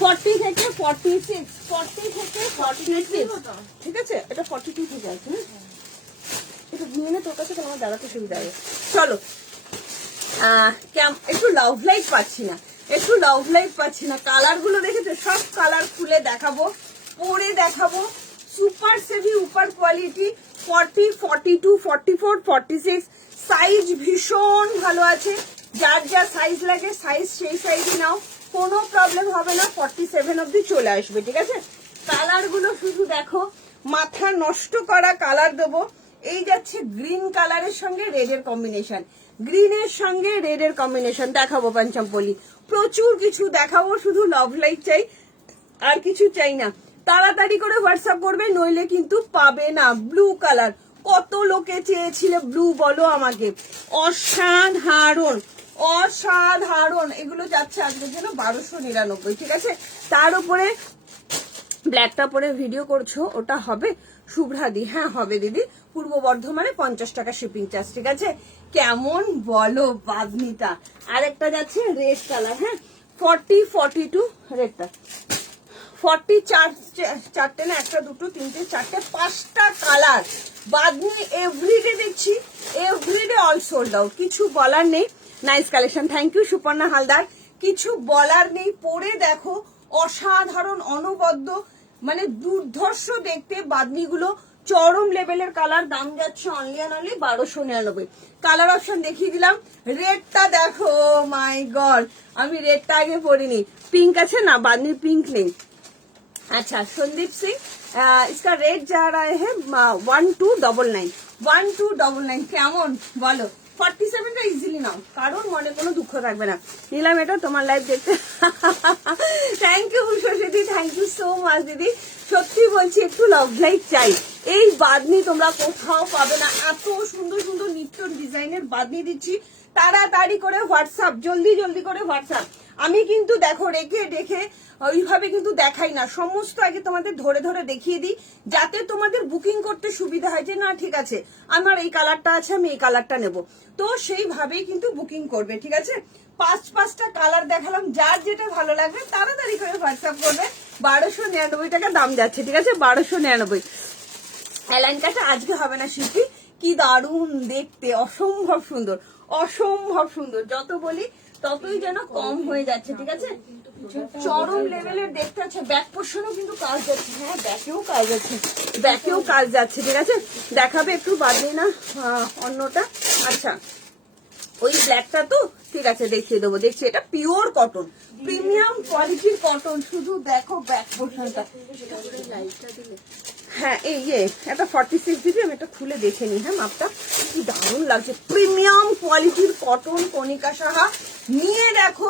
40 থেকে 46, 40 থেকে 46, ঠিক আছে? এটা 42 থেকে আছে। এটা নিয়ে নে তোর কাছে, তাহলে আমার দাঁড়াতে সুবিধা হবে। চলো, একটু লাভ লাইট পাচ্ছি না, একটু লাভ লাইট পাচ্ছি না। কালার গুলো দেখেছো? সব কালার খুলে দেখাবো, পরে দেখাবো। সুপার সেভি উপর কোয়ালিটি, 40, 42, 44, 46 সাইজ ভীষণ ভালো আছে। যার যা সাইজ লাগে সাইজ সেই সাইজই নাও, কোনো প্রবলেম হবে না। 47 অব্দি চলে আসবে, ঠিক আছে? কালার গুলো শুধু দেখো, মাথা নষ্ট করা কালার দেবো। এই যাচ্ছে গ্রিন কালারের সঙ্গে রেডের কম্বিনেশন, গ্রিনের সঙ্গে রেডের কম্বিনেশন দেখাবো। পঞ্চমপল্লী প্রচুর কিছু দেখাবো, শুধু লাভ লাইট চাই, আর কিছু চাই না। তাড়াতাড়ি করে হোয়াটসঅ্যাপ করবে, নইলে কিন্তু পাবে না। ব্লু কালার কত লোকে চেয়েছিলে ব্লু, বলো আমাকে। অসাধারণ অসাধারণ, এগুলো যাচ্ছে আজকের জন্য 1299, ঠিক আছে? তার উপরে ব্ল্যাকটা পরে ভিডিও করছো, ওটা হবে শুভ্রাদি? হ্যাঁ হবে দিদি, পূর্ব বর্ধমানে 50 টাকা শিপিং চার্জ, ঠিক আছে? কেমন বলো বাদনিটা? আরেকটা যাচ্ছে রেড কালার, হ্যাঁ 40, 42 রেডটা 40, চারটে না, একটা দুটো তিনটে চারটে পাঁচটা কালার বাদনি এভরিডে দেখছি, এভরিডে অল সোল্ড আউট। কিছু বলার নেই, nice collection. Thank you Suparna Haldar, কিছু বলার নেই। পরে দেখো, অসাধারণ অনবদ্য, মানে দুর্ধর্ষ দেখতে বাদনিগুলো, চরম লেভেলের কালার। দাম যাচ্ছে only and only 1299। Colour option দেখিয়ে দিলাম। রেডটা দেখো, মাই গড, আমি রেডটা আগে পরিনি। পিঙ্ক আছে না, বাদনির পিঙ্ক নেই। अच्छा संदीप सिंह, इसका रेट जा रहा है 1299, 1299। কেমন বলো? 47টা ইজিলি নাও, কারণ মনে কোনো দুঃখ থাকবে না। নিলাম এটা তোমার লাইভ দেখতে। থ্যাংক ইউ শশীদি, থ্যাংক ইউ সো মাচ দিদি। সত্যি বলছি, একটু লাভ লাইট চাই। এই বাদনি তোমরা কোথাও পাবে না, এত সুন্দর সুন্দর নিত্য ডিজাইনের বাদনি দিচ্ছি। তাড়াতাড়ি করে হোয়াটসঅ্যাপ, জলদি জলদি করে হোয়াটসঅ্যাপ। আমি কিন্তু দেখো রেখে দেখে ওইভাবে কিন্তু দেখাই না, সমস্ত আগে তোমাদের ধরে ধরে দেখিয়ে দিই, যাতে তোমাদের বুকিং করতে সুবিধা হয়। যে না ঠিক আছে, আমার এই কালারটা আছে, আমি এই কালারটা নেব, তো সেইভাবেই কিন্তু বুকিং করবে, ঠিক আছে? পাঁচটা কালার দেখালাম, যার যেটা ভালো লাগবে তাড়াতাড়ি করে হোয়াটসঅ্যাপ করবে। 1299 টাকা দাম যাচ্ছে, ঠিক আছে? 1299। অ্যালাইন কাটা আজকে হবে না শিল্পী, কি দারুণ দেখতে, অসম্ভব সুন্দর, অসম্ভব সুন্দর। যত বলি ততই যেন কম হয়ে যাচ্ছে, ঠিক আছে? চরম লেভেলের দেখতে আছে। ব্যাক পোর্শনও কিন্তু কাজ যাচ্ছে, হ্যাঁ ব্যাকেও কাজ যাচ্ছে, ব্যাকেও কাজ যাচ্ছে, ঠিক আছে? দেখাবে একটু বাদলি না অন্যটা। আচ্ছা ওই ব্ল্যাকটা তো ঠিক আছে, দেখিয়ে দেবো। দেখছি এটা পিওর কটন, প্রিমিয়াম কোয়ালিটির কটন। শুধু দেখো ব্যাক পোর্শনটা, হ্যাঁ এই একটা 46 দিবি, আমি এটা খুলে দেখে নিই। হ্যাঁ মাপটা কি দারুণ লাগছে, প্রিমিয়াম কোয়ালিটির কটন। কণিকা সাহা নিয়ে দেখো,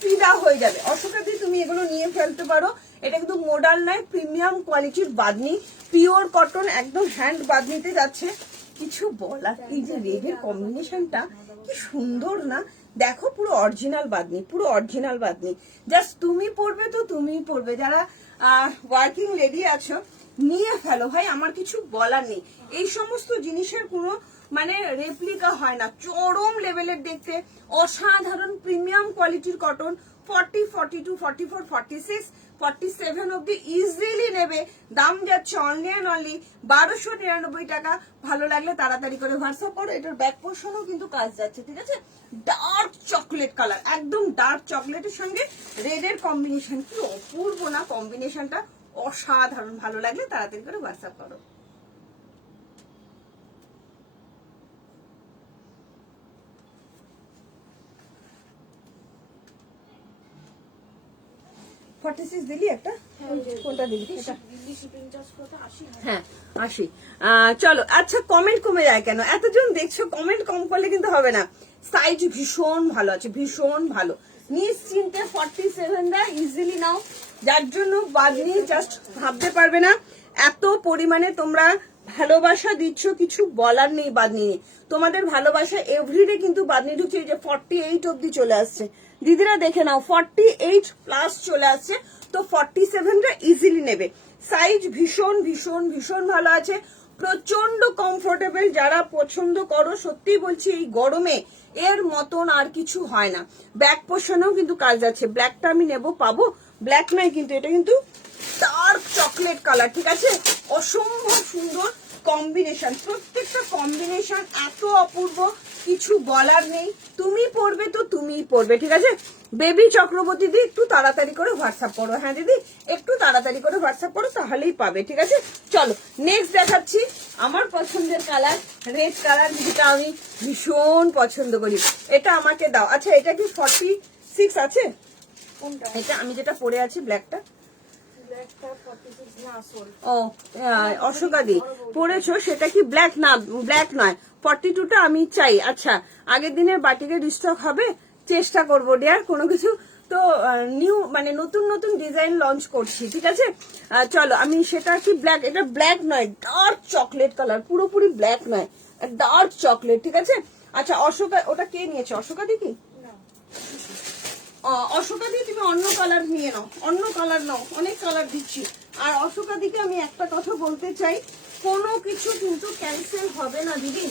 ফিদা হয়ে যাবে। অশোকা দি তুমি এগুলো নিয়ে ফেলতে পারো, এটা কিন্তু মডাল নয়, প্রিমিয়াম কোয়ালিটির বাদনি, পিওর কটন, একদম হ্যান্ড বাদনিতে যাচ্ছে। কিছু বলার, এই যে রেডের কম্বিনেশনটা কি সুন্দর না, দেখো পুরো অরিজিনাল বাদনি, পুরো অরিজিনাল বাদনি। জাস্ট তুমি পরবে তো তুমিই পরবে, যারা ওয়ার্কিং লেডি আছো নিয়ে ফেলো ভাই, আমার কিছু বলার নেই। এই সমস্ত জিনিসের কোনো মানে রেপ্লিকা হয় না, চরম লেভেলের দেখতে, অসাধারণ প্রিমিয়াম কোয়ালিটির কটন। 40, 42, 44, 46, 47 অব্দি ইজিলি নেবে। দাম যাচ্ছে অনলি অ্যান্ড অনলি 1299 টাকা। ভালো লাগলে তাড়াতাড়ি করে হোয়াটসঅ্যাপ করো। এটার ব্যাক পোর্শনও কিন্তু কাজ যাচ্ছে, ঠিক আছে? ডার্ক চকলেট কালার, একদম ডার্ক চকলেটের সঙ্গে রেডের কম্বিনেশন, কি অপূর্ব না কম্বিনেশনটা, অসাধারণ। ভালো লাগলে তাড়াতাড়ি করে হোয়াটসঅ্যাপ করো। দিলি একটা, কোনটা দিলি? হ্যাঁ 80। চলো আচ্ছা, কমেন্ট কমে যায় কেন? এতজন দেখছো, কমেন্ট কম করলে কিন্তু হবে না। সাইজ ভীষণ ভালো আছে, ভীষণ ভালো, নিশ্চিন্তে 47 দা ইজিলি নাও। যার জন্য বাদনি জাস্ট ভাবতে পারবে না, এত পরিমাণে তোমরা ভালোবাসা দিচ্ছ, কিছু বলার নেই বাদনি নিয়ে। তোমাদের ভালোবাসা এভরিডে কিন্তু বাদনি ঢুকছে। এই যে 48 অব্দি চলে আসছে দিদিরা, দেখে নাও 48 প্লাস চলে আসছে। তো 47টা ইজিলি নেবে। সাইজ ভীষণ ভীষণ ভীষণ ভালো আছে, প্রচন্ড কমফোর্টেবল। যারা পছন্দ করো সত্যি বলছি এই গরমে এর মতন আর কিছু হয় না। ব্যাক পোর্শনেও কিন্তু কাজ আছে। ব্ল্যাকটা আমি নেব, পাবো? ব্ল্যাক নয় কিন্তু, এটা কিন্তু ডার্ক চকলেট কালার, ঠিক আছে? অসম্ভব সুন্দর কম্বিনেশন, প্রত্যেকটা কম্বিনেশন এত অপূর্ব, কিছু বলার নেই। তুমি পরবে তো তুমিই পরবে, ঠিক আছে? বেবি চক্রবর্তী দি একটু তাড়াতাড়ি করে হোয়াটসঅ্যাপ করো। হ্যাঁ দিদি, একটু তাড়াতাড়ি করে হোয়াটসঅ্যাপ করো, তাহলেই পাবে, ঠিক আছে? চলো নেক্সট দেখাচ্ছি আমার পছন্দের কালার, রেড কালার, যেটা আমি ভীষণ পছন্দ করি। এটা আমাকে দাও। আচ্ছা এটা কি 46 আছে? কোনটা? এটা আমি যেটা পরে আছি ব্ল্যাকটা। ও অশোকাদি পরেছো, সেটা কি ব্ল্যাক? না ব্ল্যাক নয়, 42টা আমি চাই। আচ্ছা আগের দিনের বাটিকে রিস্টক হবে, চেষ্টা করবো ডিয়ার। কোনো কিছু তো নিউ মানে নতুন নতুন ডিজাইন লঞ্চ করছি, ঠিক আছে? চলো আমি সেটা কি ব্ল্যাক, এটা ব্ল্যাক নয়, ডার্ক চকলেট কালার, পুরোপুরি ব্ল্যাক নয়, ডার্ক চকলেট, ঠিক আছে? আচ্ছা অশোকা, ওটা কে নিয়েছে? অশোকাদি কি? অশোকা দিয়ে তুমি অন্য কালার নিয়ে নাও, অন্য কালার নাও, অনেক কালার দিচ্ছি। আর অশোকা দিকে আমি একটা কথা বলতে চাই, কোনো কিছু কিন্তু ক্যান্সেল হবে না দিদি,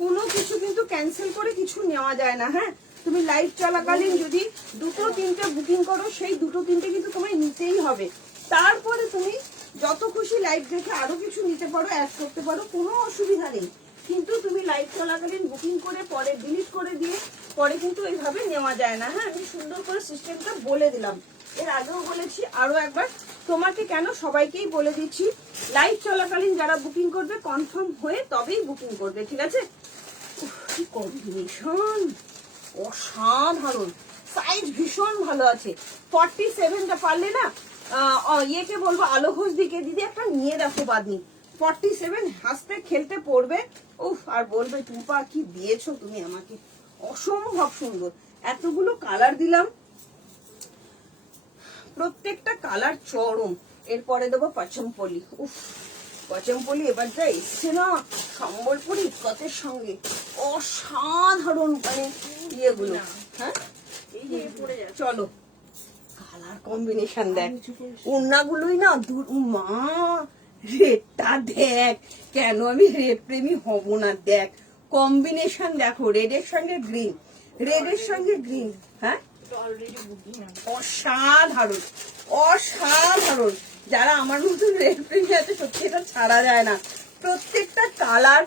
কোনো কিছু কিন্তু ক্যান্সেল করে কিছু নেওয়া যায় না। হ্যাঁ তুমি লাইভ চলাকালীন যদি দুটো তিনটে বুকিং করো, সেই দুটো তিনটে কিন্তু তোমায় নিতেই হবে। তারপরে তুমি যত খুশি লাইভ দেখে আরো কিছু নিতে পারো, অ্যাড করতে পারো, কোনো অসুবিধা নেই। কিন্তু তুমি লাইভ চলাকালীন বুকিং করে পরে ডিলিট করে দিয়ে পরে কিন্তু এইভাবে নেওয়া যায় না। হ্যাঁ আমি সুন্দর করে সিস্টেমটা বলে দিলাম, এর আগেও বলেছি, আরো একবার তোমাকে কেন সবাইকেই বলে দিচ্ছি, লাইভ চলাকালীন যারা বুকিং করবে কনফার্ম হয়ে তবেই বুকিং করবে, ঠিক আছে? কি কম্বিনেশন, অসাধারণ। সাইজ ভীষণ ভালো আছে। 47টা পারলে না ইয়েকে বলবো, আলো ঘোষ দিকে, দিদি একটা নিয়ে দেখো বাদনি। 47 হাসতে খেলতে পড়বে। উফ, আর বলবে টুপা কি দিয়েছো তুমি আমাকে, অসম্ভব সুন্দর। এতগুলো কালার দিলাম, প্রত্যেকটা কালার চরম। এরপরে দেবো পচমপল্লি। উফ, পচমপল্লি এবার যা এসছে না সম্বলপুরি ইস্কতের সঙ্গে, অসাধারণ মানে ইয়েগুলো। হ্যাঁ এই যে পড়ে যাচ্ছে। চলো কালার কম্বিনেশন দেখ, ওড়নাগুলোই না মা, রেডটা দেখ, কেন আমি রেড প্রেমী হব না? দেখ কম্বিনেশন দেখো, রেডের সঙ্গে গ্রিন, রেডের সঙ্গে গ্রিন। হ্যাঁ অলরেডি বুকিং আছে। অসাধারণ, অসাধারণ। যারা আমার মতন রেড প্রেমী আছে সত্যি এটা ছাড়া যায় না। প্রত্যেকটা কালার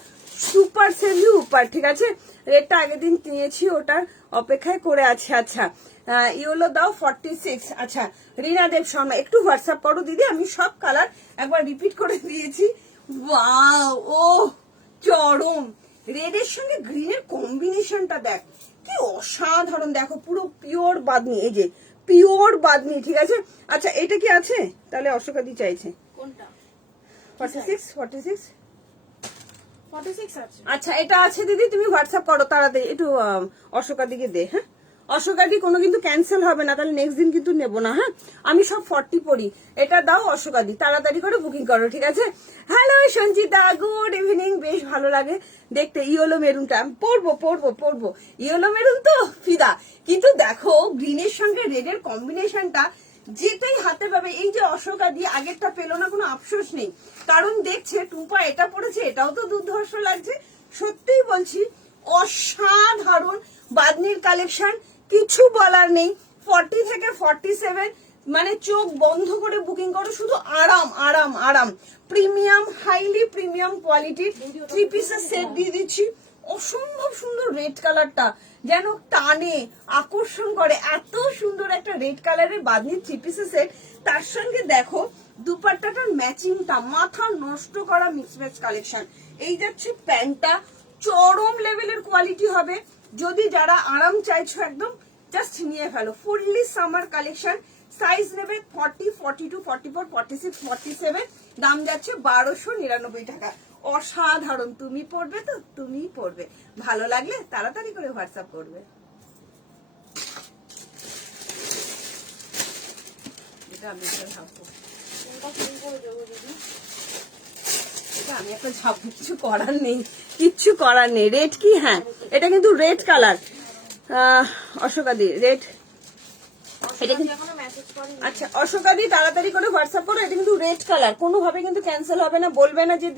সুপার সেলি উপার, ঠিক আছে? রেডটা আগের দিন কিনেছি, ওটার অপেক্ষায় করে আছে। আচ্ছা ইয়েলো দাও 46। আচ্ছা রিনা দেব শর্মা, একটু হোয়াটসঅ্যাপ করো দিদি, আমি সব কালার একবার রিপিট করে দিয়েছি। ওয়াও, ও চরম, রেডের সঙ্গে গ্রিনের কম্বিনেশনটা দেখ কি অসাধারণ। দেখো পুরো পিওর বাদনি, এই যে পিওর বাদনি, ঠিক আছে? আচ্ছা এটা কি আছে তাহলে? অশোকাদি চাইছে কোনটা? 46 46। 46 আছে। আচ্ছা এটা আছে দিদি, তুমি হোয়াটসঅ্যাপ করো তাড়াতাড়ি, একটু অশোকাদিকে দে। হ্যাঁ অশোকাদি কোনো কিন্তু ক্যান্সেল হবে না, তাহলে নেক্সট দিন কিন্তু নেবো না। হ্যাঁ আমি সব 40 পড়ি, এটা দাও অশোকাদি, তাড়াতাড়ি করে বুকিং করো, ঠিক আছে? Hello Sanchita, good evening. বেশ ভালো লাগে দেখতে ইয়েলো মেরুনটা, পরবো পরবো পরবো, ইয়েলো মেরুন তো ফিদা। কিন্তু দেখো গ্রিনের সঙ্গে রেডের কম্বিনেশনটা যেটাই হাতে পাবে, এই যে অশোকাদি আগেরটা পেলো না, কোনো আফসোস নেই, কারণ দেখছে টুপা এটা পড়েছে, এটাও তো দুর্ধর্ষ লাগছে। সত্যিই বলছি অসাধারণ বাদনির কালেকশন, কিছু বলার নেই। 40 থেকে 47 মানে চোখ বন্ধ করে বুকিং করো, শুধু আরাম আরাম আরাম। প্রিমিয়াম, হাইলি প্রিমিয়াম কোয়ালিটির 3 পিসের সেট দিয়ে দিচ্ছি। অসম্ভব সুন্দর রেড কালারটা, যেন টানে আকর্ষণ করে, এত সুন্দর একটা রেড কালারের বাদনির 3 পিসের সেট। তার সঙ্গে দেখো দুপাট্টাটার ম্যাচিংটা, মাথা নষ্ট করা মিক্স ম্যাচ কালেকশন। এই যাচ্ছে প্যান্টটা, চরম লেভেলের কোয়ালিটি হবে। যদি যারা আরাম চাইছো একদম জাস্ট নিয়ে ফেলো। ফুললি সামার কালেকশন, সাইজ নেবে 40, 42, 44, 46, 47, দাম যাচ্ছে 1299 টাকা। অসাধারণ, তুমি পড়বে তো তুমিই পড়বে, ভালো লাগলে তাড়াতাড়ি করে হোয়াটসঅ্যাপ করবে। এটা আমি ভাববো কোনটা ফোন করে দেবো দিদি? এটা আমি একটা ঝাপু, কিছু করার নেই, কিচ্ছু করার নেই। রেড কি? হ্যাঁ, এটা কিন্তু রেড কালার। অশোকাদি রেড, এটা কিন্তু এখনো মেসেজ করেনি। আচ্ছা অশোকাদি তাড়াতাড়ি করে হোয়াটসঅ্যাপ করো। এটা কিন্তু রেড কালার, কোনোভাবে কিন্তু ক্যান্সেল হবে না। বলবে না যে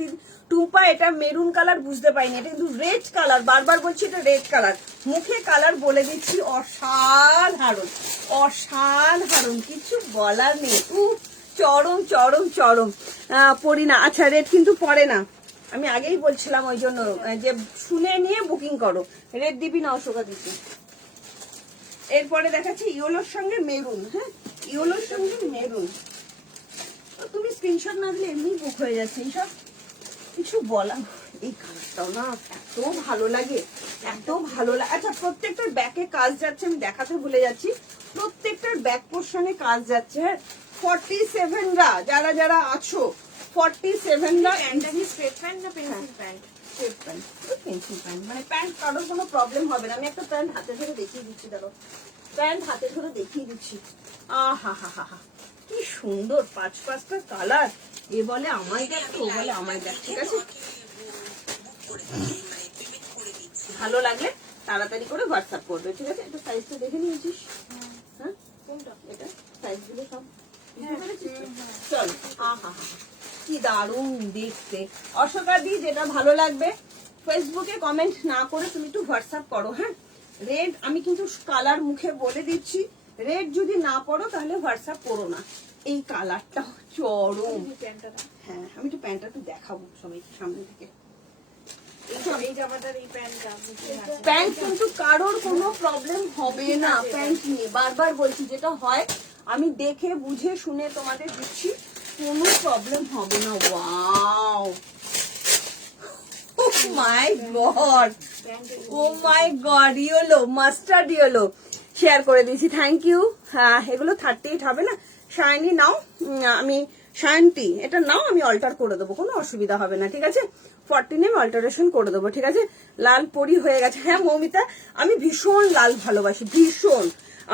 টুপা এটা মেরুন কালার, বুঝতে পাইনি। এটা কিন্তু রেড কালার, বারবার বলছি এটা রেড কালার। মুখে কালার বলে দিচ্ছি, অসাধারণ অসাধারণ, কিছু বলার নেই। চরম চরম চরম। পরি না, আচ্ছা রেড কিন্তু পরে না, আমি আগেই বলছিলাম ওই জন্য যে শুনে নিয়ে বুকিং করো। রেড দিবি না অশোকা দিবি। এরপরে দেখাচ্ছি ইয়েলোর সঙ্গে মেরুন। হ্যাঁ, ইয়েলোর সঙ্গে মেরুন। তুমি স্ক্রিনশট না দিলে এমনি বুক হয়ে যাচ্ছে। এইসব কিছু বলা, এই কালারটাও না এত ভালো লাগে, এত ভালো লাগে। আচ্ছা প্রত্যেকটার ব্যাকে কাজ যাচ্ছে, আমি দেখাতে ভুলে যাচ্ছি, প্রত্যেকটার ব্যাক পোর্শনে কাজ যাচ্ছে। হ্যাঁ, 47রা যারা যারা আছো, 47রা। প্যান্টটা কি স্ট্রেট প্যান্ট না পেন্সিল প্যান্ট? পেন্সিল প্যান্ট, মানে প্যান্ট কারোর কোনো প্রবলেম হবে না। আমি একটা প্যান্ট হাতে ধরে দেখিয়ে দিচ্ছি, দেখো প্যান্ট হাতে ধরে দেখিয়ে দিচ্ছি। আহা হা হা হা, কি সুন্দর, পাঁচটা কালার। এ বলে আমায় দেখ, ও বলে আমায় দেখ। ঠিক আছে, ভালো লাগলে তাড়াতাড়ি করে হোয়াটসঅ্যাপ করবে। ঠিক আছে, এটা সাইজটা দেখে নিয়েছিস? হ্যাঁ, কোনটা? এটা সাইজগুলো সব চল। আহা হা, কি দারুণ দেখতে। অশোকাদি যেটা ভালো লাগবে ফেসবুকে কমেন্ট না করে তুমি একটু হোয়াটসঅ্যাপ করো। হ্যাঁ, রেড আমি কিন্তু কালার মুখে বলে দিচ্ছি, রেড যদি না পড়ো তাহলে হোয়াটসঅ্যাপ করো না। এই কালারটা চরম। প্যান্টটা দাও। হ্যাঁ, আমি একটু প্যান্টটা একটু দেখাবো সবাইকে সামনে থেকে। এই জামাটার এই প্যান্টটা প্যান্ট কিন্তু কারোর কোনো প্রবলেম হবে না প্যান্ট নিয়ে, বারবার বলছি, যেটা হয় আমি দেখে বুঝে শুনে তোমাদের দিচ্ছি, কোনো প্রবলেম হবে না। Wow, oh my god, oh my god, yellow mustard yellow share করে দিয়েছি, থ্যাংক ইউ। হ্যাঁ, এগুলো 38 হবে না? শাইনি নাও, আমি শান্তি এটা নাও, আমি অল্টার করে দেবো, কোনো অসুবিধা হবে না। ঠিক আছে, 14 আমি অল্টারেশন করে দেবো। ঠিক আছে, লাল পরি হয়ে গেছে। হ্যাঁ মৌমিতা, আমি ভীষণ লাল ভালোবাসি, ভীষণ।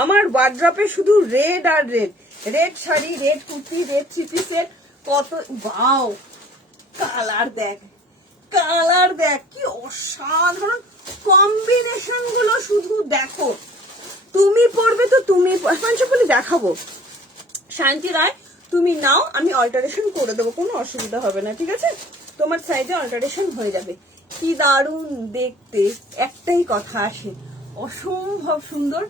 আমার ওয়ার্ড্রপে শুধু রেড আর red, red sari, red kurti, red three পিসের কত। বাও, কালার দেখ, কালার দেখ, কি অসাধারণ কম্বিনেশন গুলো, শুধু দেখো। তুমি পড়বে তো তুমি পঞ্চপলি দেখাবো। শান্তি রায় তুমি নাও, আমি অল্টারেশন করে দেবো, কোনো অসুবিধা হবে না। ঠিক আছে, তোমার সাইজে অল্টারেশন হয়ে যাবে। কি দারুণ দেখতে, একটাই কথা আসে, অসম্ভব সুন্দর,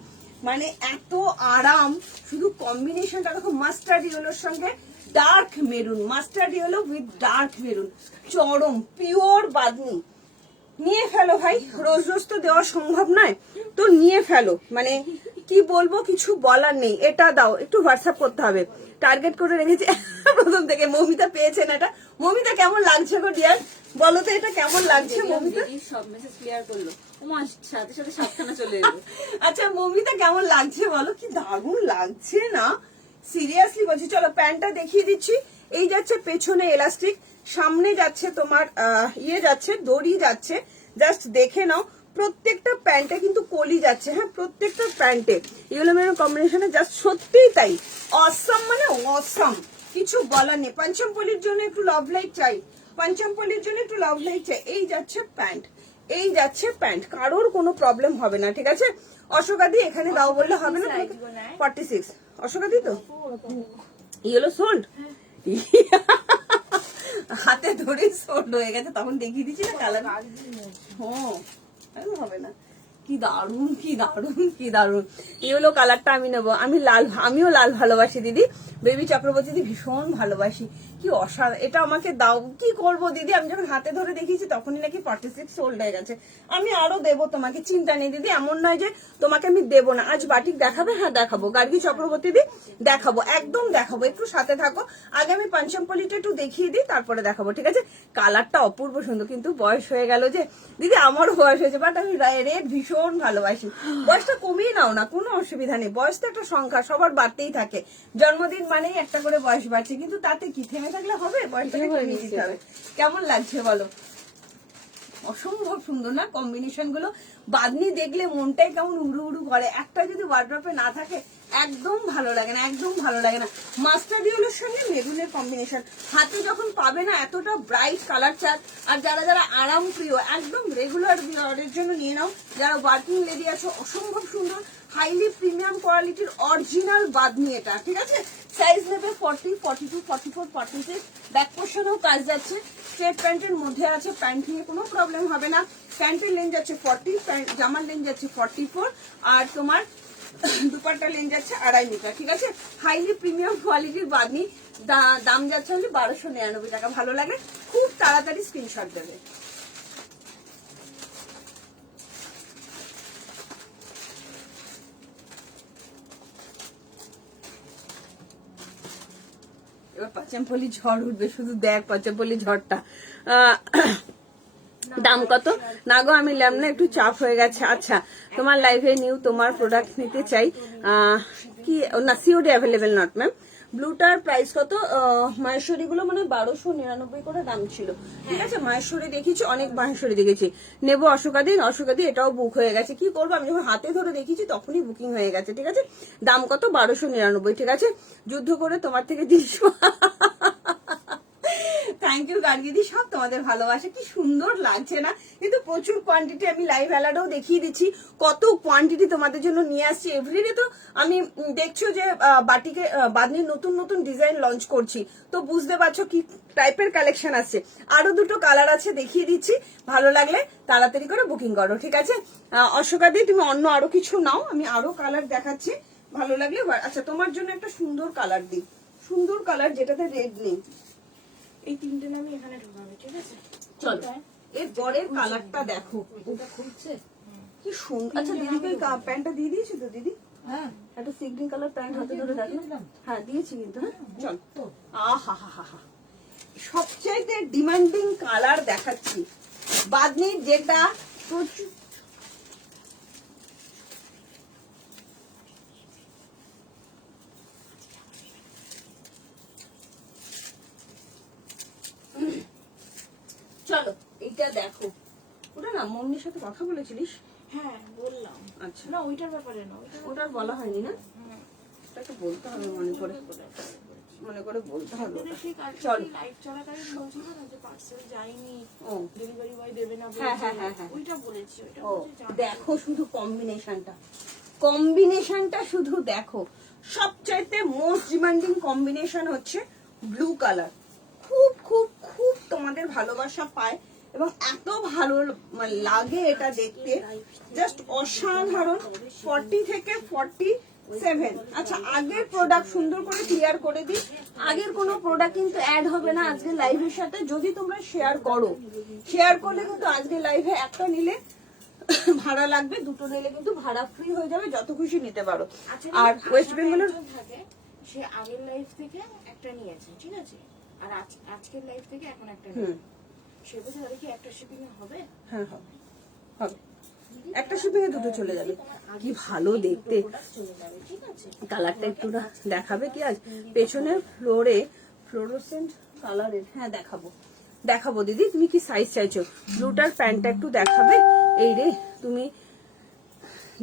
মানে এত আরাম। শুধু কম্বিনেশনটা দেখো, মাস্টার্ড ইয়েলোর সঙ্গে dark maroon, mustard yellow with dark maroon, চরম পিওর বাদনি। নিয়ে ফেলো ভাই, রোজ রোজ তো দেওয়া সম্ভব নয়, তো নিয়ে ফেলো। মানে কি বলবো, কিছু বলার নেই। এটা দাও, একটু হোয়াটসঅ্যাপ করতে হবে, টার্গেট করে রেখেছি প্রথম থেকে। মৌমিতা পেয়েছেন এটা। মৌমিতা কেমন লাগছে গো ডিয়ার, বলো তো এটা কেমন লাগছে মৌমিতা? সব মেসেজ ক্লিয়ার করলো, ওমার সাথে সাথে সাতখানা চলে এলো। আচ্ছা মৌমিতা কেমন লাগছে বলো, কি দারুণ লাগছে না, সিরিয়াসলি বলছি। চলো প্যান্টটা দেখিয়ে দিচ্ছি। এই যাচ্ছে পেছনে এলাস্টিক, সামনে যাচ্ছে তোমার ইয়ে যাচ্ছে, দড়ি যাচ্ছে, জাস্ট দেখে নাও। প্রত্যেকটা প্যান্টে কিন্তু কলি যাচ্ছে। হ্যাঁ, প্রত্যেকটা প্যান্টে ইয়েলো মেরুন কম্বিনেশনে, জাস্ট সত্যিই তাই অসাম, মানে অসাম, কিছু বলার নেই। পঞ্চমপল্লির জন্য একটু লাভ লাইট চাই, পঞ্চমপল্লির জন্য একটু লাভ লাইট চাই। এই যাচ্ছে প্যান্ট, এই যাচ্ছে প্যান্ট, কারোর কোনো প্রবলেম হবে না। ঠিক আছে, অশোকাদি এখানে দাও বললে হবে না। 46 অশোকাদি তো ইয়েলো সোল্ড, হাতে ধরে সোল্ড হয়ে গেছে, তখন দেখিয়ে দিচ্ছি না কালার। হ্যাঁ, হবে না। কি দারুন, কি দারুন, কি দারুন। ইয়েলো কালারটা আমি নেবো। আমি লাল, আমিও লাল ভালোবাসি দিদি, বেবি চক্রবর্তী দিদি ভীষণ ভালোবাসি। কি অসাধারণ, এটা আমাকে দাও। কি করবো দিদি, আমি যখন হাতে ধরে দেখিয়েছি তখনই নাকি 46 সোল্ড হয়ে গেছে। আমি আরো দেবো তোমাকে, চিন্তা নেই দিদি, এমন নয় যে তোমাকে আমি দেবো না। আজ বাটিক দেখাবে? হ্যাঁ দেখাবো। গার্গী চক্রবর্তী দি দেখাবো, একদম দেখাবো, একটু সাথে থাকো। আগে আমি পঞ্চমপল্লিটা একটু দেখিয়ে দিই, তারপরে দেখাবো। ঠিক আছে, কালারটা অপূর্ব সুন্দর, কিন্তু বয়স হয়ে গেল যে দিদি, আমারও বয়স হয়েছে, বাট আমি রেড ভীষণ ভালোবাসি। বয়সটা কমিয়ে নাও না, কোনো অসুবিধা নেই, বয়স তো একটা সংখ্যা, সবার বাড়তেই থাকে। জন্মদিন মানেই একটা করে বয়স বাড়ছে, কিন্তু তাতে কি থেমে থাকলে হবে? বয়সটাকে কমিয়ে দিতে হবে। কেমন লাগছে বলো? অসম্ভব সুন্দর না কম্বিনেশন গুলো? বাদনি দেখলে মনটাই কেমন উড়ু উড়ু করে। একটা যদি ওয়ার্ড্রপে না থাকে একদম ভালো লাগে না, একদম ভালো লাগে না। মাস্টার্ড ইয়েলোর সঙ্গে মেরুনের কম্বিনেশন, হাতে যখন পাবে না এতটা ব্রাইট কালার চার। আর যারা যারা আরাম প্রিয় একদম রেগুলার বিয়ারের জন্য নিয়ে নাও, যারা ওয়ার্কিং লেডি আছে, অসম্ভব সুন্দর হাইলি প্রিমিয়াম কোয়ালিটির অরিজিনাল বাদনি এটা, ঠিক আছে? সাইজ নেবে 40, 42, 44, 46। ব্যাক পোর্শনেও কাজ যাচ্ছে, স্ট্রেট প্যান্টের মধ্যে আছে, প্যান্ট নিয়ে কোনো প্রবলেম হবে না। প্যান্টের লেন্থ যাচ্ছে 40, জামার লেন্থ যাচ্ছে 44, আর তোমার দুপাট্টা লেন্থ যাচ্ছে 2.5 মিটার, ঠিক আছে? হাইলি প্রিমিয়াম কোয়ালিটির বাদনি, দাম যাচ্ছে হচ্ছে 1299 টাকা। ভালো লাগে খুব তাড়াতাড়ি স্ক্রিনশট দেবে। এবার পাঁচামপল্লি ঝড় উঠবে, শুধু দেখ পাঁচামপল্লি ঝড়টা। দাম কত? না গো আমি নিলাম না, একটু চাপ হয়ে গেছে। আচ্ছা, তোমার লাইভে নিউ তোমার প্রোডাক্ট নিতে চাই, কি না সিওডি অ্যাভেলেবেল নট ম্যাম। ব্লুটার প্রাইস কত? মাহেশ্বরী গুলো মানে 1299 করে দাম ছিল, ঠিক আছে? মাহেশ্বরী দেখেছি, অনেক মাহেশ্বরী দেখেছি। নেবো অশোকাদি, অশোকাদি এটাও বুক হয়ে গেছে। কি করবো, আমি যখন হাতে ধরে দেখেছি তখনই বুকিং হয়ে গেছে, ঠিক আছে? দাম কত? 1299, ঠিক আছে? যুদ্ধ করে তোমার থেকে 300। থ্যাংক ইউ গার্গিদি, সব তোমাদের ভালোবাসা। কি সুন্দর লাগছে না? কিন্তু প্রচুর কোয়ান্টিটি, আমি লাইভ অ্যালাডও দেখিয়ে দিচ্ছি কত কোয়ান্টিটি তোমাদের জন্য নিয়ে আসছি। এভরিডে তো আমি দেখছো যে বাটিকে বাদনির নতুন নতুন ডিজাইন লঞ্চ করছি, তো বুঝতে পারছো কি টাইপের কালেকশন আসছে। আরো দুটো কালার আছে, দেখিয়ে দিচ্ছি, ভালো লাগলে তাড়াতাড়ি করে বুকিং করো, ঠিক আছে? অশোকাদি তুমি অন্য আরো কিছু নাও, আমি আরো কালার দেখাচ্ছি, ভালো লাগলে। আচ্ছা, তোমার জন্য একটা সুন্দর কালার দিই, সুন্দর কালার যেটাতে রেড নেই। এই তিনটে আমি এখানে ঢোকাবো, ঠিক আছে? চলো, এর পরের কালারটা দেখো, এটা খুলছে কি সুন্দর। আচ্ছা, দিদিকে প্যান্টটা দিয়ে দিয়েছি তো দিদি? হ্যাঁ, একটা সি গ্রিন কালার প্যান্ট হাতে ধরে রাখলাম। হ্যাঁ দিয়েছি কিন্তু। হ্যাঁ চল। আহা হা হা হা, সবচাইতে ডিমান্ডিং কালার দেখাচ্ছি বাদনির, যেটা প্রচুর চলো এইটা দেখো। ওটা না মন্দির সাথে কথা বলেছিলিস? হ্যাঁ বললাম। আচ্ছা, না ওইটার ব্যাপারে না, ওটার বলা হয়নি না, ওটাকে বলতে হবে মনে করে, মনে করে বলতে হবে ওটা। চল, লাইভ চলাকালীন বলছিল না যে পার্সেল যায়নি, ও ডেলিভারি বয় দেবে না, হ্যাঁ হ্যাঁ হ্যাঁ হ্যাঁ, ওইটা বলেছি। ওইটা ও দেখো শুধু কম্বিনেশনটা, কম্বিনেশনটা শুধু দেখো। সবচাইতে মোস্ট ডিমান্ডিং কম্বিনেশন হচ্ছে ব্লু কালার। খুব খুব খুব তোমাদের ভালোবাসা পায় এবং এত ভালো লাগে এটা দেখতে, জাস্ট অসাধারণ। 40 থেকে 47। আচ্ছা, আগের প্রোডাক্ট সুন্দর করে ক্লিয়ার করে দিই, আগের কোনো প্রোডাক্ট কিন্তু অ্যাড হবে না আজকে লাইভের সাথে, যদি তোমরা শেয়ার করো। শেয়ার করলে কিন্তু আজকে লাইভে একটা নিলে ভাড়া লাগবে, দুটো নিলে কিন্তু ভাড়া ফ্রি হয়ে যাবে, যত খুশি নিতে পারো। আর ওয়েস্ট বেঙ্গলের থাকে, সে আগের লাইফ থেকে একটা নিয়েছে, ঠিক আছে? আর আজকের লাইফ থেকে এখন একটা নিয়েছে, সে বলছে তাহলে কি একটা শিপিং হবে? হ্যাঁ হবে, হবে, একটা শিপিং এ দুটো চলে যাবে। কি ভালো দেখতে, চলে যাবে, ঠিক আছে? কালারটা একটু না দেখাবে কি আজ পেছনের ফ্লোরে ফ্লোরোসেন্ট কালারের? হ্যাঁ দেখাবো, দেখাবো দিদি। তুমি কি সাইজ চাইছো? ব্লুটার প্যান্টটা একটু দেখাবে? এই রে তুমি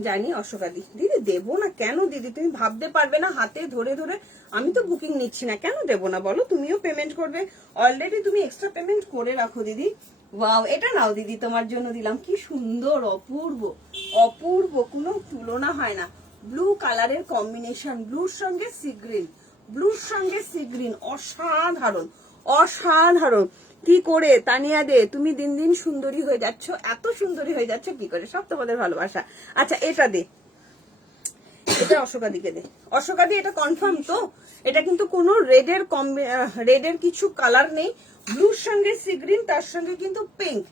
জানি অশোকাদি, দিদি দেবো না কেন? দিদি তুমি ভাবতে পারবে না, হাতে ধরে ধরে আমি তো বুকিং নিচ্ছি না, কেন দেবো না বলো? তুমিও পেমেন্ট করবে, অলরেডি তুমি এক্সট্রা পেমেন্ট করে রাখো দিদি। ওয়াও, এটা নাও দিদি, তোমার জন্য দিলাম। কি সুন্দর, অপূর্ব অপূর্ব, কোনো তুলনা হয় না। ব্লু কালারের কম্বিনেশন, ব্লুর সঙ্গে সি গ্রিন, ব্লুর সঙ্গে সি গ্রিন, অসাধারণ অসাধারণ। কি করে তানিয়া দে, তুমি দিন দিন সুন্দরী হয়ে যাচ্ছ, এত সুন্দরী হয়ে যাচ্ছ কি করে? সব তোমাদের ভালোবাসা। আচ্ছা এটা দে, এটা অশোকাদিকে দে। অশোকাদি এটা কনফার্ম তো? এটা কিন্তু কোনো রেডের রেডের কিছু কালার নেই, ব্লুর সঙ্গে সি গ্রিন, তার সঙ্গে কিন্তু পিঙ্ক,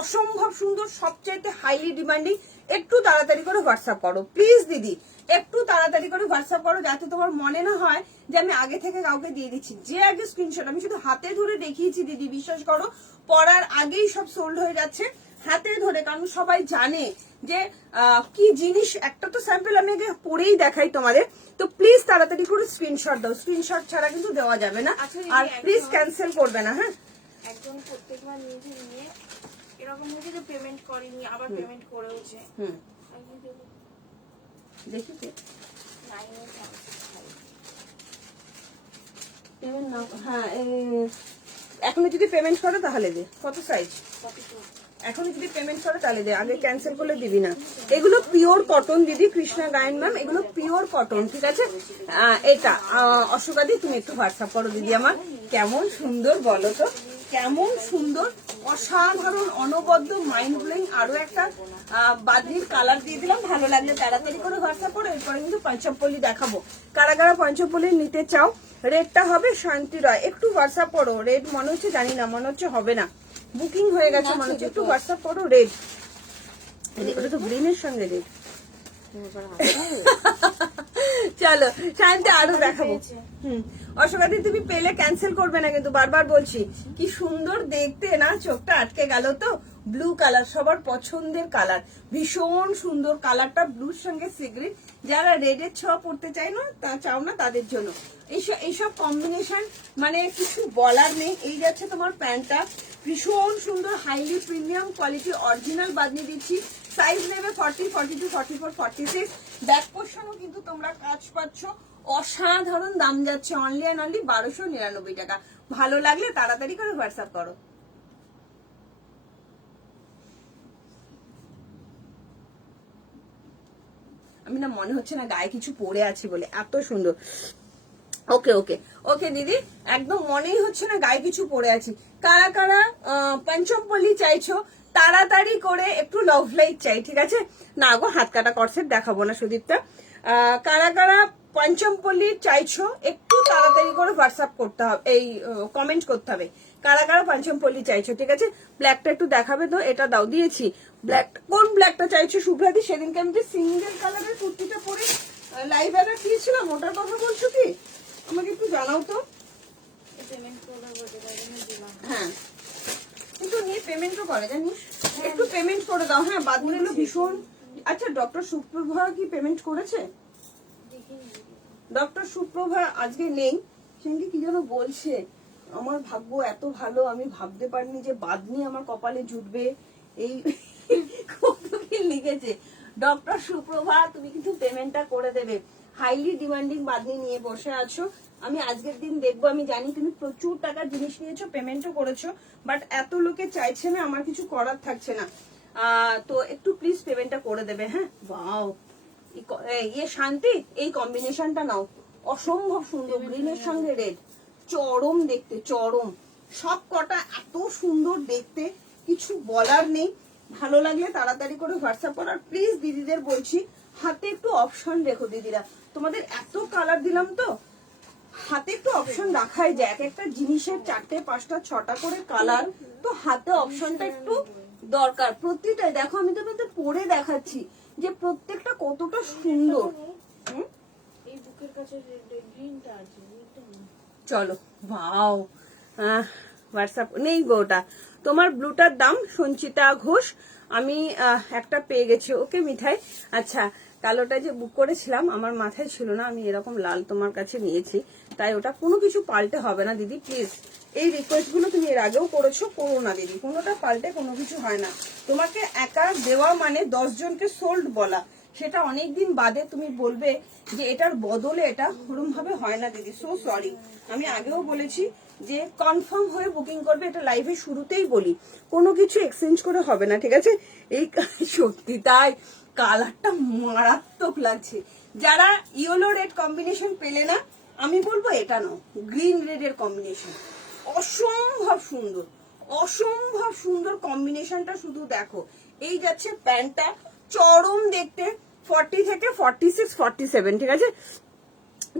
অসম্ভব সুন্দর, সবচাইতে হাইলি ডিমান্ডিং। একটু তাড়াতাড়ি করে হোয়াটসঅ্যাপ করো প্লিজ দিদি, একটু তাড়াতাড়ি করে হোয়াটসঅ্যাপ করো, যাতে তোমার মনে না হয় যে আমি আগে থেকে কাউকে দিয়ে দিচ্ছি। যে আগে স্ক্রিনশট, আমি শুধু হাতে ধরে দেখিয়েছি দিদি, বিশ্বাস করো পরার আগেই সব সোল্ড হয়ে যাচ্ছে হাতে ধরে, কারণ সবাই জানে যে কি জিনিস। একটা তো স্যাম্পল আমি আগে পরেই দেখাই তোমাদের, তো প্লিজ তাড়াতাড়ি করে স্ক্রিনশট দাও, স্ক্রিনশট ছাড়া কিন্তু দেওয়া যাবে না। আর প্লিজ ক্যান্সেল করবে না। হ্যাঁ একজন প্রত্যেকবার নিজে নিয়ে এরকম হচ্ছে যে পেমেন্ট করেনি, আবার পেমেন্ট করেওছে। আমি দেবো দেখি তো 985 পেমেন্ট না, হ্যাঁ এখনো যদি পেমেন্ট করে তাহলে দে। কত সাইজ? 42 এখনো যদি পেমেন্ট করে তাহলে দে, আগে ক্যান্সেল করলে দিবি না। এগুলো পিওর কটন দিদি, কৃষ্ণা গায়ন ম্যাম, এগুলো পিওর কটন, ঠিক আছে? এটা অশোকাদি তুমি একটু হোয়াটসঅ্যাপ করো দিদি আমার। কেমন সুন্দর বলো তো, কেমন সুন্দর, অসাধারণ, অনবদ্য, মাইন্ড ব্লোয়িং। আরো একটা বাদনির কালার দিয়ে দিলাম, ভালো লাগলে তাড়াতাড়ি করে হোয়াটসঅ্যাপ করো। এরপরে কিন্তু পঞ্চমপল্লী দেখাবো। কারা কারা পঞ্চমপল্লী নিতে চাও? রেটটা হবে শান্তি রয়, একটু হোয়াটসঅ্যাপ করো। রেট মনে হচ্ছে জানি না, মনে হচ্ছে হবে না, বুকিং হয়ে গেছে মনে হচ্ছে। একটু হোয়াটসঅ্যাপ করো রেড। ওটা তো গ্রিনের সঙ্গে রেড। চলো শান্তি আরো দেখাবো। অশোকাদি তুমি পেলে ক্যান্সেল করবে না কিন্তু, বারবার বলছি। কি সুন্দর দেখতে না, চোখটা আটকে গেল তো। ব্লু কালার সবার পছন্দের কালার, ভীষণ সুন্দর কালারটা, ব্লুর সঙ্গে সিগ্রিন। যারা রেডের ছোঁয়া পড়তে চাও না তাদের জন্য এইসব কম্বিনেশন মানে কিছু বলার নেই। এই যাচ্ছে তোমার প্যান্টটা, ভীষণ সুন্দর, highly premium quality, original Bamni দিচ্ছি। সাইজ নেবে 40, 42, 44, 46। ব্যাক পোর্শনও কিন্তু তোমরা কাজ পাচ্ছ, অসাধারণ দাম যাচ্ছে অনলি অ্যান্ড অনলি 1299 টাকা। ভালো লাগলে তাড়াতাড়ি করে হোয়াটসঅ্যাপ করো। আমি না মনে হচ্ছে না গায়ে কিছু পরে আছি বলে, এত সুন্দর। ওকে ওকে ওকে দিদি, একদম মনেই হচ্ছে না গায়ে কিছু পরে আছি। কারা কারা পঞ্চমপল্লী চাইছো তাড়াতাড়ি করে একটু লাভ লাইট চাই, ঠিক আছে? না গো, হাত কাটা কর্সেট দেখাবো না সুদীপ্তা। কারা কারা পঞ্চমপল্লী চাইছো একটু তাড়াতাড়ি করে হোয়াটসঅ্যাপ করতে হবে, এই কমেন্ট করতে হবে। কারা কারা পঞ্চমপল্লী চাইছো, ঠিক আছে? ব্ল্যাকটা একটু দেখাবে তো, এটা দাও দিয়েছি। ব্ল্যাক, কোন ব্ল্যাকটা চাইছো শুভ্রাদি? সেদিনকে আমি যে সিঙ্গেল কালারের কুর্তিটা পরে লাইভ অ্যালার্ট দিয়েছিলাম, ওটার কথা বলছো কি? আমাকে একটু জানাও তো। পেমেন্ট করে বলতে পারি না, দিলাম। হ্যাঁ কিন্তু নিয়ে পেমেন্টও করে জানিস, একটু পেমেন্ট করে দাও। হ্যাঁ বাদগুলো ভীষণ। আচ্ছা ডক্টর সুপ্রভা কি পেমেন্ট করেছে? দেখিনি। ডক্টর সুপ্রভা আজকে নেই, সেদিনকে কি যেন বলছে। আমার ভাগ্য এত ভালো, আমি ভাবতে পারিনি যে বাদনি আমার কপালে জুটবে। এই কত কি লিখেছে ডক্টর সুপ্রভা, তুমি কিন্তু পেমেন্টটা করে দেবে। হাইলি ডিমান্ডিং বাদনি নিয়ে বসে আছো, আমি আজকের দিন দেখবো। আমি জানি তুমি প্রচুর টাকার জিনিস নিয়েছো, পেমেন্টও করেছো, বাট এত লোকে চাইছে না, আমার কিছু করার থাকছে না। তো একটু প্লিজ পেমেন্টটা করে দেবে। হ্যাঁ ওয়াও, ইয়ে শান্তি, এই কম্বিনেশনটা নাও, অসম্ভব সুন্দর, গ্রিনের সঙ্গে রেড, চরম দেখতে, চরম। সব কটা এত সুন্দর দেখতে, কিছু বলার নেই। ভালো লাগলে তাড়াতাড়ি করে হোয়াটসঅ্যাপ করো। আর প্লিজ দিদিদের বলছি, হাতে একটু অপশন রেখো দিদিরা। তোমাদের এত কালার দিলাম তো, হাতে একটু অপশন রাখাই যায়। এক একটা জিনিসের 4টে 5টা 6টা করে কালার, তো হাতে অপশনটা একটু দরকার। প্রতিটাই দেখো, আমি তোমাদের পরে দেখাচ্ছি যে প্রত্যেকটা কতটা সুন্দর। এই বুকের কাছে গ্রিনটা আছে, চলো ভাও, হোয়াটসঅ্যাপ নেই গো ওটা। তোমার ব্লুটার দাম সঞ্চিতা ঘোষ, আমি একটা পেয়ে গেছি। ওকে মিঠাই। আচ্ছা কালোটা যে বুক করেছিলাম আমার মাথায় ছিল না, আমি এরকম লাল তোমার কাছে নিয়েছি, তাই ওটা কোনো কিছু পাল্টে হবে না দিদি প্লিজ। এই রিকোয়েস্ট গুলো তুমি এর আগেও করেছো, করো না দিদি, কোনোটা পাল্টে কোনো কিছু হয় না। তোমাকে একা দেওয়া মানে 10 জনকে সোল্ড বলা, সেটা অনেকদিন বাদে তুমি বলবে যে এটার বদলে এটা, ওরম ভাবে হয় না দিদি, সো সরি। আমি আগেও বলেছি যে কনফার্ম হয়ে বুকিং করবে, এটা লাইভে শুরুতেই বলি, কোনো কিছু এক্সচেঞ্জ করে হবে না, ঠিক আছে? এই সত্যি তাই, কালারটা মারাত্মক লাগছে। যারা ইয়েলো রেড কম্বিনেশন পেলে না, আমি বলবো এটা নাও, গ্রিন রেডের কম্বিনেশন অসম্ভব সুন্দর, অসম্ভব সুন্দর কম্বিনেশনটা শুধু দেখো। এই যাচ্ছে প্যান্টটা, চরম দেখতে, 40 থেকে 46 47, ঠিক আছে?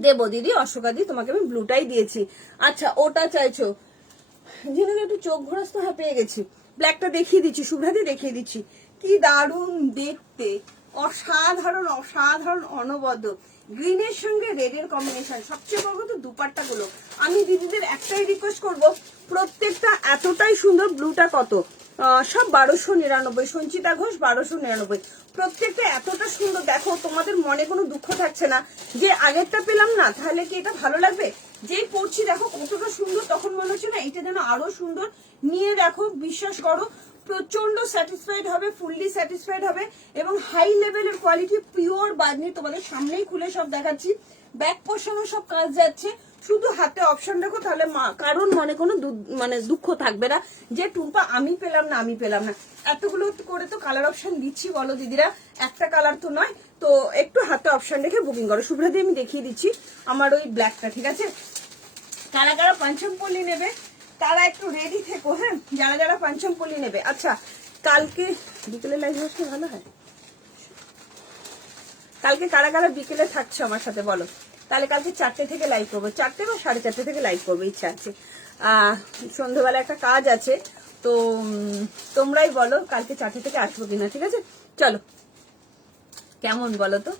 দেবো দিদি, অশোকাদি তোমাকে আমি ব্লুটাই দিয়েছি। আচ্ছা ওটা চাইছো, যেন একটু চোখ ঘোরাস তো, হ্যাঁ পেয়ে গেছি। ব্ল্যাকটা দেখিয়ে দিচ্ছি, শুভ্রাদি দেখিয়ে দিচ্ছি, কি দারুণ দেখতে, অসাধারণ অসাধারণ, অনবদ্য। গ্রিনের সঙ্গে রেডের কম্বিনেশন, সবচেয়ে বড় কথা দুপাট্টা গুলো। আমি দিদিদের একটাই রিকোয়েস্ট করব, প্রত্যেকটা এতটাই সুন্দর। ব্লুটা কত? সব 1299, সঞ্চিতা ঘোষ 1299, প্রত্যেকটা এতটা সুন্দর। দেখো তোমাদের মনে কোনো দুঃখ থাকছে না যে আগেরটা পেলাম না, তাহলে কি এটা ভালো লাগবে? যেই পড়ছি দেখো কতটা সুন্দর, তখন মনে হচ্ছে না এটা যেন আরো সুন্দর। নিয়ে দেখো, বিশ্বাস করো প্রচন্ড স্যাটিসফাইড হবে, ফুললি স্যাটিসফাইড হবে এবং হাই লেভেলের কোয়ালিটি পিওর বাঁধনি তোমাদের সামনেই খুলে সব দেখাচ্ছি। ব্যাক পোর্শনও সব কাজ যাচ্ছে, শুধু হাতে অপশন রাখো, তাহলে কারণ মনে কোনো মানে দুঃখ থাকবে না যে টুম্পা আমি পেলাম না। এতগুলো করে তো কালার অপশন দিচ্ছি বলো দিদিরা, একটা কালার তো নয়, তো একটু হাতে অপশন রেখে বুকিং করো। শুভ্রাদি আমি দেখিয়ে দিচ্ছি আমার ওই ব্ল্যাকটা, ঠিক আছে? কারা কারা পাঞ্চমপল্লী নেবে তারা একটু রেডি থেকো, হ্যাঁ, যারা পাঞ্চমপল্লী নেবে। আচ্ছা, কালকে বিকেলে লাইভ বসলে ভালো হয়। কালকে কারা কারা বিকেলে থাকছে আমার সাথে বলো, তাহলে কালকে 4টে থেকে লাইভ করবো, 4টে বা 4:30 থেকে লাইভ করবো, ইচ্ছা আছে। সন্ধ্যাবেলা একটা কাজ আছে, তো তোমরাই বলো কালকে 4টে থেকে আসবো কিনা, ঠিক আছে? চলো, কেমন বলো তো?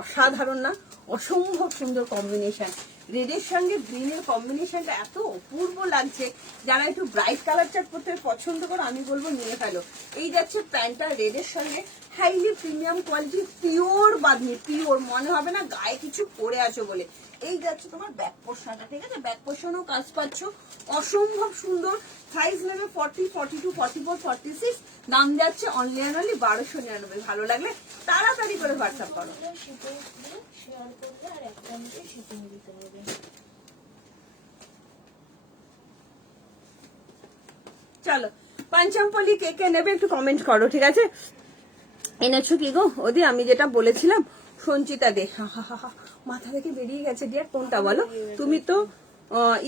অসাধারণ না? অসম্ভব সুন্দর কম্বিনেশন। রেডের সঙ্গে গ্রিনের কম্বিনেশনটা এত অপূর্ব লাগছে। যারা একটু ব্রাইট কালার চার্ট করতে পছন্দ করো আমি বলবো নিয়ে ফেলো। এই যাচ্ছে প্যান্টটা রেডের সঙ্গে, highly premium quality, pure bandhani, pure, মনে হবে না গায়ে কিছু পরে আছো বলে। এই যাচ্ছে তোমার ব্যাক পোর্শনটা, ঠিক আছে? ব্যাক পোর্শনও কাজ পাচ্ছ, অসম্ভব সুন্দর। সাইজ নেবে 40, 42, 44, 46, দাম যাচ্ছে অনলি 1299। ভালো লাগলে তাড়াতাড়ি করে হোয়াটসঅ্যাপ করো। শেয়ার করলে আর একটা মধ্যে শিপিং দিতে হবে। চলো, পাঞ্চমপল্লী কে কে নেবে একটু কমেন্ট করো, ঠিক আছে? এনেছো কি গো ওদি? আমি যেটা বলেছিলাম, সঞ্চিতা দে, মাথা থেকে বেরিয়ে গেছে ডিয়ার। কোনটা বলো? তুমি তো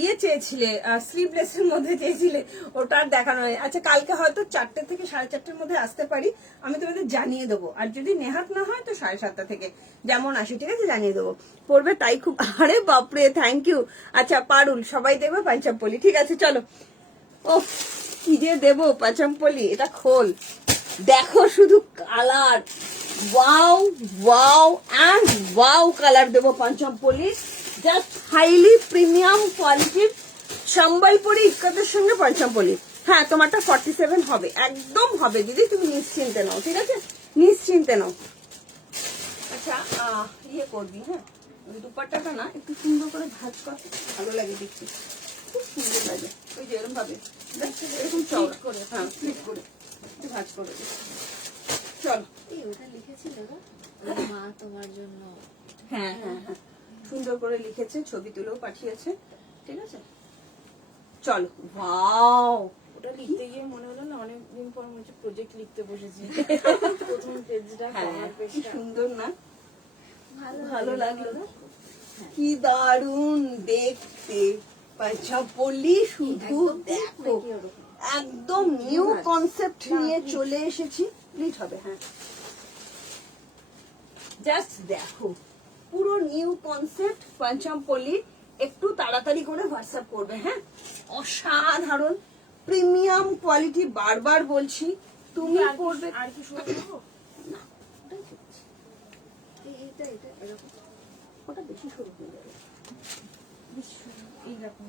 ইয়ে চেয়েছিলে, স্লিভলেস এর মধ্যে চেয়েছিলে, ওটা আর দেখানো হয়। আচ্ছা, কালকে হয়তো 4টে থেকে 4:30-র মধ্যে আসতে পারি, আমি তোমাদের জানিয়ে দেবো। আর যদি নেহাত না হয় তো 7:30 থেকে যেমন আসি, ঠিক আছে? জানিয়ে দেবো। পড়বে তাই খুব, আরে বাপরে, থ্যাংক ইউ। আচ্ছা, পারুল সবাই দেবে পাঞ্চমপল্লী, ঠিক আছে? চলো, ও কি যে দেবো পাঞ্চমপল্লী, এটা খোল, দেখো শুধু colour, wow wow and wow colour দেবো পাঞ্চমপল্লী। জাস্ট হাইলি প্রিমিয়াম কোয়ালিটির সম্বলপুরি ইক্কাতের সঙ্গে পাঞ্চমপল্লী। হ্যাঁ, তোমারটা 47 হবে, একদম হবে দিদি, তুমি নিশ্চিন্তে নাও, ঠিক আছে? নিশ্চিন্তে নাও। আচ্ছা, ইয়ে করবি, হ্যাঁ, ওই দুপাট্টাটা না একটু সুন্দর করে ভাঁজ কর, ভালো লাগে দেখতে, খুব সুন্দর লাগে। ওই যে এরকম ভাবে এরকম চওড়া করে, হ্যাঁ, স্লিপ করে একটু ভাঁজ করে দিই। চলো, এই ওটা লিখেছিল না মা তোমার জন্য? হ্যাঁ হ্যাঁ হ্যাঁ, সুন্দর করে লিখেছে, ছবি তুলেও পাঠিয়েছে, ঠিক আছে? চলো, ভাও, ওটা লিখতে গিয়ে মনে হলো না অনেকদিন পর মনে হচ্ছে প্রজেক্ট লিখতে বসেছি। প্রথম পেজটা, হ্যাঁ, কভার কি পেজটা সুন্দর না? ভালো লাগলো না? কি দারুণ দেখতে পাঞ্চমপল্লী, শুধু দেখো, নাকি ওরকম? একদম নিউ কনসেপ্ট নিয়ে চলে এসেছি। প্লিট হবে, হ্যাঁ, জাস্ট দেখো, পুরো নিউ কনসেপ্ট পাঞ্চমপল্লী। একটু তাড়াতাড়ি করে হোয়াটসঅ্যাপ করবে, হ্যাঁ? অসাধারণ প্রিমিয়াম কোয়ালিটি, বারবার বলছি, তুমি পড়বে। আর কি শুরু করবো? না, ওটাই ঠিক আছে। এটা এরকম ওটা বেশি শুরু হয়ে যাবে। এইরকম।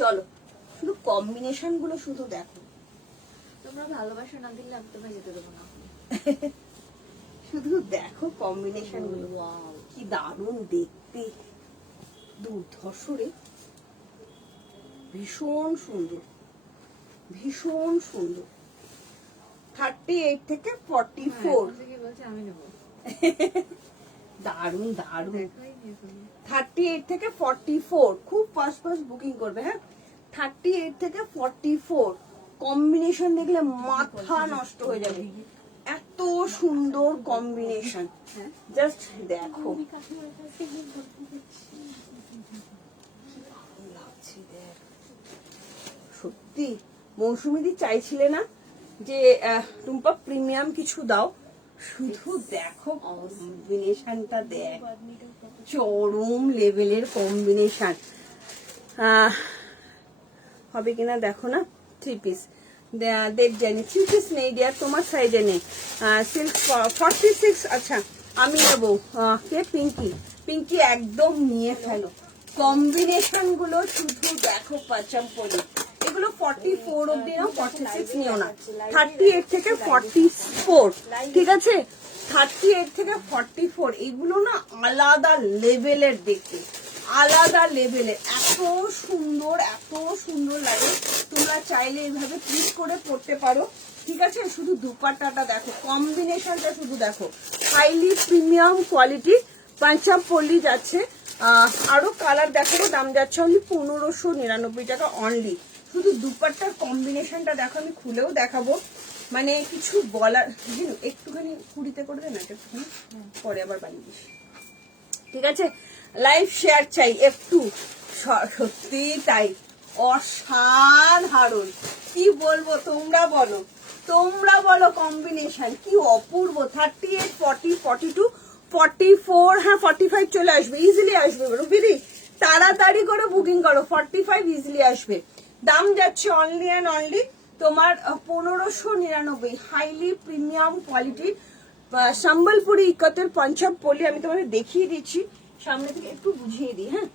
চলো, শুধু কম্বিনেশন গুলো শুধু দেখো, তোমরা ভালোবাসা না দিলে আমি তোমায় যেতে দেবো না। শুধু দেখো কম্বিনেশন গুলো, ওয়াও, কি দারুণ দেখতে, দুর্ধর্ষ রে, ভীষণ সুন্দর, ভীষণ সুন্দর। 38 থেকে 44, কি বলছে আমি নেবো? দারুণ দারুণ। দেখাই নিয়ে তুমি। 38 থেকে 44, খুব ফাস্ট বুকিং করবে, হ্যাঁ? 38 থেকে 44 কম্বিনেশন দেখলে মাথা নষ্ট হয়ে যাবে, এত সুন্দর কম্বিনেশন, জাস্ট দেখো। সত্যি মৌসুমীদি চাইছিলে না যে টুম্পা প্রিমিয়াম কিছু দাও, শুধু দেখো কম্বিনেশনটা, দেখ চরম লেভেলের কম্বিনেশন। হবে কিনা দেখো না, 3 পিস দেখ জানি, 3 পিস নেই ডিয়ার, তোমার সাইজে নেই। সিল্ক 46, আচ্ছা আমি নেবো। কে? পিঙ্কি একদম নিয়ে ফেলো, কম্বিনেশন গুলো শুধু দেখো পাঞ্চমপল্লী। এগুলো 44 অব্দি নাও, 46 নিও না, 38 থেকে 44, ঠিক আছে? 38 থেকে 44 এগুলো না আলাদা লেভেলের দেখতে, আলাদা লেভেলে, এত সুন্দর লাগে। তোমরা চাইলে এইভাবে ক্লিক করে পড়তে পারো, ঠিক আছে। শুধু দুপাট্টাটা দেখো, কম্বিনেশনটা শুধু দেখো, হাইলি প্রিমিয়াম কোয়ালিটি পাঞ্জাব পল্লি যাচ্ছে। আরো কালার দেখাবো, দাম যাচ্ছে অনলি 1599 টাকা অনলি। শুধু দুপাট্টার কম্বিনেশনটা দেখো, আমি খুলেও দেখাবো, মানে কিছু বলার। একটুখানি কুড়িতে করবে না, একটুখানি পরে আবার বানিয়ে দিস, ঠিক আছে। লাইভ শেয়ার চাই একটু, সত্যি তাই অসাধারণ। কি বলবো, তোমরা বলো কম্বিনেশন কি অপূর্ব। 38, 40, 42, 44, হ্যাঁ 45 চলে আসবে, ইজিলি আসবে রুবিদি, তাড়াতাড়ি করে বুকিং করো। 45 ইজিলি আসবে। দাম যাচ্ছে অনলি অ্যান্ড অনলি তোমার 1599, হাইলি প্রিমিয়াম কোয়ালিটির সম্বলপুরি ইকতের পাঞ্জাব পল্লি। আমি তোমাদের দেখিয়ে দিচ্ছি সামনে থেকে, একটু বুঝিয়ে দিই, হ্যাঁ।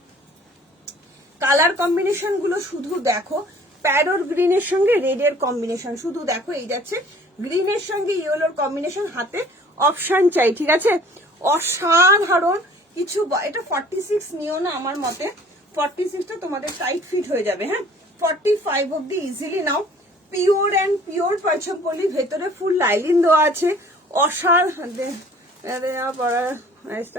কালার কম্বিনেশন গুলো শুধু দেখো, প্যারোট গ্রিনের সঙ্গে রেডের কম্বিনেশন শুধু দেখো, এই যাচ্ছে গ্রিনের সঙ্গে ইয়েলোর কম্বিনেশন, হাতে অপশন চাই, ঠিক আছে। অসাধারণ কিছু। এটা 46 নিও না আমার মতে, 46টা তোমাদের টাইট ফিট হয়ে যাবে, হ্যাঁ। 45 অব্দি ইজিলি নাও। Pure and pure Pochampally, ভেতরে ফুল লাইলিন দেওয়া আছে। অসাধারণ পড়ার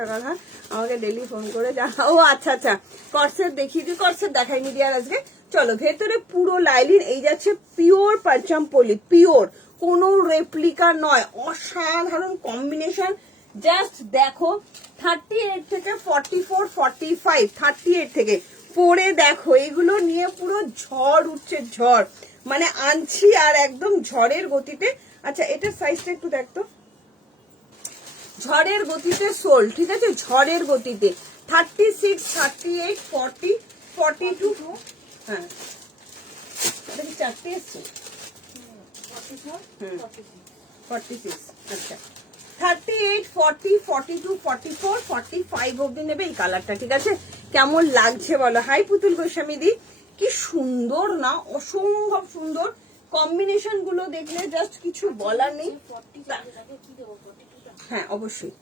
কথা আমাকে ডেলি ফোন করে ও আচ্ছা কর্সেট দেখিয়ে দিই, কর্সেট দেখাইনি দিয়ার আজকে। চলো, ভেতরে পুরো লাইলিন, এই যাচ্ছে পিওর পাঞ্জাব পল্লি, পিওর, কোনো রেপ্লিকা নয়। অসাধারণ কম্বিনেশন, জাস্ট দেখো। 38 থেকে 44, 45, 38 থেকে পরে দেখো, এগুলো নিয়ে পুরো ঝড় উঠছে, ঝড় মানে আনছি আর একদম ঝড়ের গতিতে। আচ্ছা, এটার সাইজটা একটু দেখতো, ঝড়ের গতিতে সোল, ঠিক আছে, ঝড়ের গতিতে। 36, 38, 40, 42, হ্যাঁ এটা কি চারটে এসছে, 46, আচ্ছা 38, 40, 42, 44, 45 অব্দি নেবে এই কালারটা, ঠিক আছে। কেমন লাগছে বলো। হাই পুতুল গোস্বামী দি, কি সুন্দর না, অসম্ভব সুন্দর। কম্বিনেশন গুলো দেখলে জাস্ট কিছু বলার নেই। হ্যাঁ অবশ্যই,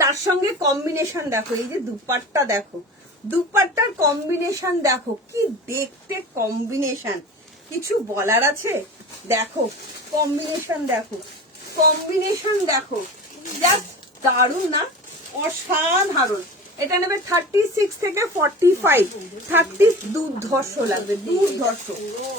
তার সঙ্গে কম্বিনেশন দেখো, এই যে দুপাট্টা দেখো, দুপাট্টার কম্বিনেশন দেখো, কি দেখতে কম্বিনেশন, কিছু বলার আছে। দেখো কম্বিনেশন দেখো, কম্বিনেশন দেখো, জাস্ট দারুণ না, অসাধারণ। এটা নেবে 36 থেকে 45, 30 দুর্ধর্ষ লাগবে, দুর্ধর্ষ।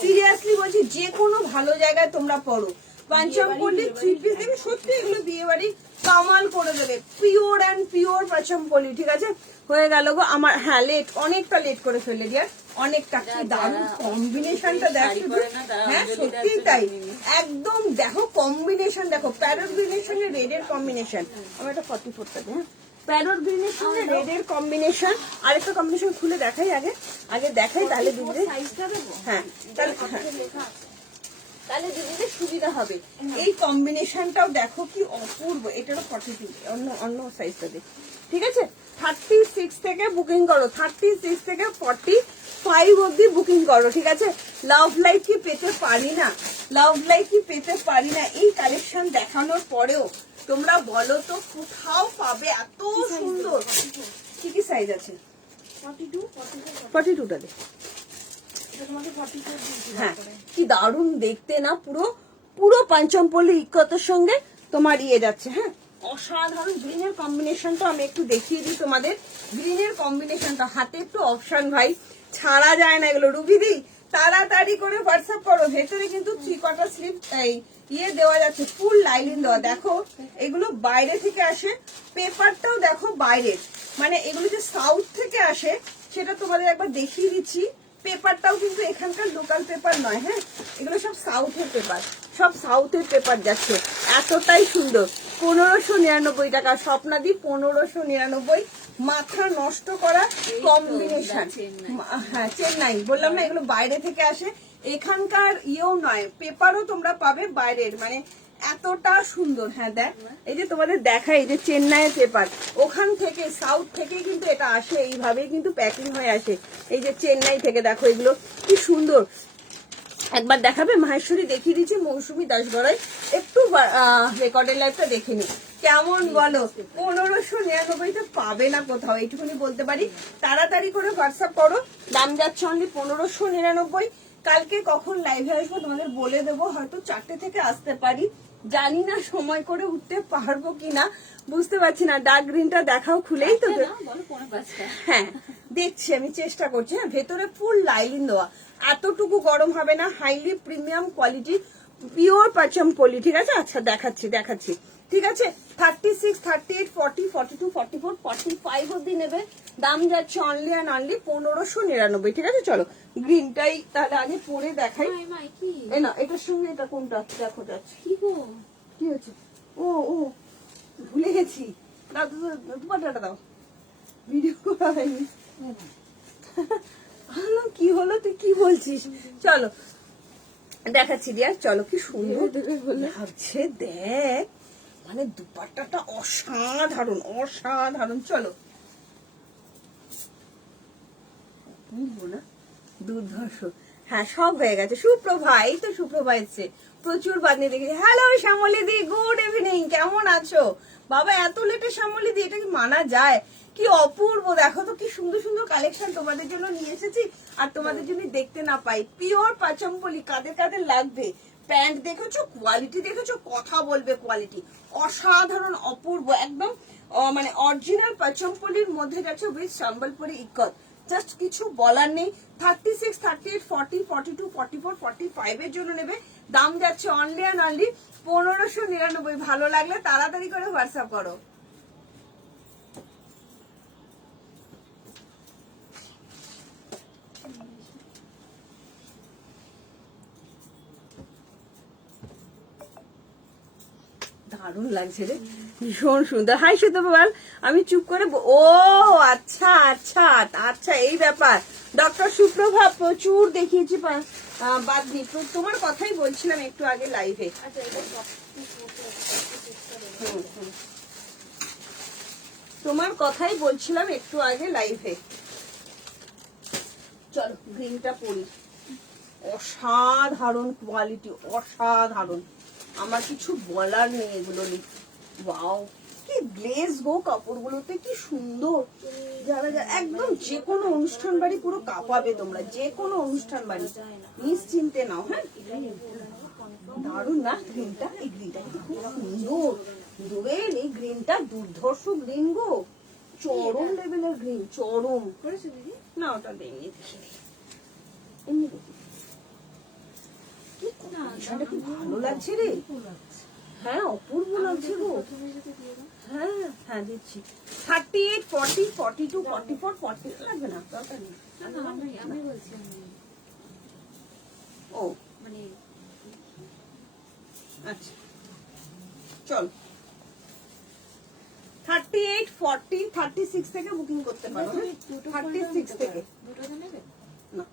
সিরিয়াসলি বলছি, যে কোনো ভালো জায়গায় তোমরা পড়ো, পাঞ্জাব পল্লি 3 পিস দেবে, সত্যি এগুলো বিয়ে বাড়ি কামাল করে দেবে। পিওর অ্যান্ড পিওর পাঞ্জাব পল্লি, ঠিক আছে। হয়ে গেল গো আমার, হ্যাঁ লেট, অনেকটা লেট করে ফেললে দিয়ার, অনেকটা। কি দারুণ কম্বিনেশনটা দেখো, হ্যাঁ সত্যি তাই, একদম দেখো কম্বিনেশন দেখো, প্যারোট গ্রিনের সঙ্গে রেডের কম্বিনেশন। আমার একটা 44টা, হ্যাঁ প্যারোট গ্রিনের সঙ্গে রেডের কম্বিনেশন। আরেকটা কম্বিনেশন খুলে দেখাই, আগে দেখাই, তাহলে দিদিদের, হ্যাঁ তাহলে দিদিদের সুবিধা হবে। এই কম্বিনেশনটাও দেখো কি অপূর্ব। এটারও 42, অন্য সাইজটা দেখ, ঠিক আছে। 36 থেকে বুকিং করো, 36 থেকে 45 অব্দি বুকিং করো, ঠিক আছে। লাভ লাইফ কি পেতে পারি না, লাভ লাইফ কি পেতে পারি না। এই কালেকশন দেখানোর পরেও তোমরা বলো তো, কোথাও পাবে এত সুন্দর। কি কি সাইজ আছে? 42টা দেখ, হ্যাঁ কি দারুণ দেখতে না, পুরো পাঞ্জাব পল্লি ইক্কতের সঙ্গে তোমার ইয়ে যাচ্ছে, হ্যাঁ অসাধারণ। গ্রিনের কম্বিনেশনটা আমি একটু দেখিয়ে দিই তোমাদের, গ্রিনের কম্বিনেশনটা, হাতে একটু অপশন ভাই, ছাড়া যায় না এগুলো। রুবিদি তাড়াতাড়ি করে হোয়াটসঅ্যাপ করো। ভেতরে কিন্তু 3/4 স্লিভ ইয়ে দেওয়া যাচ্ছে, ফুল লাইলিন দেওয়া। দেখো এগুলো বাইরে থেকে আসে, পেপারটাও দেখো বাইরের, মানে এগুলো যে সাউথ থেকে আসে সেটা তোমাদের একবার দেখিয়ে দিচ্ছি। পেপারটাও কিন্তু এখানকার লোকাল পেপার নয়, হ্যাঁ এগুলো সব সাউথের পেপার, সব সাউথের পেপার যাচ্ছে। এতটাই সুন্দর। 1599 টাকা, স্বপ্নাদি 1599, মাথা নষ্ট করা কম্বিনেশন। হ্যাঁ চেন্নাই বললাম না, এগুলো বাইরে থেকে আসে, এখানকার ইয়েও নয়, পেপারও তোমরা পাবে বাইরের, মানে এতটা সুন্দর। হ্যাঁ দেখ, এই যে তোমাদের দেখাই, এই যে চেন্নাইয়ের পেপার, ওখান থেকে সাউথ থেকে কিন্তু এটা আসে, এইভাবেই কিন্তু প্যাকিং হয়ে আসে। এই যে চেন্নাই থেকে দেখো, এগুলো কি সুন্দর। একবার দেখাবে মাহেশ্বরী, দেখিয়ে দিচ্ছি মৌসুমী দাসগড়াই, একটু রেকর্ডের লাইভটা দেখে নি। কেমন বলো? 1599 পাবে না কোথাও, এইটুকুনি বলতে পারি। তাড়াতাড়ি করে হোয়াটসঅ্যাপ করো, দাম যাচ্ছে অনলি 1599। কালকে কখন লাইভে আসবো তোমাদের বলে দেবো, হয়তো 4টে থেকে আসতে পারি, জানি না সময় করে উঠতে পারবো কিনা, বুঝতে পারছি না। ডার্ক গ্রিনটা দেখাও খুলেই তো। হ্যাঁ দেখছি, আমি চেষ্টা করছি। হ্যাঁ ভেতরে ফুল লাইলিন দেওয়া, এতটুকু গরম হবে না, হাইলি প্রিমিয়াম কোয়ালিটি পিওর পাচমপলি। ঠিক আছে, আচ্ছা দেখাচ্ছি ঠিক আছে। 36, 38, 40, 42, 44, 45 অব্দি নেবে, দাম যাচ্ছে অনলি অ্যান্ড অনলি 1599। ঠিক আছে, চলো গ্রিনটাই তাহলে আগে পরে দেখাই। এই না, এটার সঙ্গে এটা কোনটা দেখো যাচ্ছে। কি হয়েছে? ও ভুলে গেছি, দাও দুপাটাটা দাও, ভিডিও করা হয়নি। কি হলো, তুই কি বলছিস? চলো দেখাচ্ছি দিয়ার, চলো কি সুন্দর লাগছে দেখ, মানে দুপাট্টাটা অসাধারণ। চলো না, দুর্ধর্ষ। হ্যাঁ সব হয়ে গেছে। সুপ্রভা, এই তো সুপ্রভা এসছে, প্রচুর বাদনি দেখেছি। হ্যালো শ্যামলী দি, গুড ইভিনিং, কেমন আছো বাবা? এত লেটে শ্যামলী দি, এটা কি মানা যায়? কি অপূর্ব, দেখো তো কি সুন্দর সুন্দর কালেকশন তোমাদের জন্য নিয়ে এসেছি, আর তোমাদের জন্য দেখতে না পাই। পিওর পাচমপলি, কাদের কাদের লাগবে? প্যান্ট দেখেছো, কোয়ালিটি দেখেছো, কথা বলবে কোয়ালিটি অসাধারণ অপূর্ব একদম, মানে অরিজিনাল পাচমপলির মধ্যে যাচ্ছে উইথ সম্বলপুরি ইকত, জাস্ট কিছু বলার নেই। 36, 38, 40, 42, 44, 45 এর জন্য নেবে, দাম যাচ্ছে অনলি অ্যান্ড অনলি 1599। ভালো লাগলে তাড়াতাড়ি করে হোয়াটসঅ্যাপ করো। দারুণ লাগছে রে, ভীষণ সুন্দর। হাই সুতপাল, আমি চুপ করে ও আচ্ছা এই ব্যাপার। ডক্টর সুপ্রভা প্রচুর দেখিয়েছি বাদনি, তোমার কথাই বলছিলাম একটু আগে লাইভে। তোমার কথাই বলছিলাম একটু আগে লাইভে। চলো গ্রিনটা পরি, অসাধারণ কোয়ালিটি, অসাধারণ, আমার কিছু বলার নেই এগুলো নিয়ে। ওয়াও কি গ্লেজ গো, কাপড়গুলোতে কি সুন্দর। যারা একদম যে কোনো অনুষ্ঠান বাড়ি পুরো কাঁপাবে তোমরা, যে কোনো অনুষ্ঠান বাড়ি নিশ্চিন্তে নাও। হ্যাঁ দারুণ না গ্রিনটা? এই গ্রিনটা কিন্তু খুব সুন্দর, দূরের এই গ্রিনটা দুর্ধর্ষ গ্রিন গো, চরম লেভেলের গ্রিন, চরম। না ওটা দেয়নি, এমনি দেখি কি ভালো লাগছে রে। হ্যাঁ অপূর্ব লাগছে গো। হ্যাঁ দিচ্ছি। 38, 40, 42, 44, 40 লাগবে না, দরকার নেই। ও মানে আচ্ছা চল, 38, 40, 36 থেকে বুকিং করতে পারো। 36 থেকে না,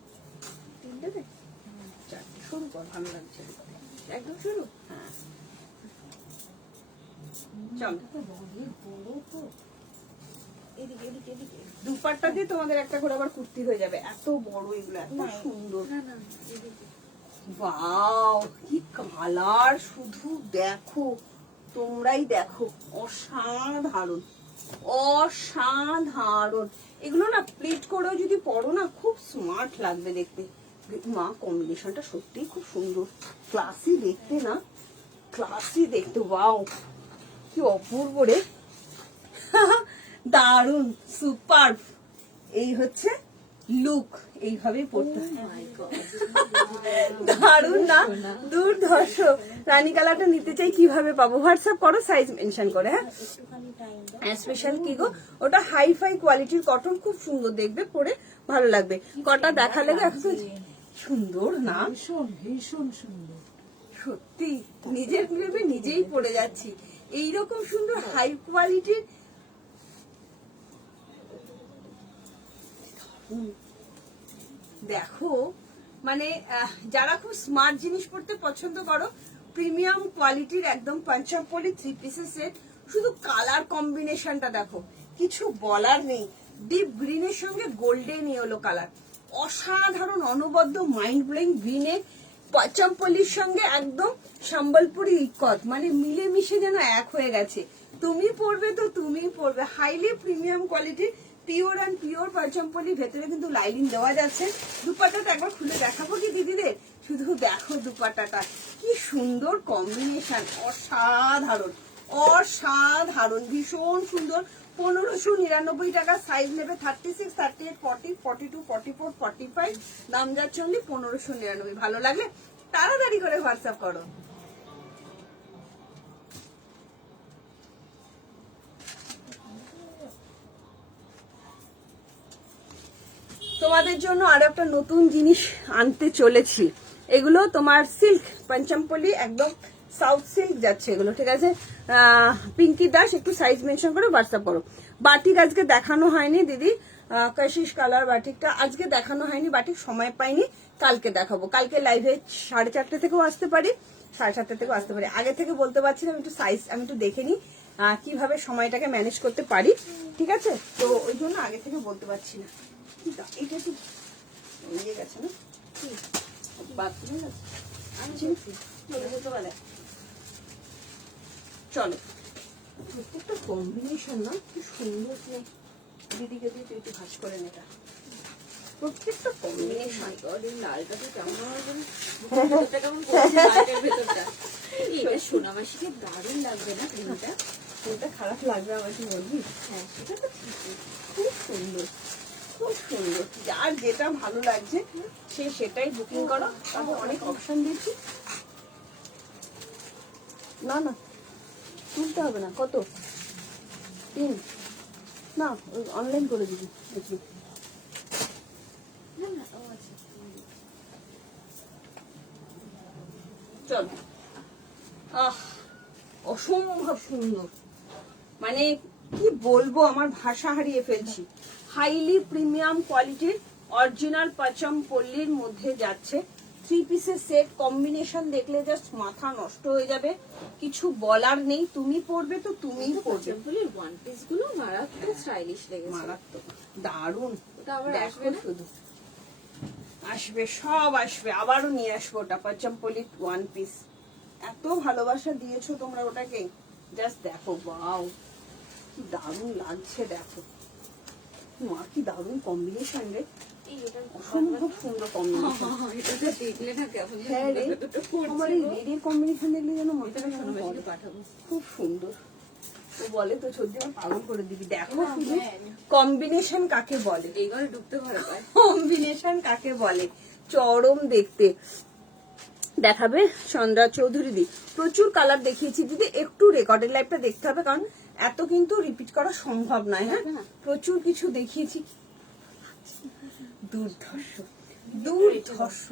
চারটে শুরু কর, ভালো লাগছে একদম শুরু। হ্যাঁ চল, দুপাট্টা দিয়ে তোমাদের একটা করে আবার কুর্তি হয়ে যাবে, এত বড় এগুলো, এত সুন্দর। ওয়াও কি কালার, শুধু দেখো, তোমরাই দেখো, অসাধারণ অসাধারণ। এগুলো না প্লিট করেও যদি পরো না, খুব স্মার্ট লাগবে দেখতে। মা কম্বিনেশনটা সত্যিই খুব সুন্দর, ক্লাসি দেখতে না, ক্লাসি দেখতে। ওয়াও কি অপূর্ব রে, দারুন সুপার। এই হচ্ছে লুক, এইভাবে পড়তে দারুন না, দুর্ধর্ষ। রানী কালারটা নিতে চাই, কিভাবে পাবো? হোয়াটসঅ্যাপ করো, সাইজ মেনশন করে। হ্যাঁ স্পেশাল কি গো, ওটা হাই ফাই কোয়ালিটির কটন, খুব সুন্দর দেখবে, পরে ভালো লাগবে। কটা দেখালে সুন্দর না, ভীষণ সুন্দর সত্যি, নিজের ভেবে নিজেই পড়ে যাচ্ছি। এইরকম সুন্দর হাই কোয়ালিটির দেখো, মানে যারা খুব স্মার্ট জিনিস পড়তে পছন্দ করো, প্রিমিয়াম কোয়ালিটির একদম পাঞ্চাপলি 3 পিসের সেট। শুধু কালার কম্বিনেশনটা দেখো, কিছু বলার নেই। ডিপ গ্রিনের সঙ্গে গোল্ডেন ইয়েলো কালার, অসাধারণ অনবদ্য মাইন্ড ব্লোয়িং। গ্রিনে পাঞ্চাপলির সঙ্গে একদম সম্বলপুরি ইকত, মানে মিলেমিশে যেন এক হয়ে গেছে। তুমি পরবে তো তুমি পরবে, highly premium quality, pure and pure Pochampally, ভেতরে কিন্তু লাইনিং দেওয়া যাচ্ছে। দুপাট্টাটা একবার খুলে দেখাবো কি দিদিদের? শুধু দেখো দুপাট্টাটা কি সুন্দর কম্বিনেশন, অসাধারণ অসাধারণ, ভীষণ সুন্দর। 1599 টাকা, সাইজ নেবে 36, 38, 40, 42, 44, 45, দাম যাচ্ছে অনলি 1599। ভালো লাগলে তাড়াতাড়ি করে হোয়াটসঅ্যাপ করো। তোমাদের জন্য আরো একটা নতুন জিনিস আনতে চলেছি। এগুলো তোমার সিল্ক পাঞ্চামপলি, একদম সাউথ সিল্ক যাচ্ছে এগুলো, ঠিক আছে? পিঙ্কি দাস, একটু সাইজ মেনশন করে হোয়াটসঅ্যাপ করো। বাটিক আজকে দেখানো হয়নি দিদি, কাশিস কালার বাটিকটা আজকে দেখানো হয়নি, বাটিক সময় পাইনি, কালকে দেখাবো। কালকে লাইভে 4:30 থেকেও আসতে পারি, 7:30 থেকেও আসতে পারি। আগে থেকে বলতে পারছি না, একটু সাইজ আমি একটু দেখে নিই কিভাবে সময়টাকে ম্যানেজ করতে পারি, ঠিক আছে? তো ওই জন্য আগে থেকে বলতে পারছি না। এটা কি ইয়ে গেছে না, বাথরুমে গেছে, আমি চলে যেতে পারে। চলো, প্রত্যেকটা কম্বিনেশন না কি সুন্দর, দিদিকে দিয়ে তুই একটু ভাজ করে নেটা, প্রত্যেকটা কম্বিনেশন। লালটা তো কেমন আমার ভেতরটা কেমন করছে, লালটার ভেতরটা এটা সোনামাসিকে দারুণ লাগবে না ক্রিমটা? কোনটা খারাপ লাগবে আমাকে বলবি? হ্যাঁ সেটা তো ঠিকই, খুব সুন্দর খুব সুন্দর, যার যেটা ভালো লাগছে সে সেটাই বুকিং করো। আমি অনেক অপশন দিয়েছি, না না তুলতে হবে না। কত? 3 না, অনলাইন করে দিবি দেখবি। না না ও আচ্ছা। চল, অসম্ভব সুন্দর, মানে কি বলবো, আমার ভাষা হারিয়ে ফেলছি। হাইলি প্রিমিয়াম কোয়ালিটির অরিজিনাল পাচম পল্লীর মধ্যে যাচ্ছে। 3 পিসের সেট, কম্বিনেশন দেখলে জাস্ট মাথা নষ্ট হয়ে যাবে, কিছু বলার নেই। তুমি পরবে তো তুমিই পরবে। পাচমপল্লির ওয়ান পিস গুলো মারাত্মক স্টাইলিশ লেগেছে, মারাত্মক দারুণ। ওটা আবার আসবে না? শুধু আসবে, সব আসবে, আবারও নিয়ে আসবো ওটা পাচমপল্লির ওয়ান পিস। এত ভালোবাসা দিয়েছো তোমরা ওটাকে, জাস্ট দেখো, ওয়াও কি দারুণ লাগছে, দেখো মা কি দারুণ কম্বিনেশন রে, এই এটা অসম্ভব সুন্দর কম্বিনেশন। এটা তো দেখলে না কেমন হ্যাঁ রে, আমার এই রেডের কম্বিনেশন দেখলে যেন মাথাটা কেমন সোনামাসিকে করে। পাঠাবো। খুব সুন্দর। ও বলে তো সত্যি আমার পাগল করে দিবি, দেখো শুধু হ্যাঁ। কম্বিনেশন কাকে বলে, এই ঘরে ঢুকতে ভালো পায়। কম্বিনেশন কাকে বলে, চরম দেখতে। দেখাবে সন্ধ্যা চৌধুরী দি, প্রচুর কালার দেখিয়েছি দিদি, একটু রেকর্ডের লাইভটা দেখতে হবে, কারণ এত কিন্তু রিপিট করা সম্ভব নয়। হ্যাঁ, প্রচুর কিছু দেখিয়েছি, দুর্ধর্ষ দুর্ধর্ষ।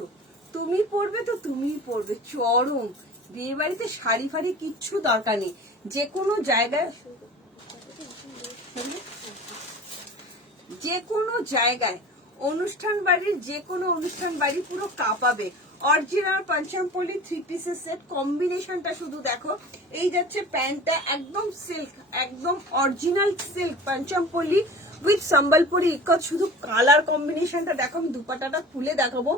তুমি পরবে তো তুমিই পরবে, চরম। বিয়ে বাড়িতে শাড়ি ফাড়ি কিচ্ছু দরকার নেই, যে কোনো জায়গায়, যে কোনো জায়গায়, অনুষ্ঠান বাড়ির যে কোনো অনুষ্ঠান বাড়ি পুরো কাঁপাবে। অরিজিনাল পাঞ্চামপল্লি 3 পিসের সেট, কম্বিনেশনটা শুধু দেখো। এই যাচ্ছে প্যান্টটা, একদম সিল্ক, একদম original silk Pochampally with Sambalpuri ikat, শুধু কালার কম্বিনেশনটা দেখো। আমি দুপাট্টাটা খুলে দেখাবো,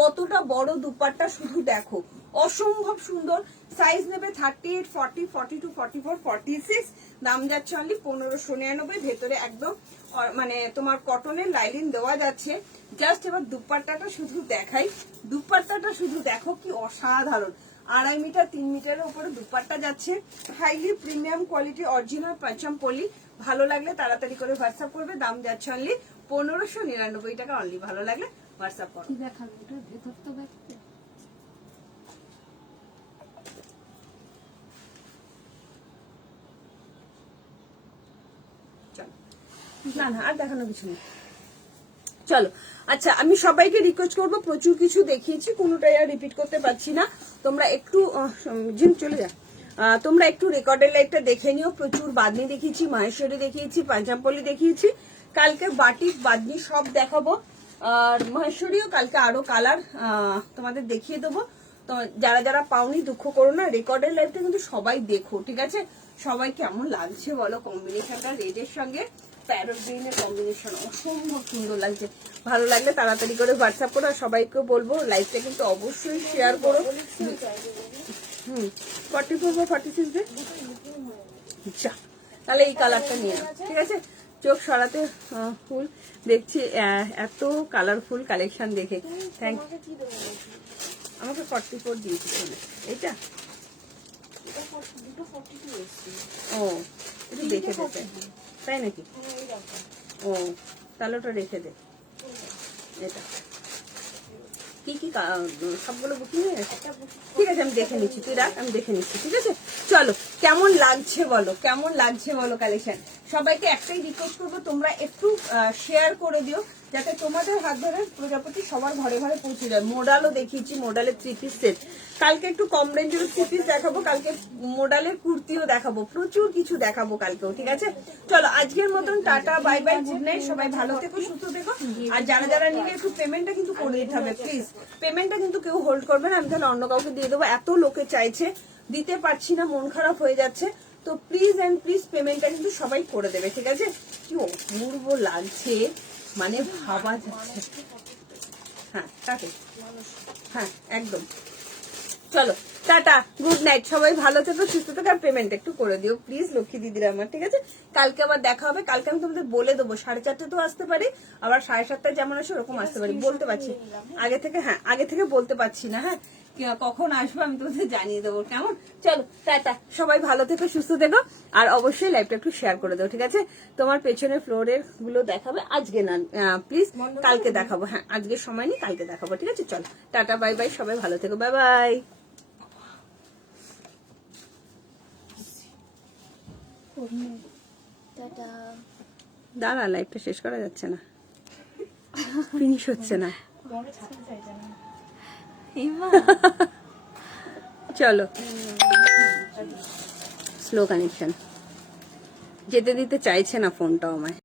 কতটা বড় দুপাট্টা শুধু দেখো, অসম্ভব সুন্দর। সাইজ নেবে 38, 40, 42, 44, 46, দাম যাচ্ছে অনলি 1599। ভেতরে একদম মানে তোমার কটনের লাইনিং দেওয়া যাচ্ছে। জাস্ট এবার দুপাট্টাটা শুধু দেখাই, দুপাট্টাটা শুধু দেখো কি অসাধারণ। 2.5 মিটার 3 মিটারের উপরে দুপাট্টা যাচ্ছে, হাইলি প্রিমিয়াম কোয়ালিটি অরিজিনাল পাঞ্চামপল্লি। ভালো লাগলে তাড়াতাড়ি করে হোয়াটসঅ্যাপ করবে, দাম যাচ্ছে অনলি 1599 টাকা অনলি। ভালো লাগলে হোয়াটসঅ্যাপ করো। কি দেখাবে ওটা ভেতর তো দেখতে। চলো, না না আর দেখানো কিছু নেই, চলো। আচ্ছা, আমি সবাইকে রিকোয়েস্ট করবো, প্রচুর কিছু দেখিয়েছি, কোনোটাই আর রিপিট করতে পারছি না। তোমরা একটু জিম চলে যা, তোমরা একটু রেকর্ডের লাইভটা দেখে নিও। প্রচুর বাদনি দেখিয়েছি, মাহেশ্বরী দেখিয়েছি, পাঞ্জাবপল্লি দেখিয়েছি, কালকে বাটিক বাদনি সব দেখাবো। আর মাহেশ্বরীও কালকে আরো কালার তোমাদের দেখিয়ে দেবো। তো যারা যারা পাওনি দুঃখ করো না, রেকর্ডের লাইভটা কিন্তু সবাই দেখো, ঠিক আছে? সবাই কেমন লাগছে বলো কম্বিনেশনটা, রেডের সঙ্গে প্যারট গ্রিনের কম্বিনেশন, অসম্ভব সুন্দর লাগছে। ভালো লাগলে তাড়াতাড়ি করে হোয়াটসঅ্যাপ করো। আর সবাইকে বলবো লাইভটা কিন্তু অবশ্যই শেয়ার করো। 44 বা 46 দে, আচ্ছা তাহলে এই কালারটা নিয়ে নাও, ঠিক আছে? চোখ সরাতে ফুল দেখছি, এত কালারফুল কালেকশন দেখে থ্যাংক। তোমাকে কি দেবো বলছি? আমাকে 44 দিয়েছি এইটা। এটা দুটো 42 এসছে। ও একটু দেখে দে, তাই নাকি? হ্যাঁ, এই দেখো। ও তাহলে ওটা রেখে দে। এটা কি কি সবগুলো বুকিং হয়ে গেছে? একটা বুক ঠিক আছে, আমি দেখে নিচ্ছি, তুই রাখ, আমি দেখে নিচ্ছি, ঠিক আছে? চলো, কেমন লাগছে বলো, কেমন লাগছে বলো কালেকশন। সবাইকে একটাই রিকোয়েস্ট করবো, তোমরা একটু শেয়ার করে দিও, যাতে তোমাদের হাত ধরে প্রজাপতি সবার ঘরে ঘরে পৌঁছে যায়। মোডালও দেখিয়েছি, মোডালের 3 পিস সেট। কালকে একটু কম রেঞ্জের 3 পিস দেখাবো, কালকে মোডালের কুর্তিও দেখাবো, প্রচুর কিছু দেখাবো কালকেও, ঠিক আছে? চলো, আজকের মতন tata, bye bye, good night, সবাই ভালো থেকো, সুস্থ থেকো। আর যারা যারা নিলে একটু পেমেন্টটা কিন্তু করে দিতে হবে প্লিজ। পেমেন্টটা কিন্তু কেউ হোল্ড করবে না, আমি তাহলে অন্য কাউকে দিয়ে দেবো। এত লোকে চাইছে, দিতে পারছি না, মন খারাপ হয়ে যাচ্ছে। তো প্লিজ অ্যান্ড প্লিজ পেমেন্টটা কিন্তু সবাই করে দেবে, ঠিক আছে? কি অপূর্ব লাগছে, মানে ভাবা যাচ্ছে। হ্যাঁ টাটা, হ্যাঁ একদম। চলো টাটা, গুড নাইট, সবাই ভালো থেকো, সুস্থ থেকো। আর পেমেন্ট একটু করে দিও প্লিজ, লক্ষ্মী দিদিরা আমার, ঠিক আছে? কালকে আবার দেখা হবে। কালকে আমি তোমাদের বলে দেবো, 7:30 তো আসতে পারি, আবার 7:30 যেমন আসে ওরকম আসতে পারি, বলতে পারছি আগে থেকে। হ্যাঁ আগে থেকে বলতে পারছি না, হ্যাঁ কখন আসবো আমি তোমাদের জানিয়ে দেবো, কেমন? চলো টাটা, সবাই ভালো থেকো, সুস্থ থেকো। আর অবশ্যই লাইভটা একটু শেয়ার করে দেবো, ঠিক আছে? তোমার পেছনে ফ্লোরের গুলো দেখাবে আজকে না, প্লিজ কালকে দেখাবো। হ্যাঁ আজকে সময় নেই, কালকে দেখাবো, ঠিক আছে? চলো টাটা, বাই বাই, সবাই ভালো থেকো, বাই বাই। টাটা। দাঁড়া, লাইভটা শেষ করা যাচ্ছে না, ফিনিশ হচ্ছে না। তোমাকে ছাড়তে চাইছে না। চলো, স্লো কানেকশন, যেতে দিতে চাইছে না ফোনটাও আমায়।